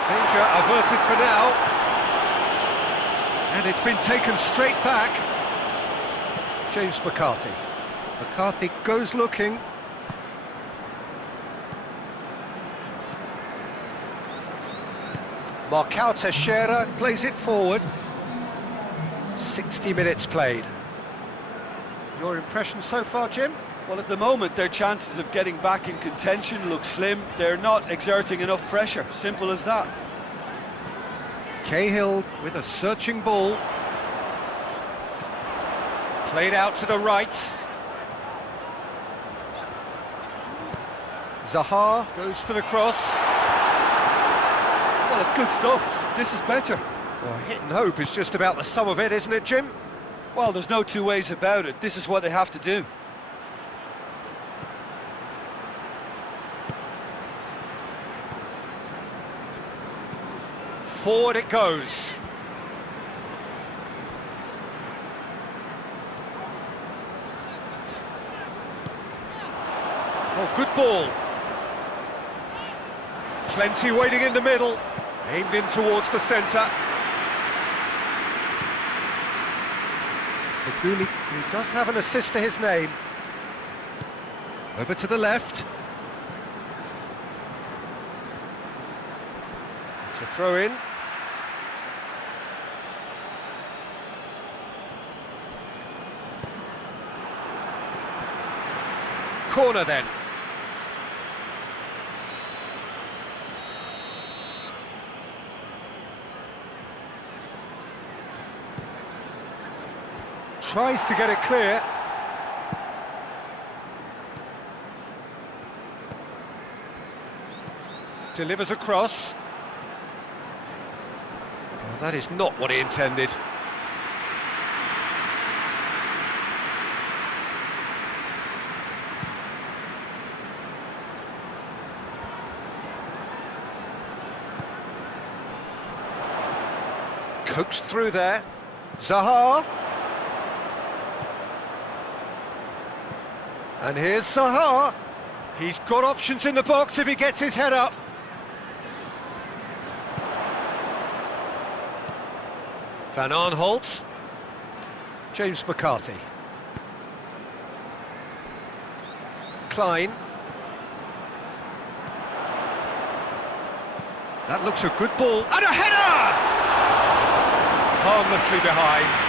Danger averted for now. And it's been taken straight back. James McCarthy. McCarthy goes looking. Marcao Teixeira plays it forward. 60 minutes played. Your impression so far, Jim? Well, at the moment, their chances of getting back in contention look slim. They're not exerting enough pressure, simple as that. Cahill with a searching ball. Played out to the right. Zaha goes for the cross. Well, it's good stuff. This is better. Well, hit and hope is just about the sum of it, isn't it, Jim? Well, there's no two ways about it. This is what they have to do. Forward it goes. Oh, good ball. Plenty waiting in the middle. Aimed in towards the centre. Baguli, who does have an assist to his name. Over to the left. It's a throw in. Corner then. Tries to get it clear. Delivers across. Well, that is not what he intended. Coaxed through there. Zaha. And here's Zaha. He's got options in the box if he gets his head up. Van Aanholt. James McCarthy. Klein. That looks a good ball. And a header! Harmlessly behind.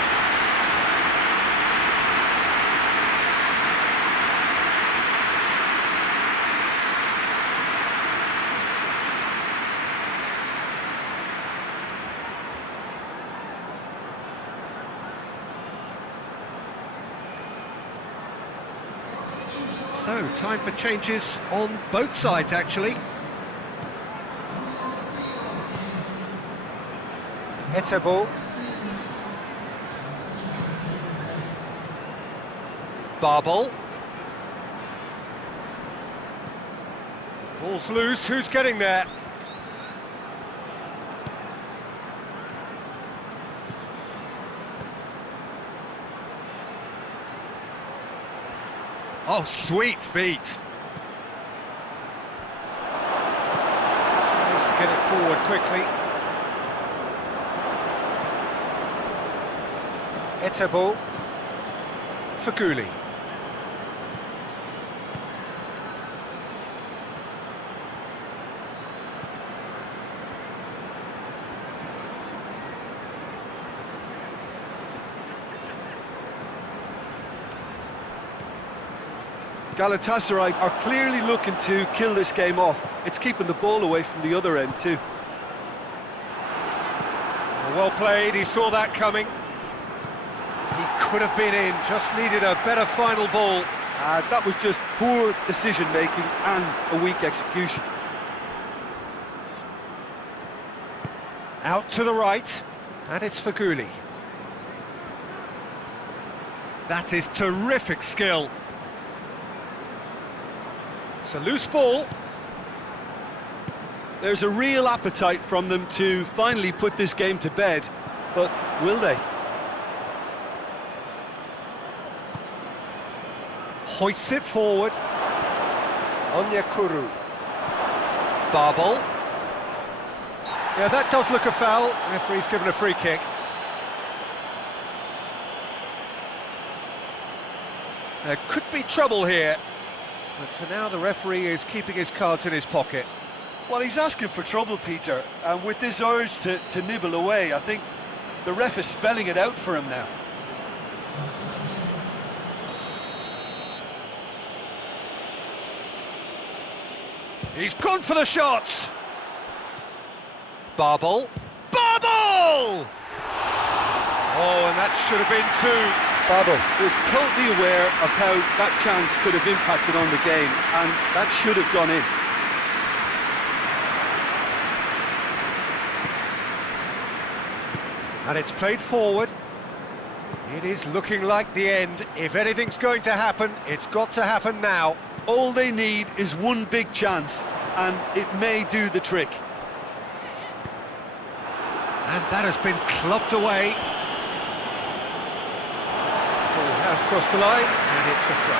So, time for changes on both sides, actually. Etebo. Barbel. Ball's loose, who's getting there? Oh, sweet feet. Tries to get it forward quickly. Etebo. Faguli. Galatasaray are clearly looking to kill this game off. It's keeping the ball away from the other end too. Well played, he saw that coming. He could have been in, just needed a better final ball. That was just poor decision-making and a weak execution. Out to the right, and it's Faguli. That is terrific skill. It's a loose ball. There's a real appetite from them to finally put this game to bed, but will they? Hoists it forward. Onyekuru. Barbel. Yeah, that does look a foul. Referee's given a free kick. There could be trouble here, but for now the referee is keeping his cards in his pocket. Well, he's asking for trouble, Peter, and with this urge to nibble away, I think the ref is spelling it out for him now. He's gone for the shots. Barbel. Barbel! Oh, and that should have been two. Babel was totally aware of how that chance could have impacted on the game, and that should have gone in. And it's played forward. It is looking like the end. If anything's going to happen, it's got to happen now. All they need is one big chance, and it may do the trick. And that has been clubbed away. Ball has crossed the line, and it's a throw.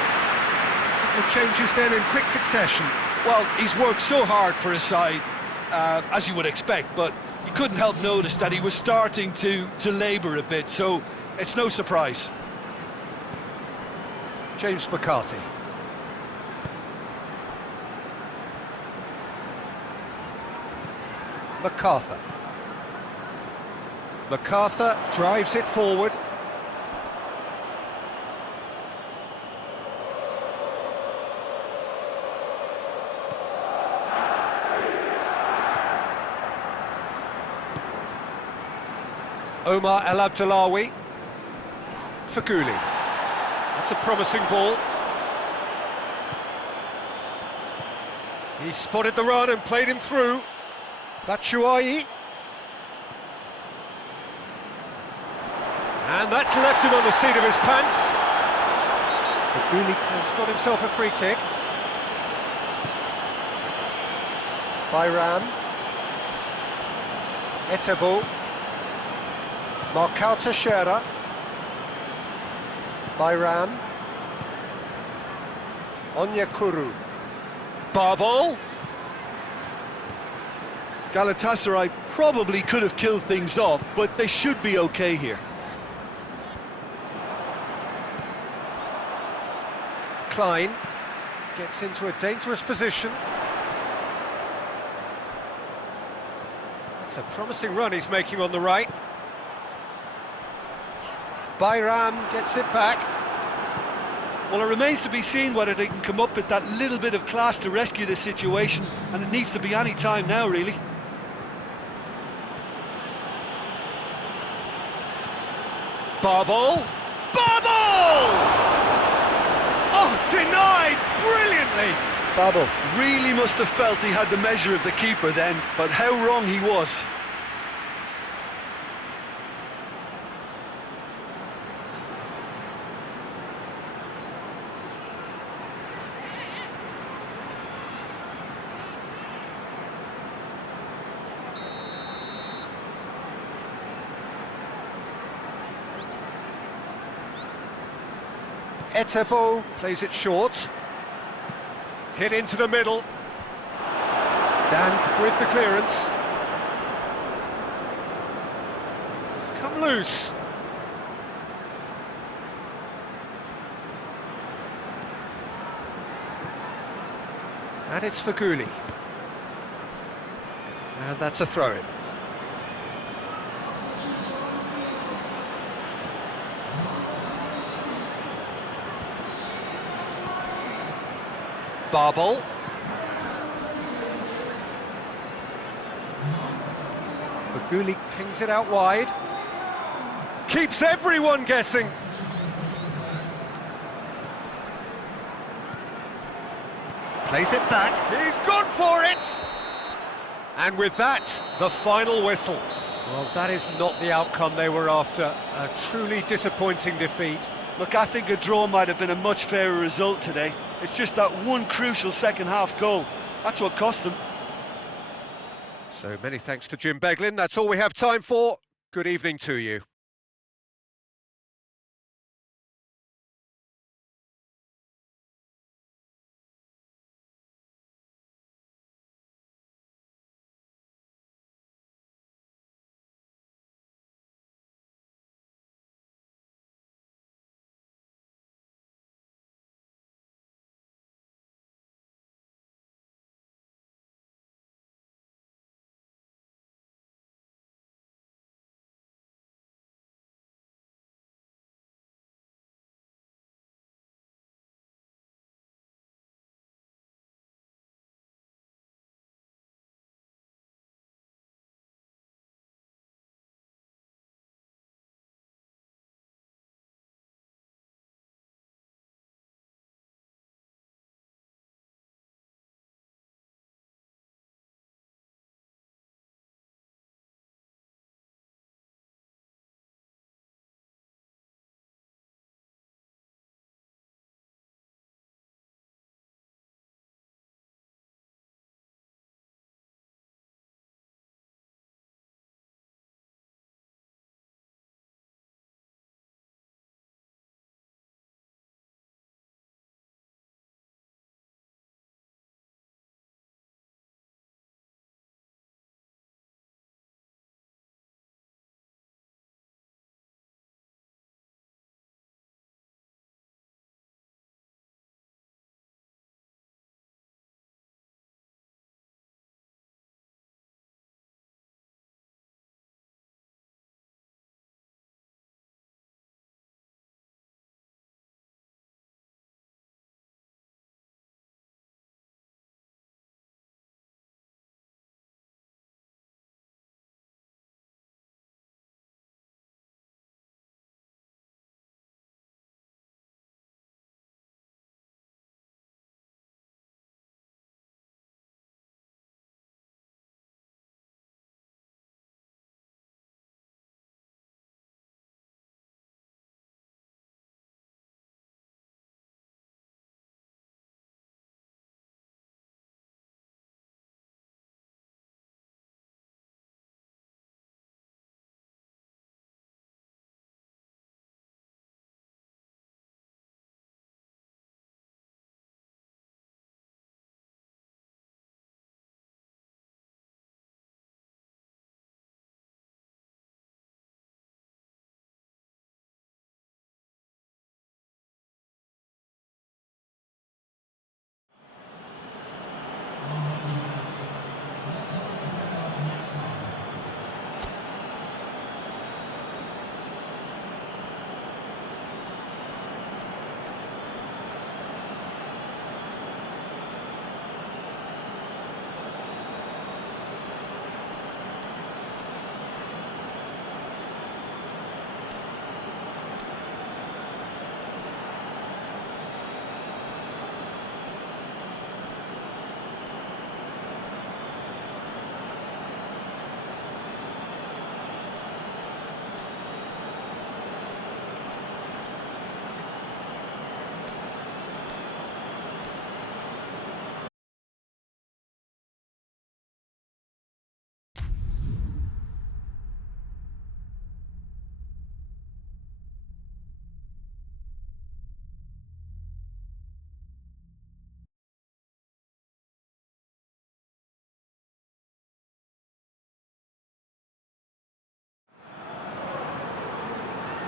The changes then in quick succession. Well, he's worked so hard for his side, as you would expect, but you couldn't help notice that he was starting to labour a bit, so it's no surprise. James McCarthy. MacArthur. MacArthur drives it forward. Omar El Abdullawi. Faguli. That's a promising ball. He spotted the run and played him through. Batshuayi. And that's left him on the seat of his pants. Faguli has got himself a free kick. Bayram. Etebo. Marcao Teixeira. Bayram. Onyekuru. Barbel. Galatasaray probably could have killed things off, but they should be okay here. Klein gets into a dangerous position. It's a promising run he's making on the right. Bayram gets it back. Well, it remains to be seen whether they can come up with that little bit of class to rescue this situation, and it needs to be any time now, really. Barbel. Barbel! Oh, denied brilliantly. Babel really must have felt he had the measure of the keeper then, but how wrong he was. Etebo plays it short. Hit into the middle. Dan with the clearance. It's come loose. And it's Faguli. And that's a throw-in. Barbel. Faguli pings it out wide. Keeps everyone guessing. Plays it back. He's gone for it! And with that, the final whistle. Well, that is not the outcome they were after. A truly disappointing defeat. Look, I think a draw might have been a much fairer result today. It's just that one crucial second-half goal. That's what cost them. So many thanks to Jim Beglin. That's all we have time for. Good evening to you.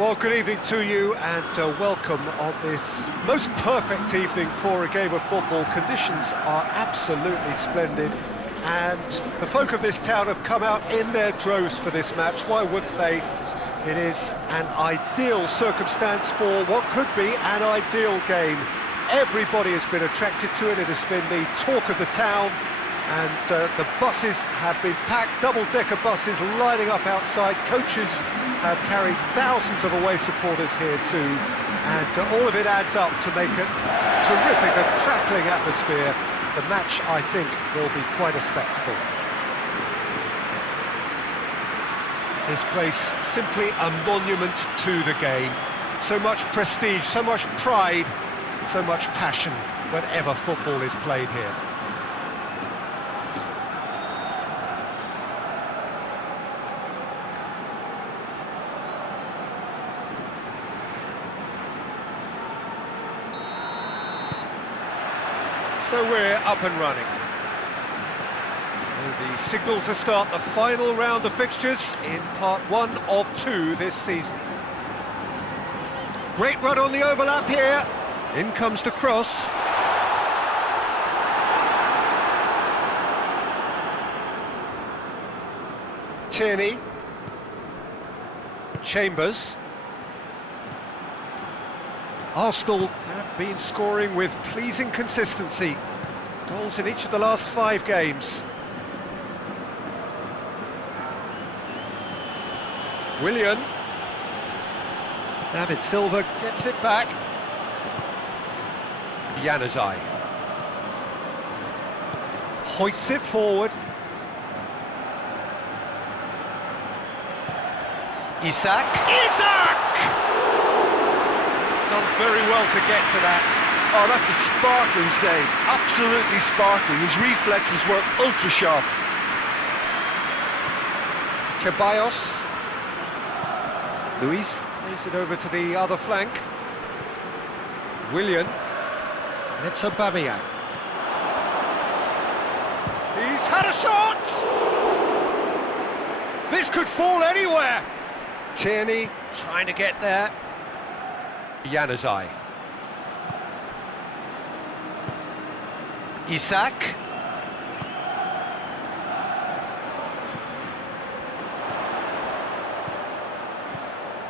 Well, good evening to you and welcome on this most perfect evening for a game of football. Conditions are absolutely splendid and the folk of this town have come out in their droves for this match. Why wouldn't they? It is an ideal circumstance for what could be an ideal game. Everybody has been attracted to it. It has been the talk of the town. And the buses have been packed, double-decker buses lining up outside. Coaches have carried thousands of away supporters here too, and all of it adds up to make a terrific and crackling atmosphere. The match, I think, will be quite a spectacle. This place simply a monument to the game. So much prestige, so much pride, so much passion whenever football is played here. So we're up and running. So the signal to start the final round of fixtures in part 1 of 2 this season. Great run on the overlap here. In comes the cross. Tierney. Chambers. Arsenal have been scoring with pleasing consistency. Goals in each of the last 5 games. Willian. David Silva gets it back. Januzaj. Hoists it forward. Isak. Done very well to get to that. Oh, that's a sparkling save. Absolutely sparkling. His reflexes were ultra sharp. Ceballos. Luis plays it over to the other flank. Willian. And it's Aubameyang. He's had a shot! This could fall anywhere! Tierney trying to get there. Januzaj. Isak.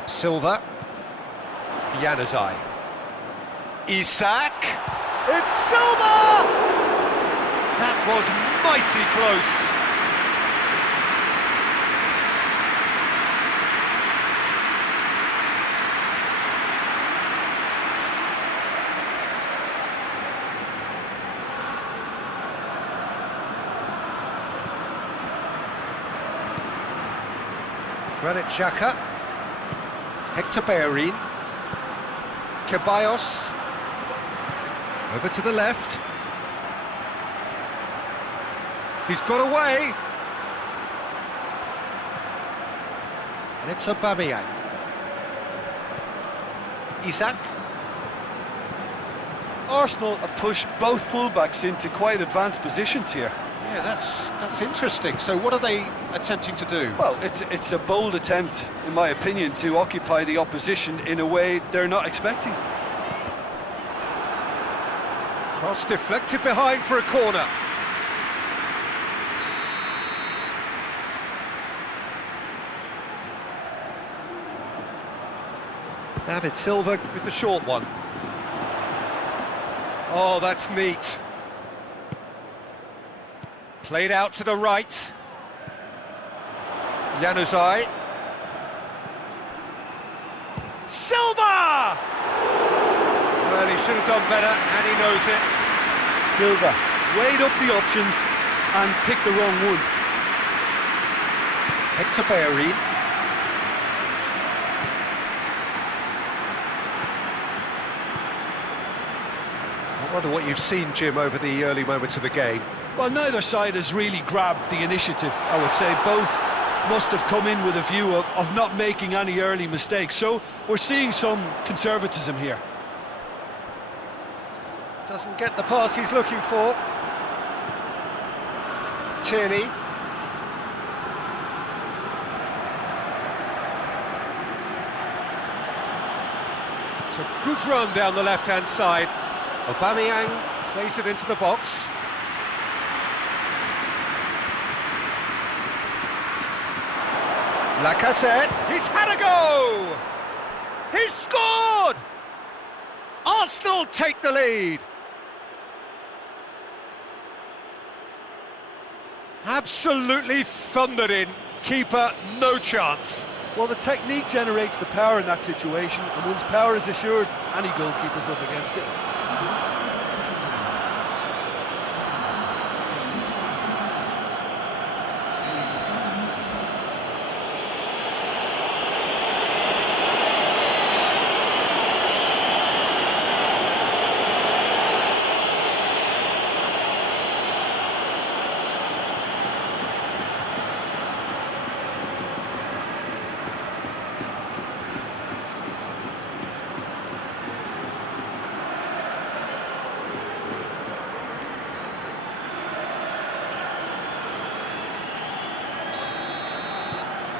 Silva. Januzaj. Isak. It's Silva! That was mighty close. Granit Xhaka. Hector Bellerin. Ceballos. Over to the left. He's got away. And it's Aubameyang. Isak. Arsenal have pushed both fullbacks into quite advanced positions here. Yeah, that's interesting. So what are they attempting to do? Well, it's a bold attempt, in my opinion, to occupy the opposition in a way they're not expecting. Cross deflected behind for a corner. David Silva with the short one. Oh, that's neat. Played out to the right. Januzaj. Silva! Well, he should have done better, and he knows it. Silva weighed up the options and picked the wrong one. Hector Bellerin. I wonder what you've seen, Jim, over the early moments of the game. Well, neither side has really grabbed the initiative, I would say. Both must have come in with a view of not making any early mistakes. So we're seeing some conservatism here. Doesn't get the pass he's looking for. Tierney. It's a good run down the left-hand side. Aubameyang plays it into the box. Lacazette, he's had a go! He's scored! Arsenal take the lead. Absolutely thundered in. Keeper, no chance. Well, the technique generates the power in that situation, and once power is assured, any goalkeeper's up against it.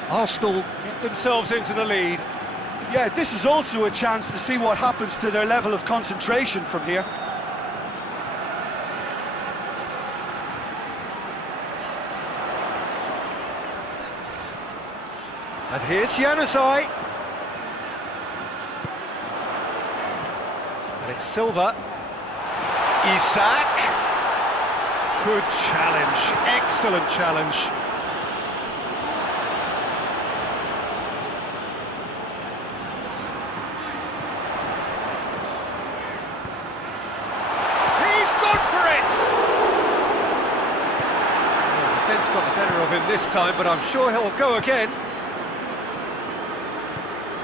Arsenal get themselves into the lead. Yeah, this is also a chance to see what happens to their level of concentration from here. And here's Januzaj. And it's Silva. Isak. Good challenge, excellent challenge. Got the better of him this time, but I'm sure he'll go again.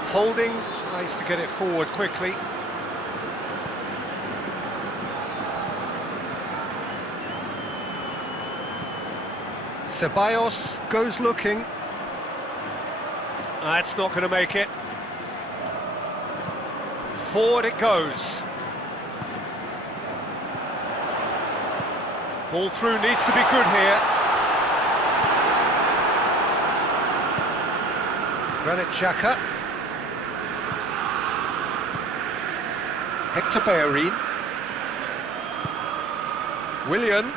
Holding tries to get it forward quickly. Ceballos goes looking. That's not going to make it. Forward it goes. Ball through needs to be good here. Granit Xhaka. Hector Bellerin. Willian.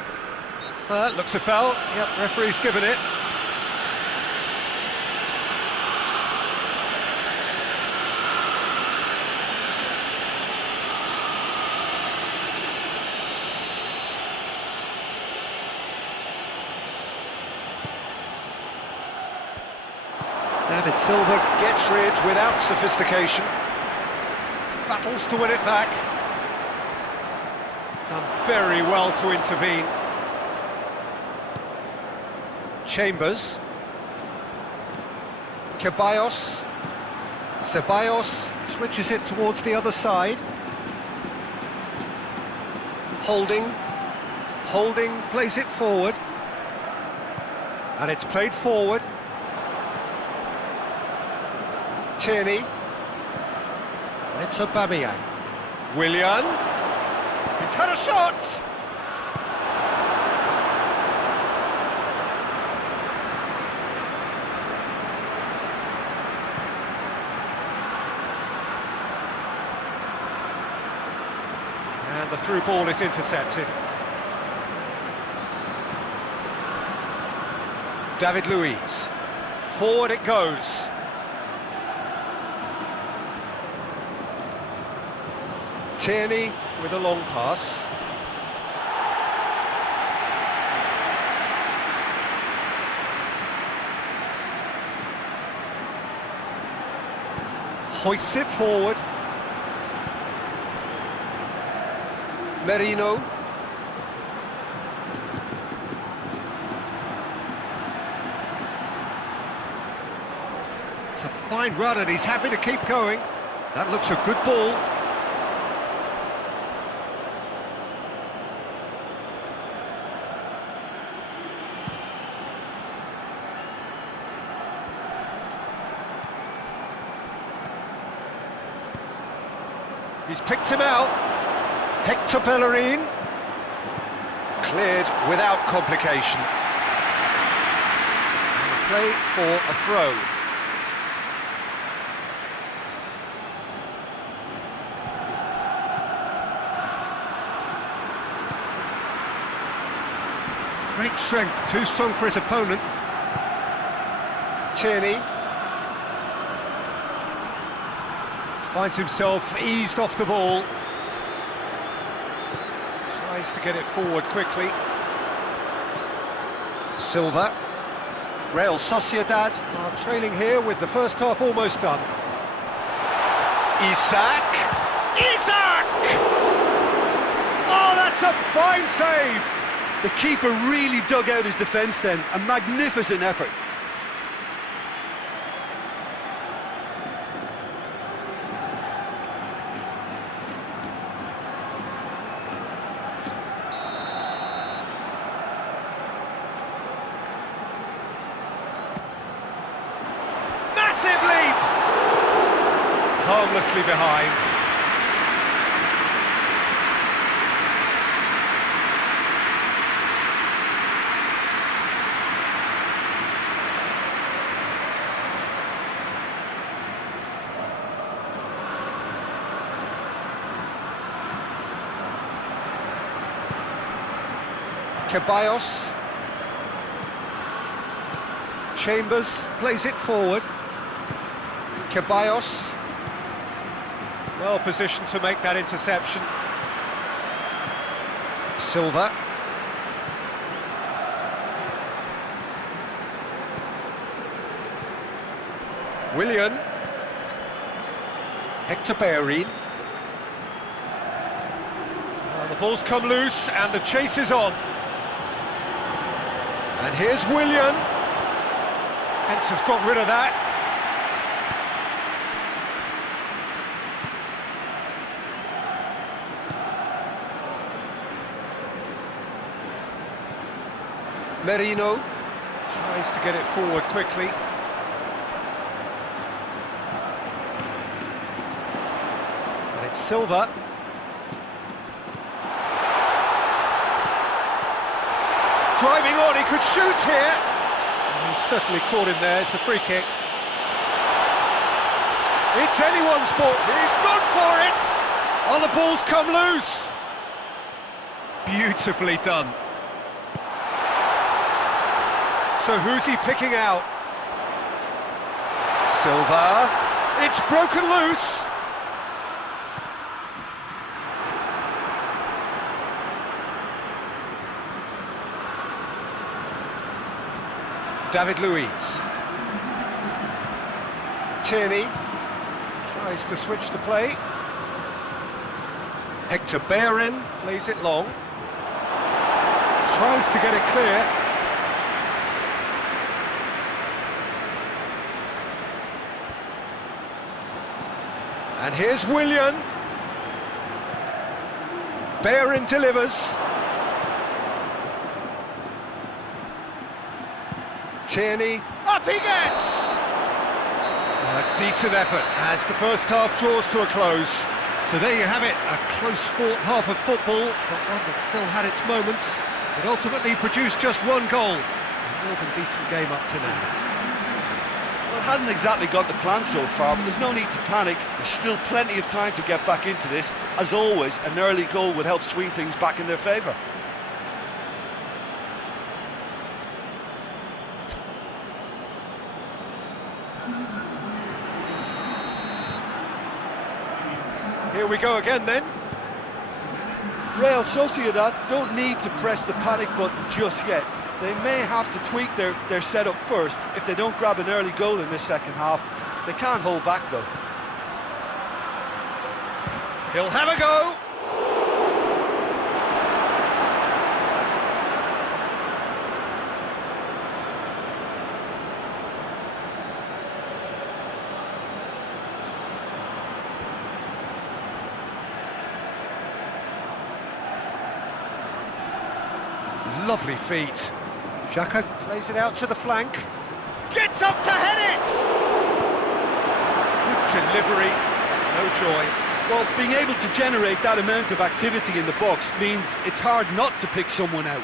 Looks a foul. Yep, referee's given it. David Silva gets rid without sophistication. Battles to win it back. Done very well to intervene. Chambers. Ceballos. Ceballos switches it towards the other side. Holding. Holding plays it forward. And it's played forward. Tierney. It's Aubameyang. Willian. He's had a shot! And the through ball is intercepted. David Luiz. Forward it goes. Tierney with a long pass. Hoists it forward. Merino. It's a fine run and he's happy to keep going. That looks a good ball. He's picked him out. Hector Bellerin. Cleared without complication. And play for a throw. Great strength, too strong for his opponent. Tierney finds himself eased off the ball. Tries to get it forward quickly. Silva. Real Sociedad are trailing here with the first half almost done. Isak! Oh, that's a fine save! The keeper really dug out his defence then, a magnificent effort. Massive leap! Harmlessly behind. Ceballos. Chambers plays it forward. Ceballos. Well positioned to make that interception. Silva. Willian. Hector Bellerin. The ball's come loose and the chase is on. And here's Willian. Fence has got rid of that. Merino tries to get it forward quickly. And it's Silva. Driving on, he could shoot here. And he's certainly caught him there, it's a free kick. It's anyone's ball, he's gone for it! Oh, the ball's come loose. Beautifully done. So who's he picking out? Silva. It's broken loose. David Luiz. Tierney tries to switch the play. Hector Bellerin plays it long. Tries to get it clear. And here's Willian. Bellerin delivers. Tierney, up he gets! A decent effort as the first half draws to a close. So there you have it, a close-fought half of football, but one that still had its moments. It ultimately produced just one goal. A more than decent game up to now. Well, it hasn't exactly got the plan so far, but there's no need to panic. There's still plenty of time to get back into this. As always, an early goal would help swing things back in their favour. Here we go again then. Real Sociedad don't need to press the panic button just yet. They may have to tweak their setup first if they don't grab an early goal in this second half. They can't hold back though. He'll have a go. Lovely feet. Xhaka plays it out to the flank. Gets up to head it! Good delivery, no joy. Well, being able to generate that amount of activity in the box means it's hard not to pick someone out.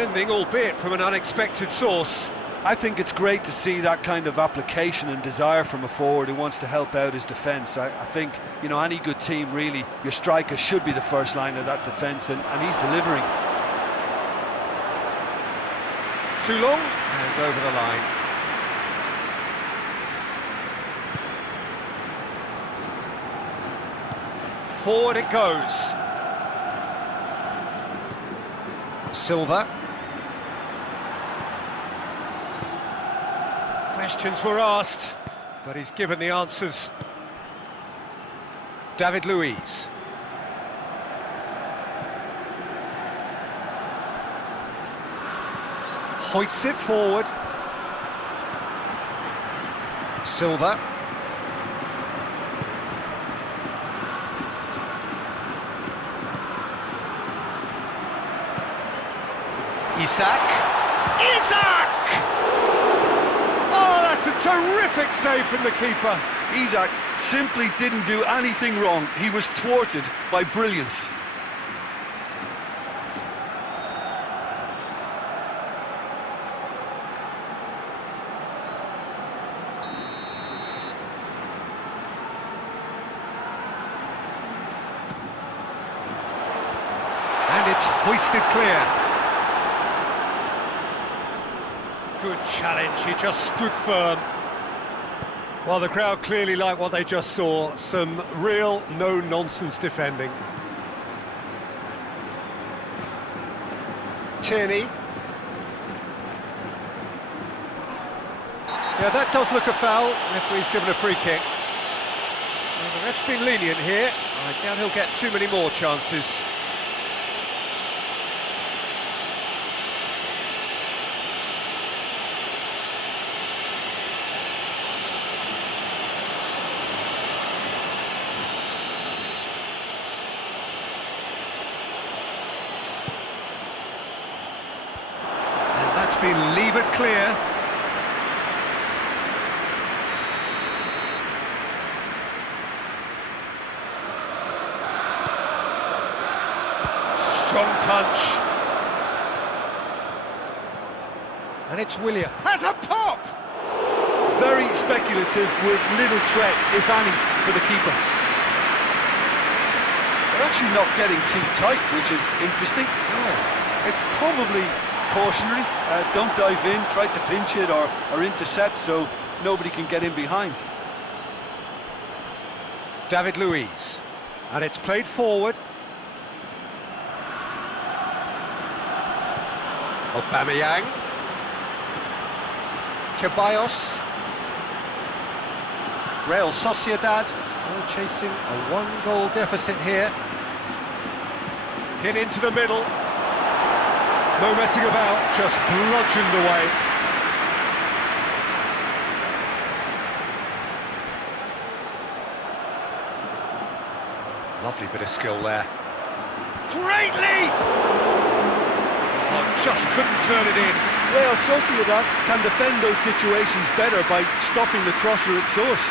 defending, albeit from an unexpected source. I think it's great to see that kind of application and desire from a forward who wants to help out his defence. I think, you know, any good team, really, your striker should be the first line of that defence, and he's delivering. Too long, and over the line. Forward it goes. Silva. Questions were asked, but he's given the answers. David Luiz. Hoists it forward. Silva. Isak. Oh, that's a terrific save from the keeper. Isak simply didn't do anything wrong. He was thwarted by brilliance. And it's hoisted clear. Good challenge, he just stood firm. Well, the crowd clearly like what they just saw. Some real no-nonsense defending. Tierney. Yeah, that does look a foul. Referee's given a free kick. Well, the ref's been lenient here. I doubt he'll get too many more chances. Been levered clear. Strong punch. And it's William. Has a pop! Very speculative with little threat, if any, for the keeper. They're actually not getting too tight, which is interesting. Oh. It's probably cautionary. Don't dive in, try to pinch it or intercept so nobody can get in behind. David Luiz. And it's played forward. Aubameyang. Ceballos. Real Sociedad still chasing a one-goal deficit here. Hit into the middle. No messing about, just bludgeoned away. Lovely bit of skill there. Great leap! Oh, just couldn't turn it in. Real Sociedad can defend those situations better by stopping the crosser at source.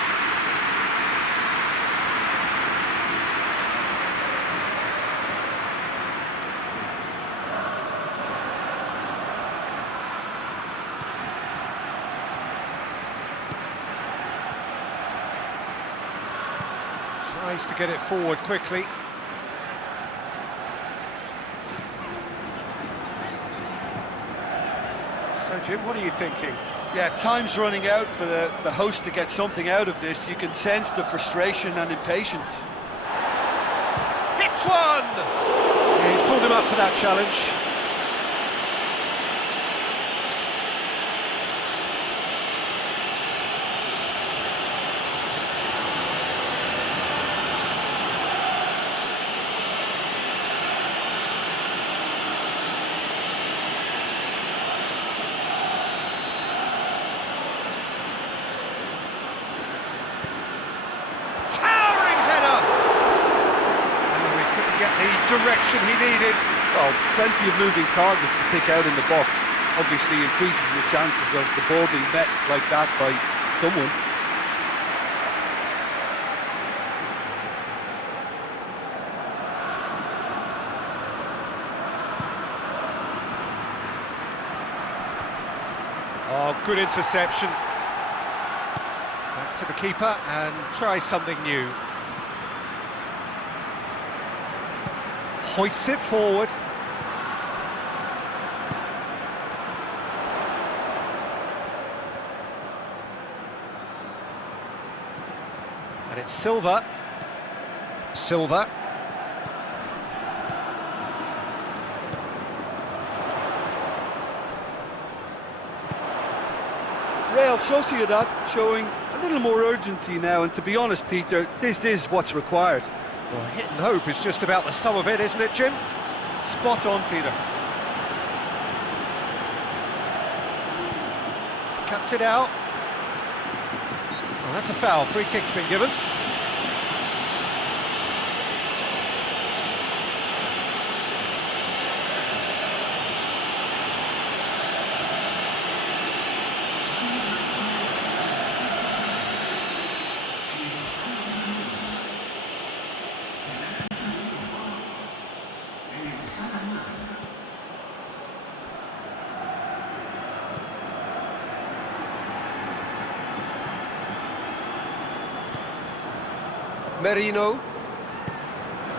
Tries to get it forward quickly. So, Jim, what are you thinking? Yeah, time's running out for the host to get something out of this. You can sense the frustration and impatience. Hits one! Yeah, he's pulled him up for that challenge. Direction he needed. Well, plenty of moving targets to pick out in the box. Obviously increases the chances of the ball being met like that by someone. Oh, good interception. Back to the keeper and try something new. Hoists it forward. And it's Silva. Silva. Real Sociedad showing a little more urgency now, and to be honest, Peter, this is what's required. Well, hit and hope is just about the sum of it, isn't it, Jim? Spot on, Peter. Cuts it out. Well, that's a foul. Free kick's been given. Merino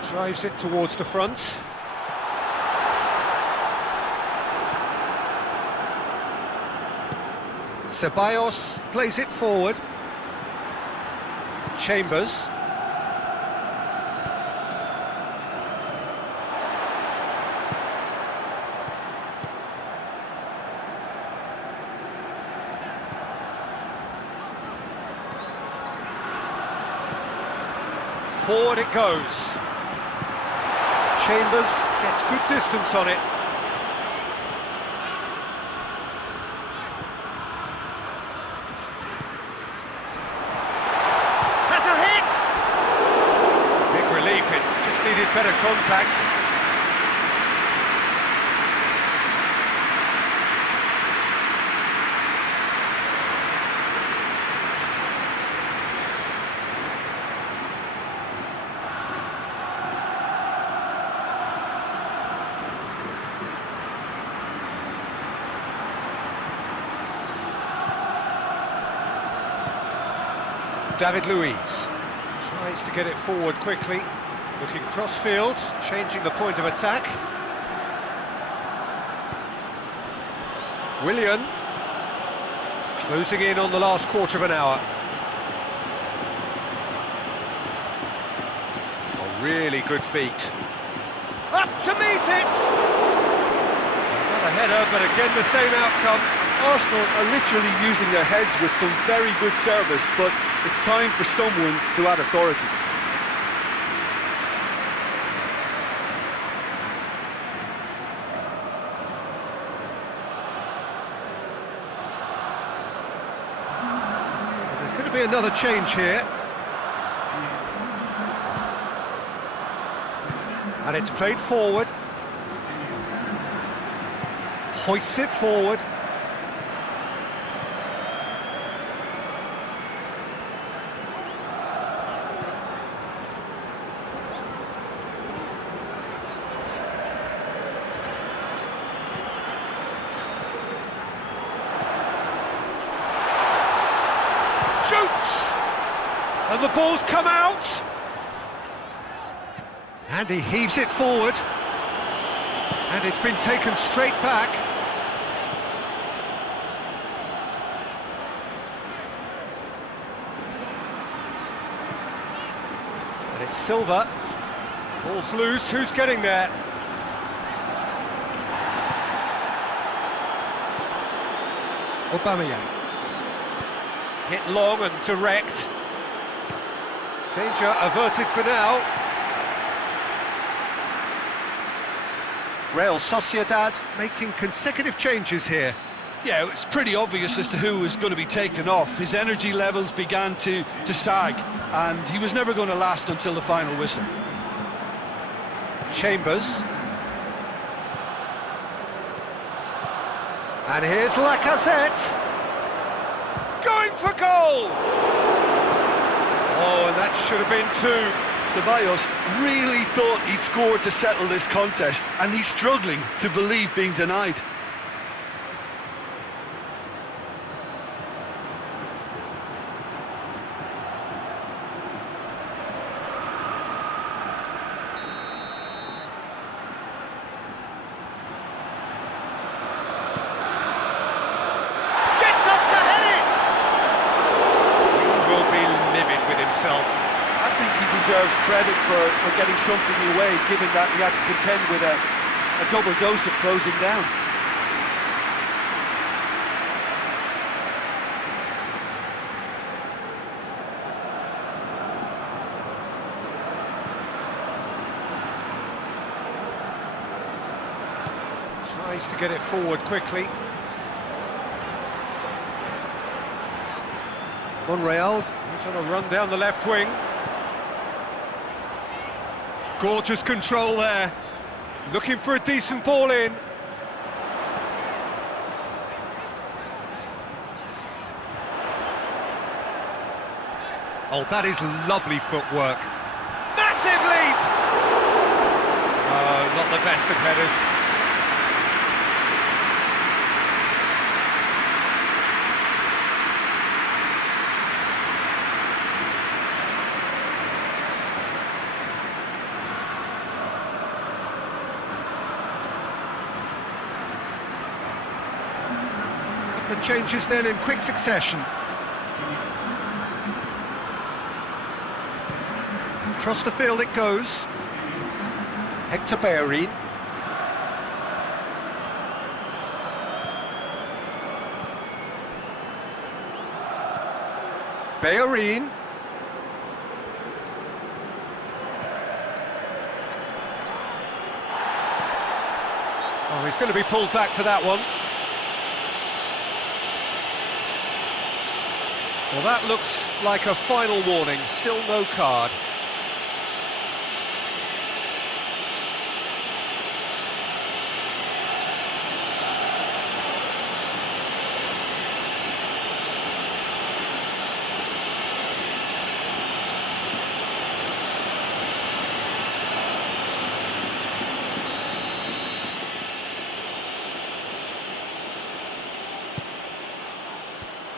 drives it towards the front. Ceballos plays it forward. Chambers. Forward it goes. Chambers gets good distance on it. Has a hit! Big relief, it just needed better contact. David Luiz tries to get it forward quickly, looking cross-field, changing the point of attack. Willian closing in on the last quarter of an hour. Oh, really good feet. Up to meet it! Not a header, but again the same outcome. Arsenal are literally using their heads with some very good service, but it's time for someone to add authority. There's going to be another change here. And it's played forward. Hoists it forward. And the ball's come out. And he heaves it forward. And it's been taken straight back. And it's Silva. Ball's loose. Who's getting there? Aubameyang. Hit long and direct. Danger averted for now. Real Sociedad making consecutive changes here. Yeah, it's pretty obvious as to who was going to be taken off. His energy levels began to sag, and he was never going to last until the final whistle. Chambers. And here's Lacazette. Going for goal! Oh, and that should have been two. Ceballos really thought he'd scored to settle this contest, and he's struggling to believe being denied. deserves credit for getting something away, given that he had to contend with a double dose of closing down. Tries to get it forward quickly. Monreal, he's on a run down the left wing. Gorgeous control there. Looking for a decent ball in. Oh, that is lovely footwork. Massive leap! Oh, not the best of headers. The changes then in quick succession. Across the field it goes. Hector Bellerin. Bellerin. Oh, he's going to be pulled back for that one. Well, that looks like a final warning, still no card.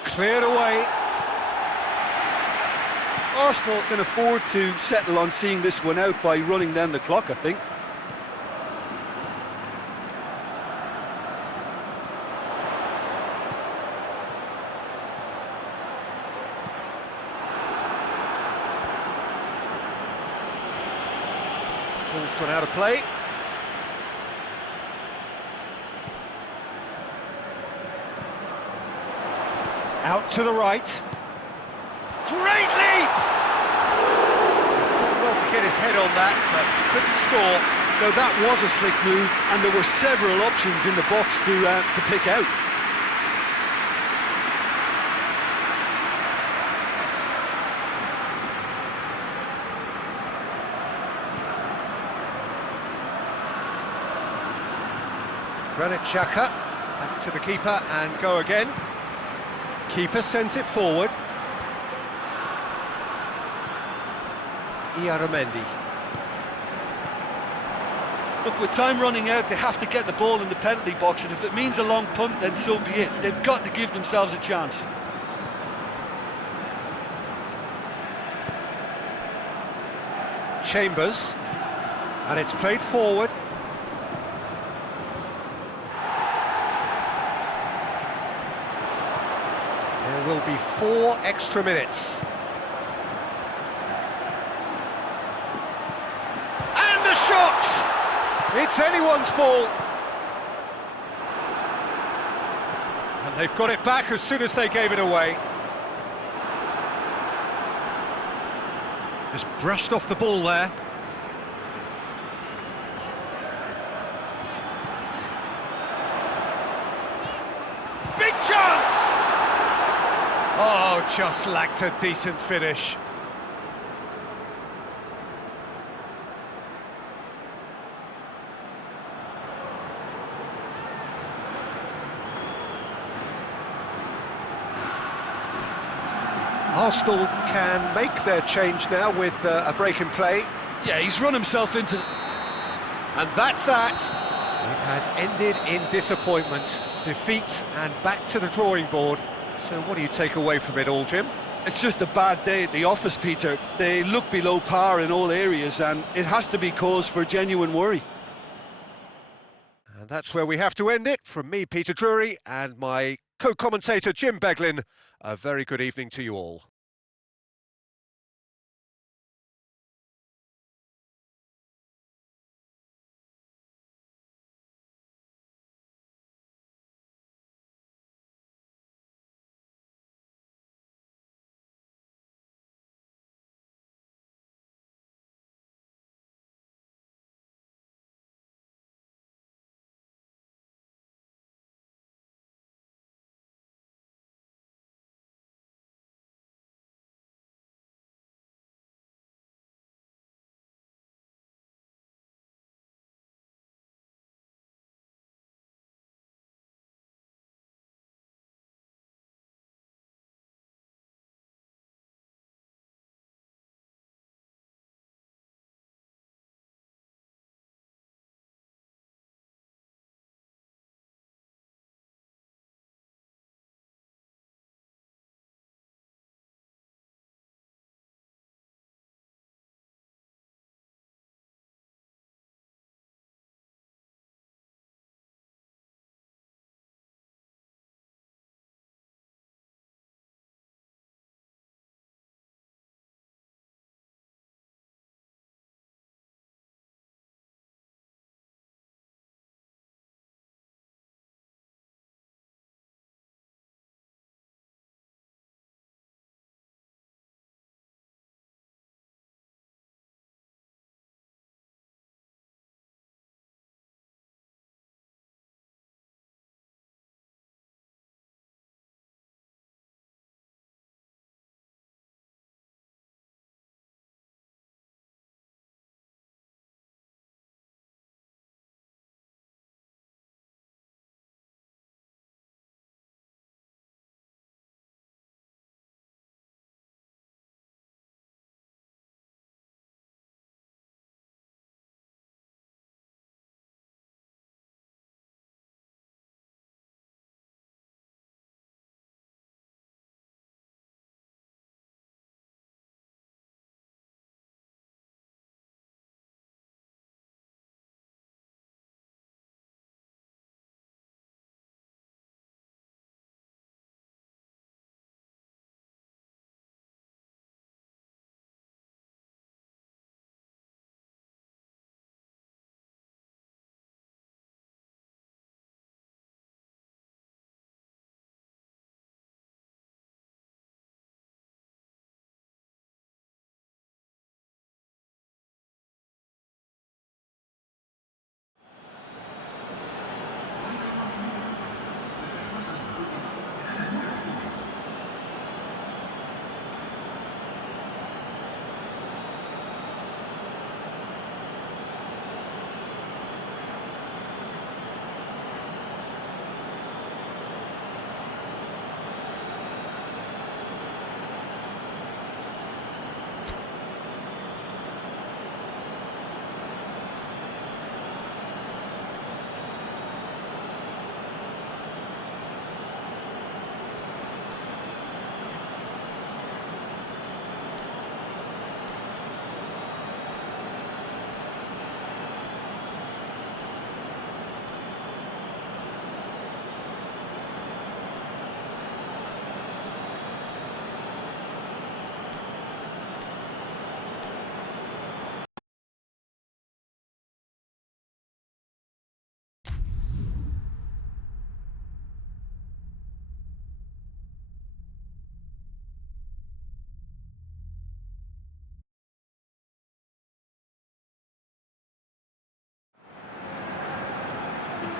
Cleared away. Arsenal can afford to settle on seeing this one out by running down the clock, I think. Ball's gone out of play. Out to the right. Great leap! He's done well to get his head on that, but couldn't score. No, that was a slick move, and there were several options in the box to pick out. Granit Xhaka, back to the keeper and go again. Keeper sends it forward. Iaramendi. Look, with time running out, they have to get the ball in the penalty box, and if it means a long punt, then so be it. They've got to give themselves a chance. Chambers, and it's played forward. There will be 4 extra minutes. And the shot! It's anyone's ball. And they've got it back as soon as they gave it away. Just brushed off the ball there. Big chance! Oh, just lacked a decent finish. Arsenal can make their change now with a break in play. Yeah, he's run himself into... And that's that. It has ended in disappointment, defeat and back to the drawing board. So what do you take away from it all, Jim? It's just a bad day at the office, Peter. They look below par in all areas, and it has to be cause for genuine worry. And that's where we have to end it. From me, Peter Drury, and my co-commentator, Jim Beglin. A very good evening to you all.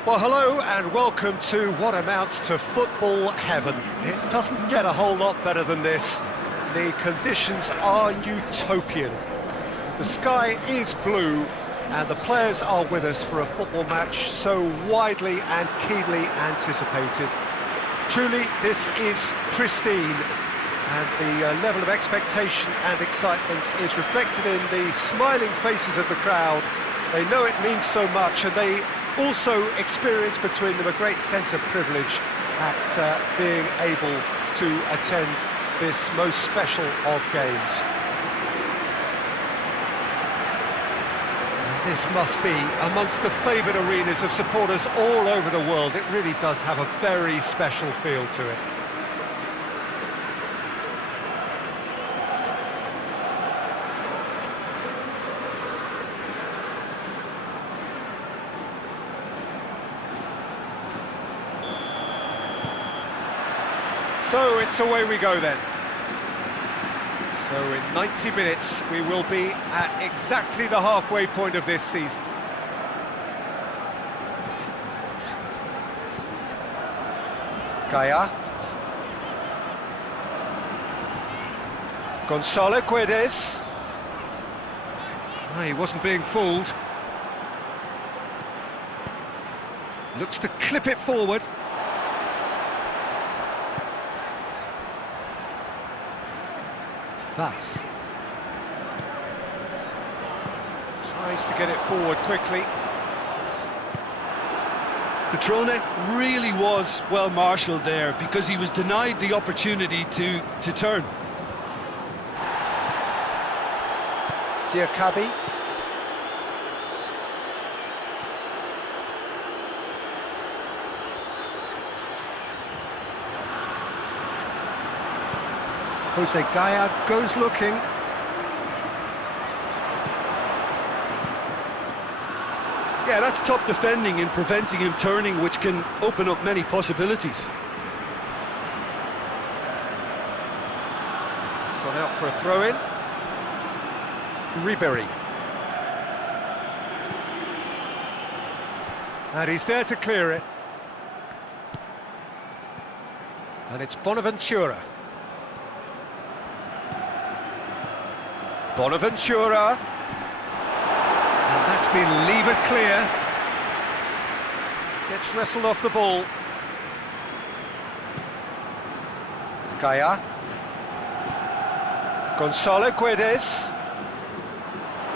Well, hello and welcome to what amounts to football heaven. It doesn't get a whole lot better than this. The conditions are utopian. The sky is blue and the players are with us for a football match so widely and keenly anticipated. Truly, this is pristine, and the level of expectation and excitement is reflected in the smiling faces of the crowd. They know it means so much, and they also experience between them a great sense of privilege at being able to attend this most special of games. And this must be amongst the favoured arenas of supporters all over the world. It really does have a very special feel to it. So it's away we go then. So in 90 minutes we will be at exactly the halfway point of this season. Gaia. Gonzalo Guedes. He wasn't being fooled. Looks to clip it forward. Vass. Tries to get it forward quickly. Petrone really was well marshalled there because he was denied the opportunity to turn. Diakabi. Jose Gaia goes looking. Yeah, that's top defending and preventing him turning, which can open up many possibilities. It's gone out for a throw-in. Ribery. And he's there to clear it. And it's Bonaventura. Bonaventura. And that's been levered clear. Gets wrestled off the ball. Gaia. Gonzalo Guedes.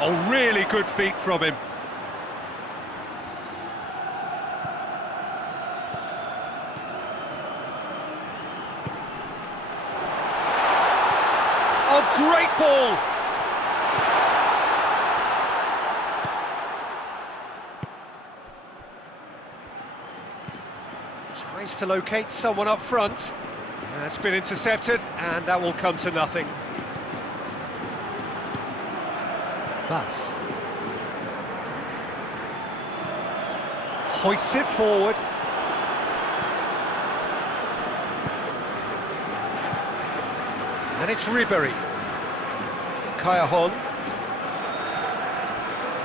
Oh, really good feet from him. Oh, great ball! Tries to locate someone up front. That's been intercepted, and that will come to nothing. Vass. Hoists it forward. And it's Ribery. Cajon.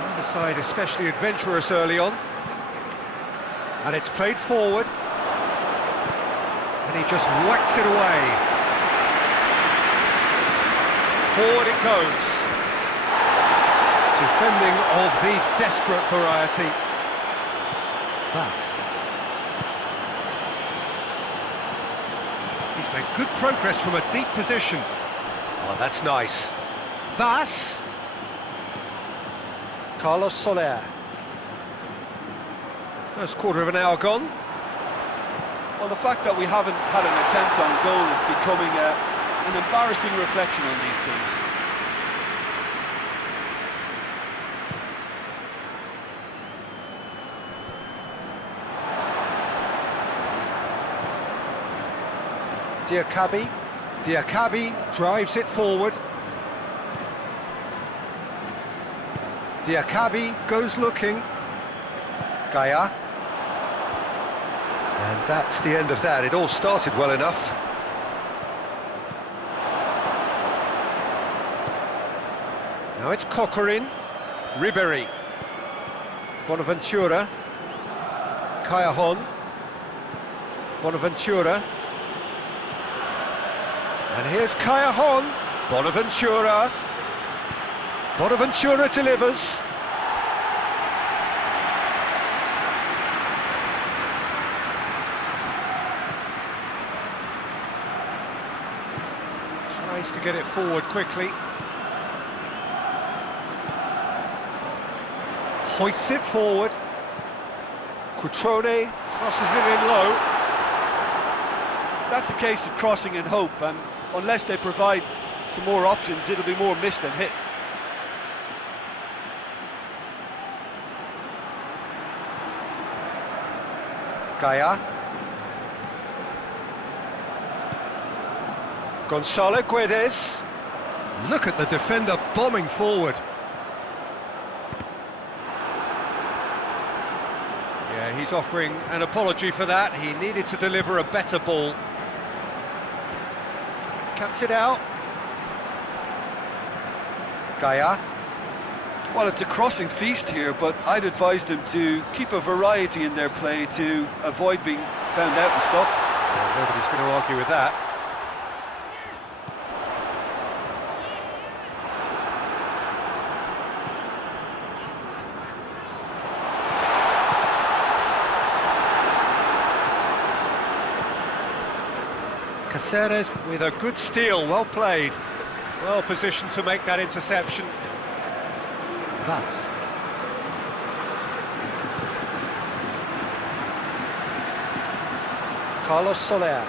Either side especially adventurous early on. And it's played forward. And he just whacks it away. Forward it goes. Defending of the desperate variety. Vass. He's made good progress from a deep position. Oh, that's nice. Vass. Carlos Soler. First quarter of an hour gone. Well, the fact that we haven't had an attempt on goal is becoming an embarrassing reflection on these teams. Diakabi. Diakabi drives it forward. Diakabi goes looking. Gaia. And that's the end of that. It all started well enough. Now it's Coquelin. Ribery. Bonaventura. Callejon. Bonaventura. And here's Callejon. Bonaventura. Bonaventura delivers. Tries to get it forward quickly. Hoists it forward. Cutrone crosses it in low. That's a case of crossing in hope, and unless they provide some more options, it'll be more miss than hit. Gaia. Gonzalo Guedes. Look at the defender bombing forward. Yeah, he's offering an apology for that. He needed to deliver a better ball. Cuts it out. Gaia. Well, it's a crossing feast here, but I'd advise them to keep a variety in their play to avoid being found out and stopped. Yeah, nobody's going to argue with that. Caceres with a good steal, well played. Well positioned to make that interception. Vas. Carlos Soler.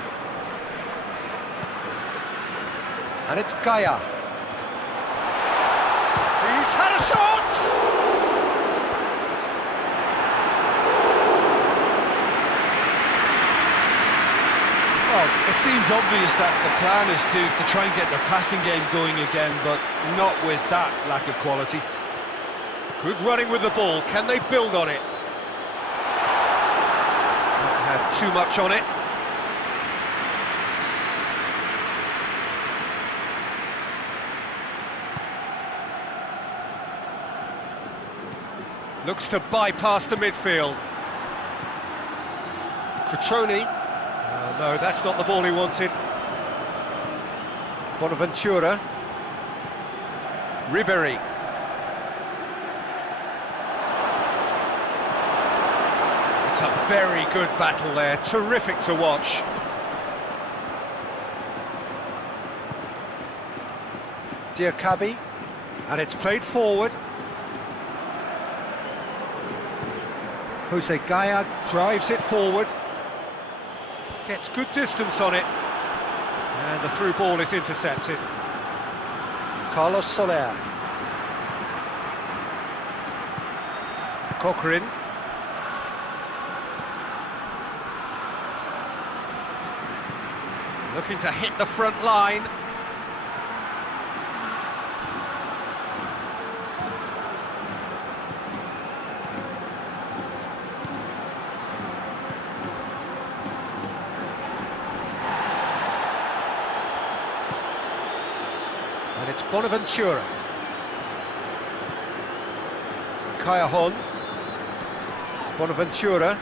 And it's Gaia. He's had a shot! Well, it seems obvious that the plan is to try and get their passing game going again, but not with that lack of quality. Good running with the ball. Can they build on it? Not had too much on it. Looks to bypass the midfield. Cutrone. No, that's not the ball he wanted. Bonaventura. Ribery. It's a very good battle there, terrific to watch. Diakabi, and it's played forward. Jose Gaia drives it forward. Gets good distance on it. And the through ball is intercepted. Carlos Soler. Cochrane. Looking to hit the front line. And it's Bonaventura. Callejon. Bonaventura.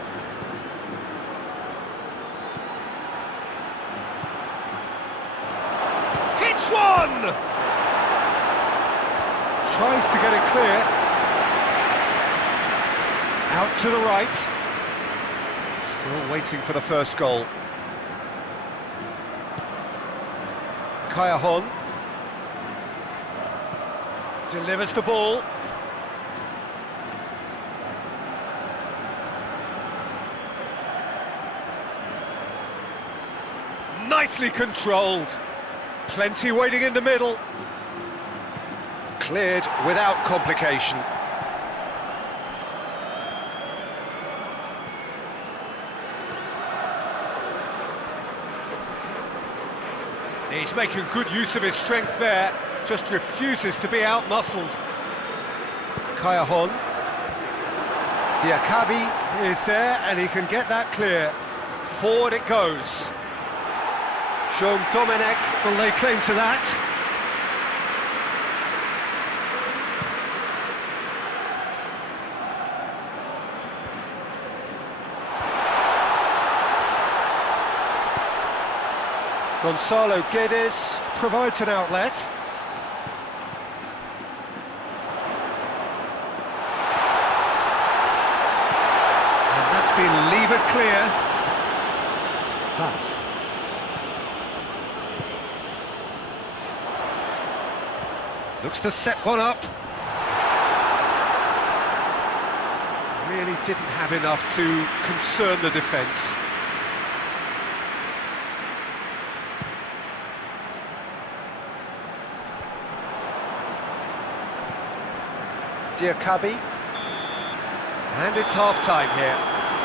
Hits one! Tries to get it clear. Out to the right. Still waiting for the first goal. Callejon. Delivers the ball. Nicely controlled. Plenty waiting in the middle. Cleared without complication. He's making good use of his strength there. Just refuses to be out-muscled. Callejon. Diakabi is there, and he can get that clear. Forward it goes. Jean Domenech will lay claim to that. Gonzalo Guedes provides an outlet. And that's been levered clear. Pass. Looks to set one up. Really didn't have enough to concern the defence. Diakabi. And it's half-time here.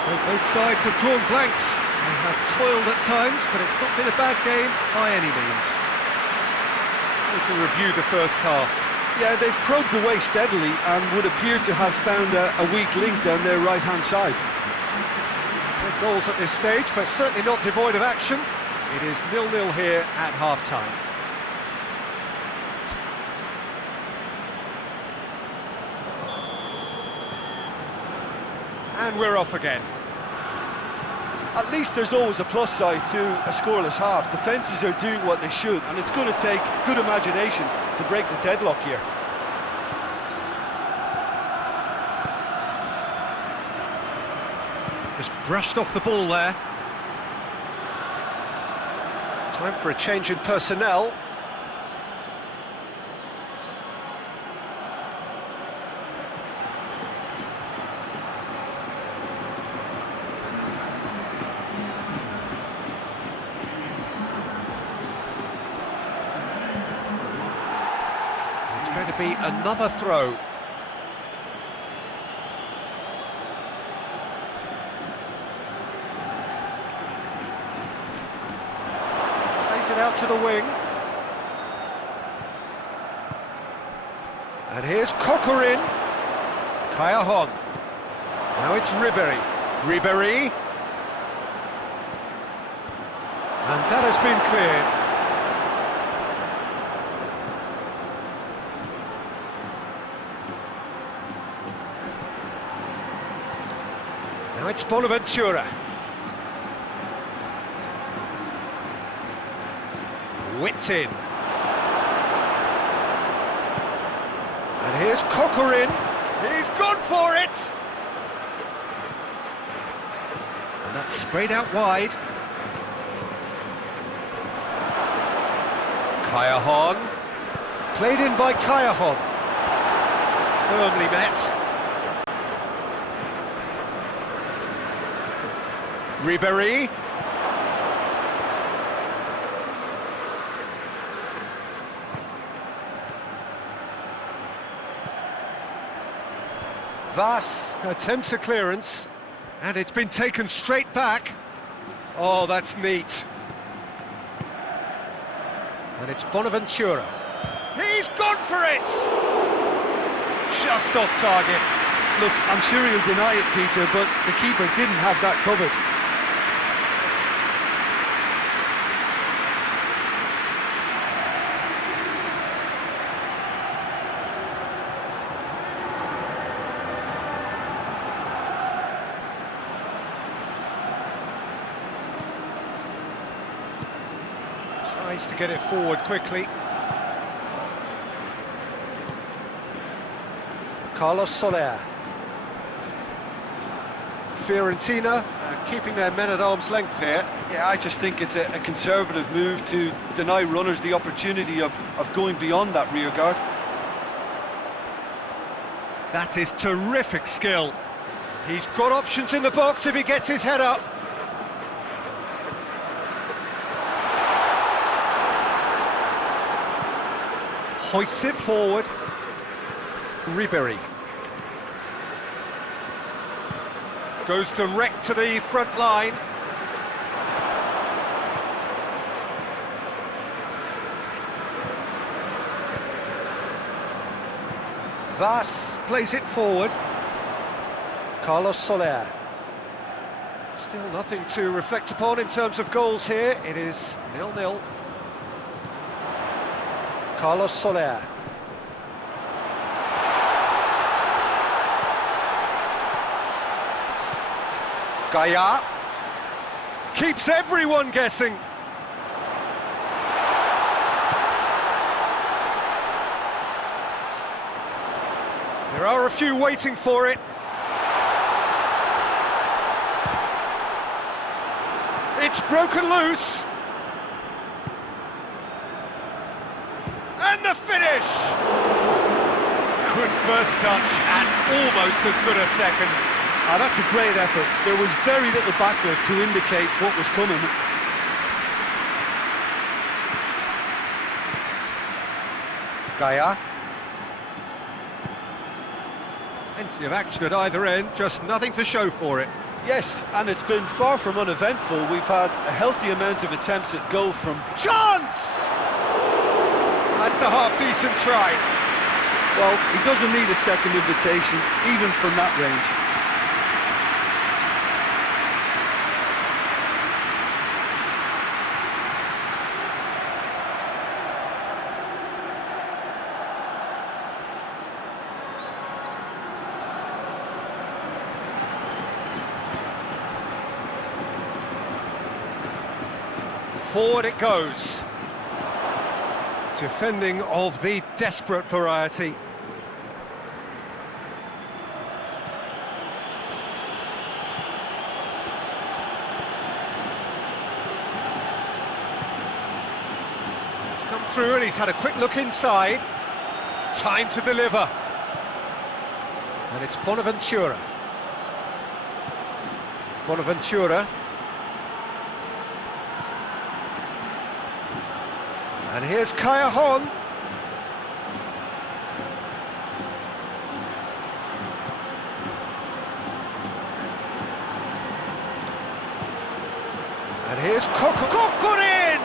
So both sides have drawn blanks. They have toiled at times, but it's not been a bad game by any means. To review the first half. Yeah, they've probed away steadily and would appear to have found a weak link down their right-hand side. No goals at this stage, but certainly not devoid of action. It is 0-0 here at half-time. And we're off again. At least there's always a plus side to a scoreless half. Defences are doing what they should, and it's going to take good imagination to break the deadlock here. Just brushed off the ball there. Time for a change in personnel. Going to be another throw. Plays it out to the wing. And here's Coquelin. Callahan. Now it's Ribéry. Ribéry. And that has been cleared. Now it's Bonaventura. Whipped in. And here's Coquelin. He's gone for it! And that's sprayed out wide. Callahan. Played in by Callahan. Firmly met. Ribéry. Vas attempts a clearance, and it's been taken straight back. Oh, that's neat. And it's Bonaventura. He's gone for it! Just off target. Look, I'm sure he'll deny it, Peter, but the keeper didn't have that covered. Tries to get it forward quickly. Carlos Soler. Fiorentina keeping their men at arm's length here. Yeah, I just think it's a conservative move to deny runners the opportunity of going beyond that rear guard. That is terrific skill. He's got options in the box if he gets his head up. Hoists it forward. Ribéry. Goes direct to the front line. Vas plays it forward. Carlos Soler. Still nothing to reflect upon in terms of goals here. It is 0-0. Carlos Soler. Gaia keeps everyone guessing. There are a few waiting for it. It's broken loose. And the finish! Good first touch and almost as good a second. Ah, that's a great effort. There was very little backlift to indicate what was coming. Gaia. Plenty of action at either end, just nothing to show for it. Yes, and it's been far from uneventful. We've had a healthy amount of attempts at goal from... Chance! That's a half-decent try. Well, he doesn't need a second invitation, even from that range. Forward it goes. Defending of the desperate variety. He's come through and he's had a quick look inside. Time to deliver. And it's Bonaventura. Bonaventura. And here's Cajon. And here's Kokorin!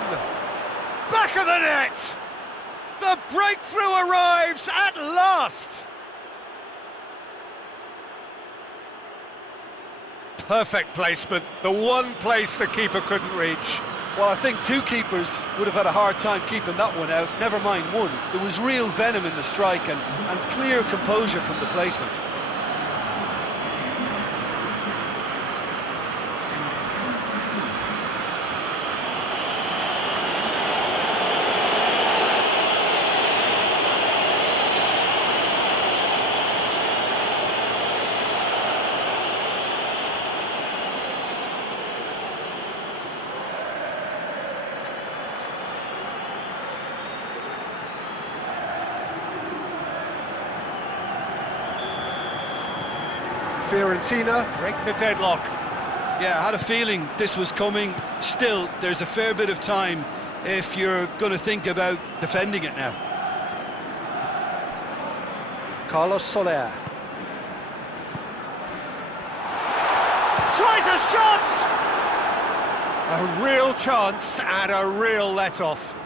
Back of the net! The breakthrough arrives at last! Perfect placement, the one place the keeper couldn't reach. Well, I think two keepers would have had a hard time keeping that one out, never mind one. There was real venom in the strike and clear composure from the placement. Fiorentina break the deadlock. Yeah, I had a feeling this was coming. Still, there's a fair bit of time if you're going to think about defending it now. Carlos Soler. Tries a shot! A real chance and a real let-off.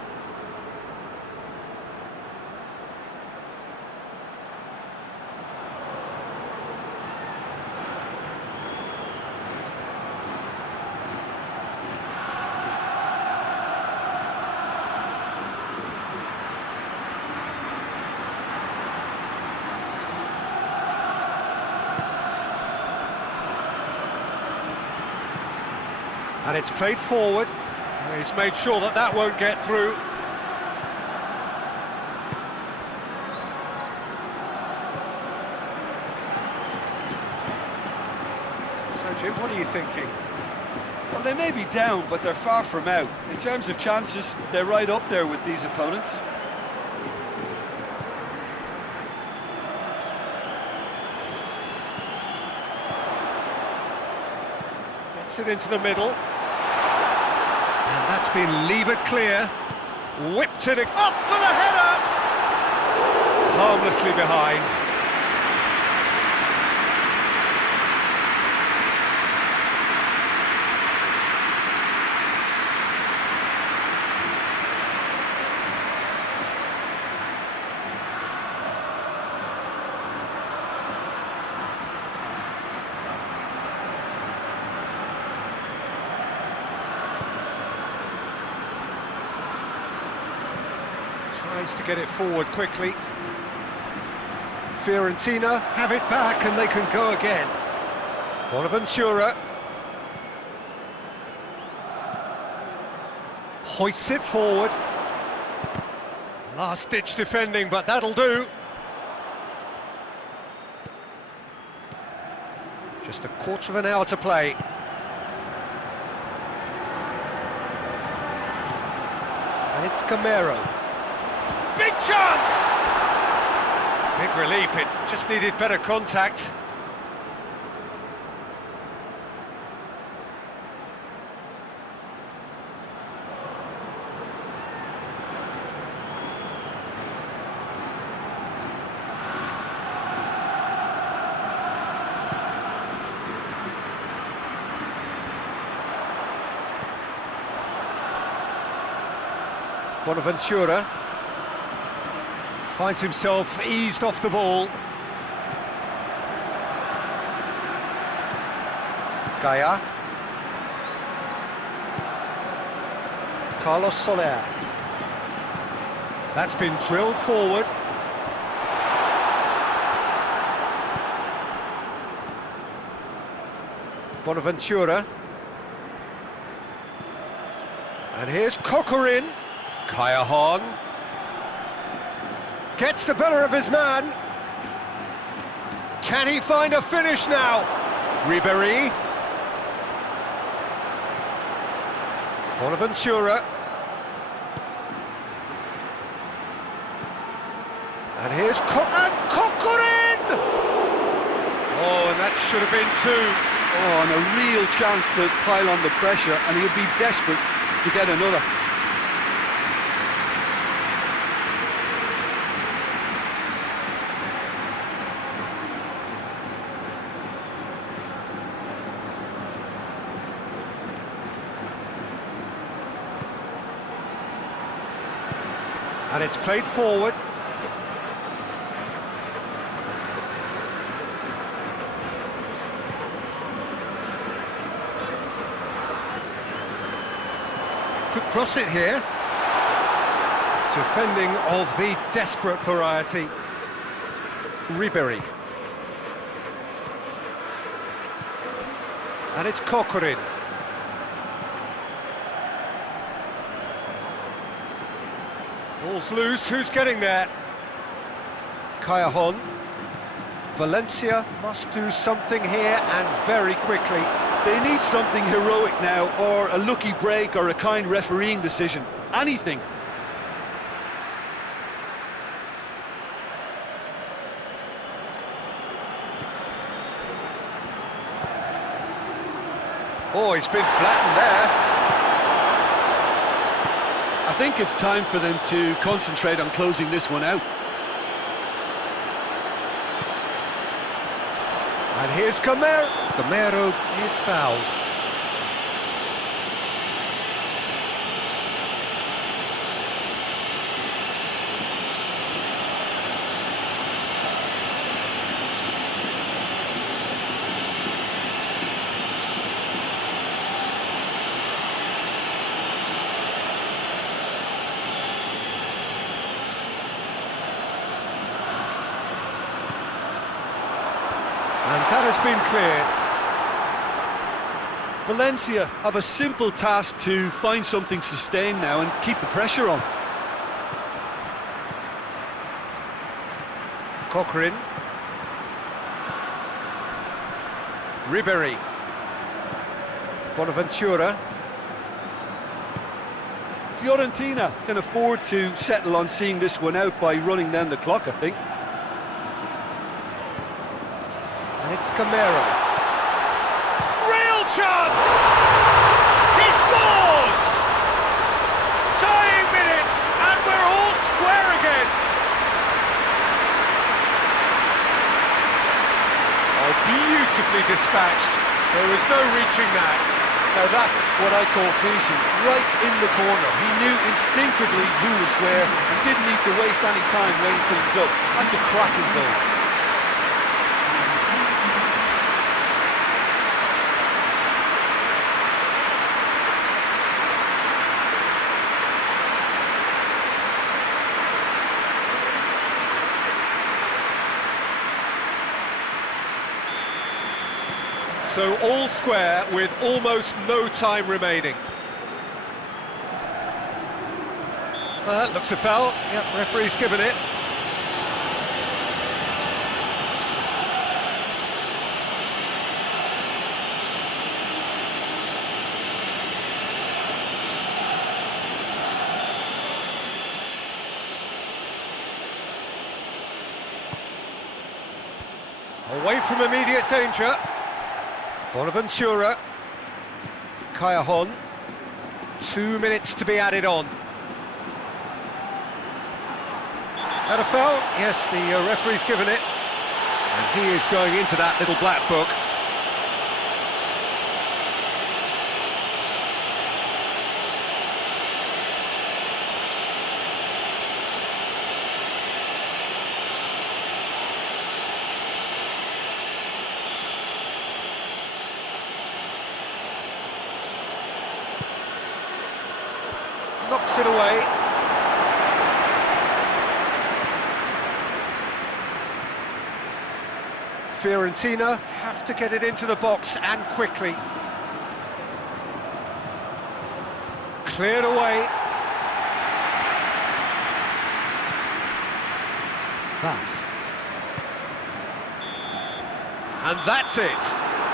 And it's played forward. He's made sure that that won't get through. So, Jim, what are you thinking? Well, they may be down, but they're far from out. In terms of chances, they're right up there with these opponents. Gets it into the middle. And that's been levered clear. Whipped it up for the header! Harmlessly behind. Tries to get it forward quickly. Fiorentina have it back and they can go again. Bonaventura hoists it forward. Last-ditch defending, but that'll do. Just a quarter of an hour to play. And it's Camero. Big chance! Big relief, it just needed better contact. Bonaventura finds himself eased off the ball. Gaia. Carlos Soler. That's been drilled forward. Bonaventura. And here's Coquelin. Kaya Hahn gets the better of his man. Can he find a finish now? Ribéry. Bonaventura. And here's Coquelin! Oh, and that should have been two. Oh, and a real chance to pile on the pressure, and he'll be desperate to get another. And it's played forward. Could cross it here. Defending of the desperate variety. Ribéry. And it's Coquelin. Ball's loose, who's getting there? Kaya Hahn. Valencia must do something here, and very quickly. They need something heroic now, or a lucky break, or a kind refereeing decision. Anything. Oh, he's been flattened there. I think it's time for them to concentrate on closing this one out. And here's Camero. Camero is fouled. And that has been cleared. Valencia have a simple task to find something sustained now and keep the pressure on. Coquelin. Ribéry. Bonaventura. Fiorentina can afford to settle on seeing this one out by running down the clock, I think. And it's Camero. Real chance! He scores! Dying minutes, and we're all square again. Oh, beautifully dispatched. There was no reaching that. Now that's what I call finishing, right in the corner. He knew instinctively who was square and didn't need to waste any time weighing things up. That's a cracking goal. So all square with almost no time remaining. Well, that looks a foul. Yep, referee's given it. Away from immediate danger. Bonaventura. Cajon. 2 minutes to be added on. Had a foul? Yes, the referee's given it. And he is going into that little black book. Knocks it away. Fiorentina have to get it into the box and quickly. Cleared away. Pass. And that's it.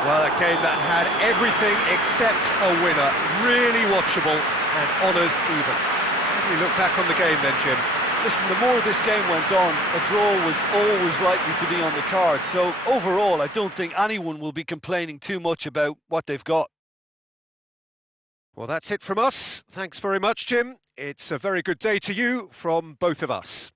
Well, a game that had everything except a winner. Really watchable and honours even. How do we look back on the game then, Jim? Listen, the more this game went on, a draw was always likely to be on the card. So overall, I don't think anyone will be complaining too much about what they've got. Well, that's it from us. Thanks very much, Jim. It's a very good day to you from both of us.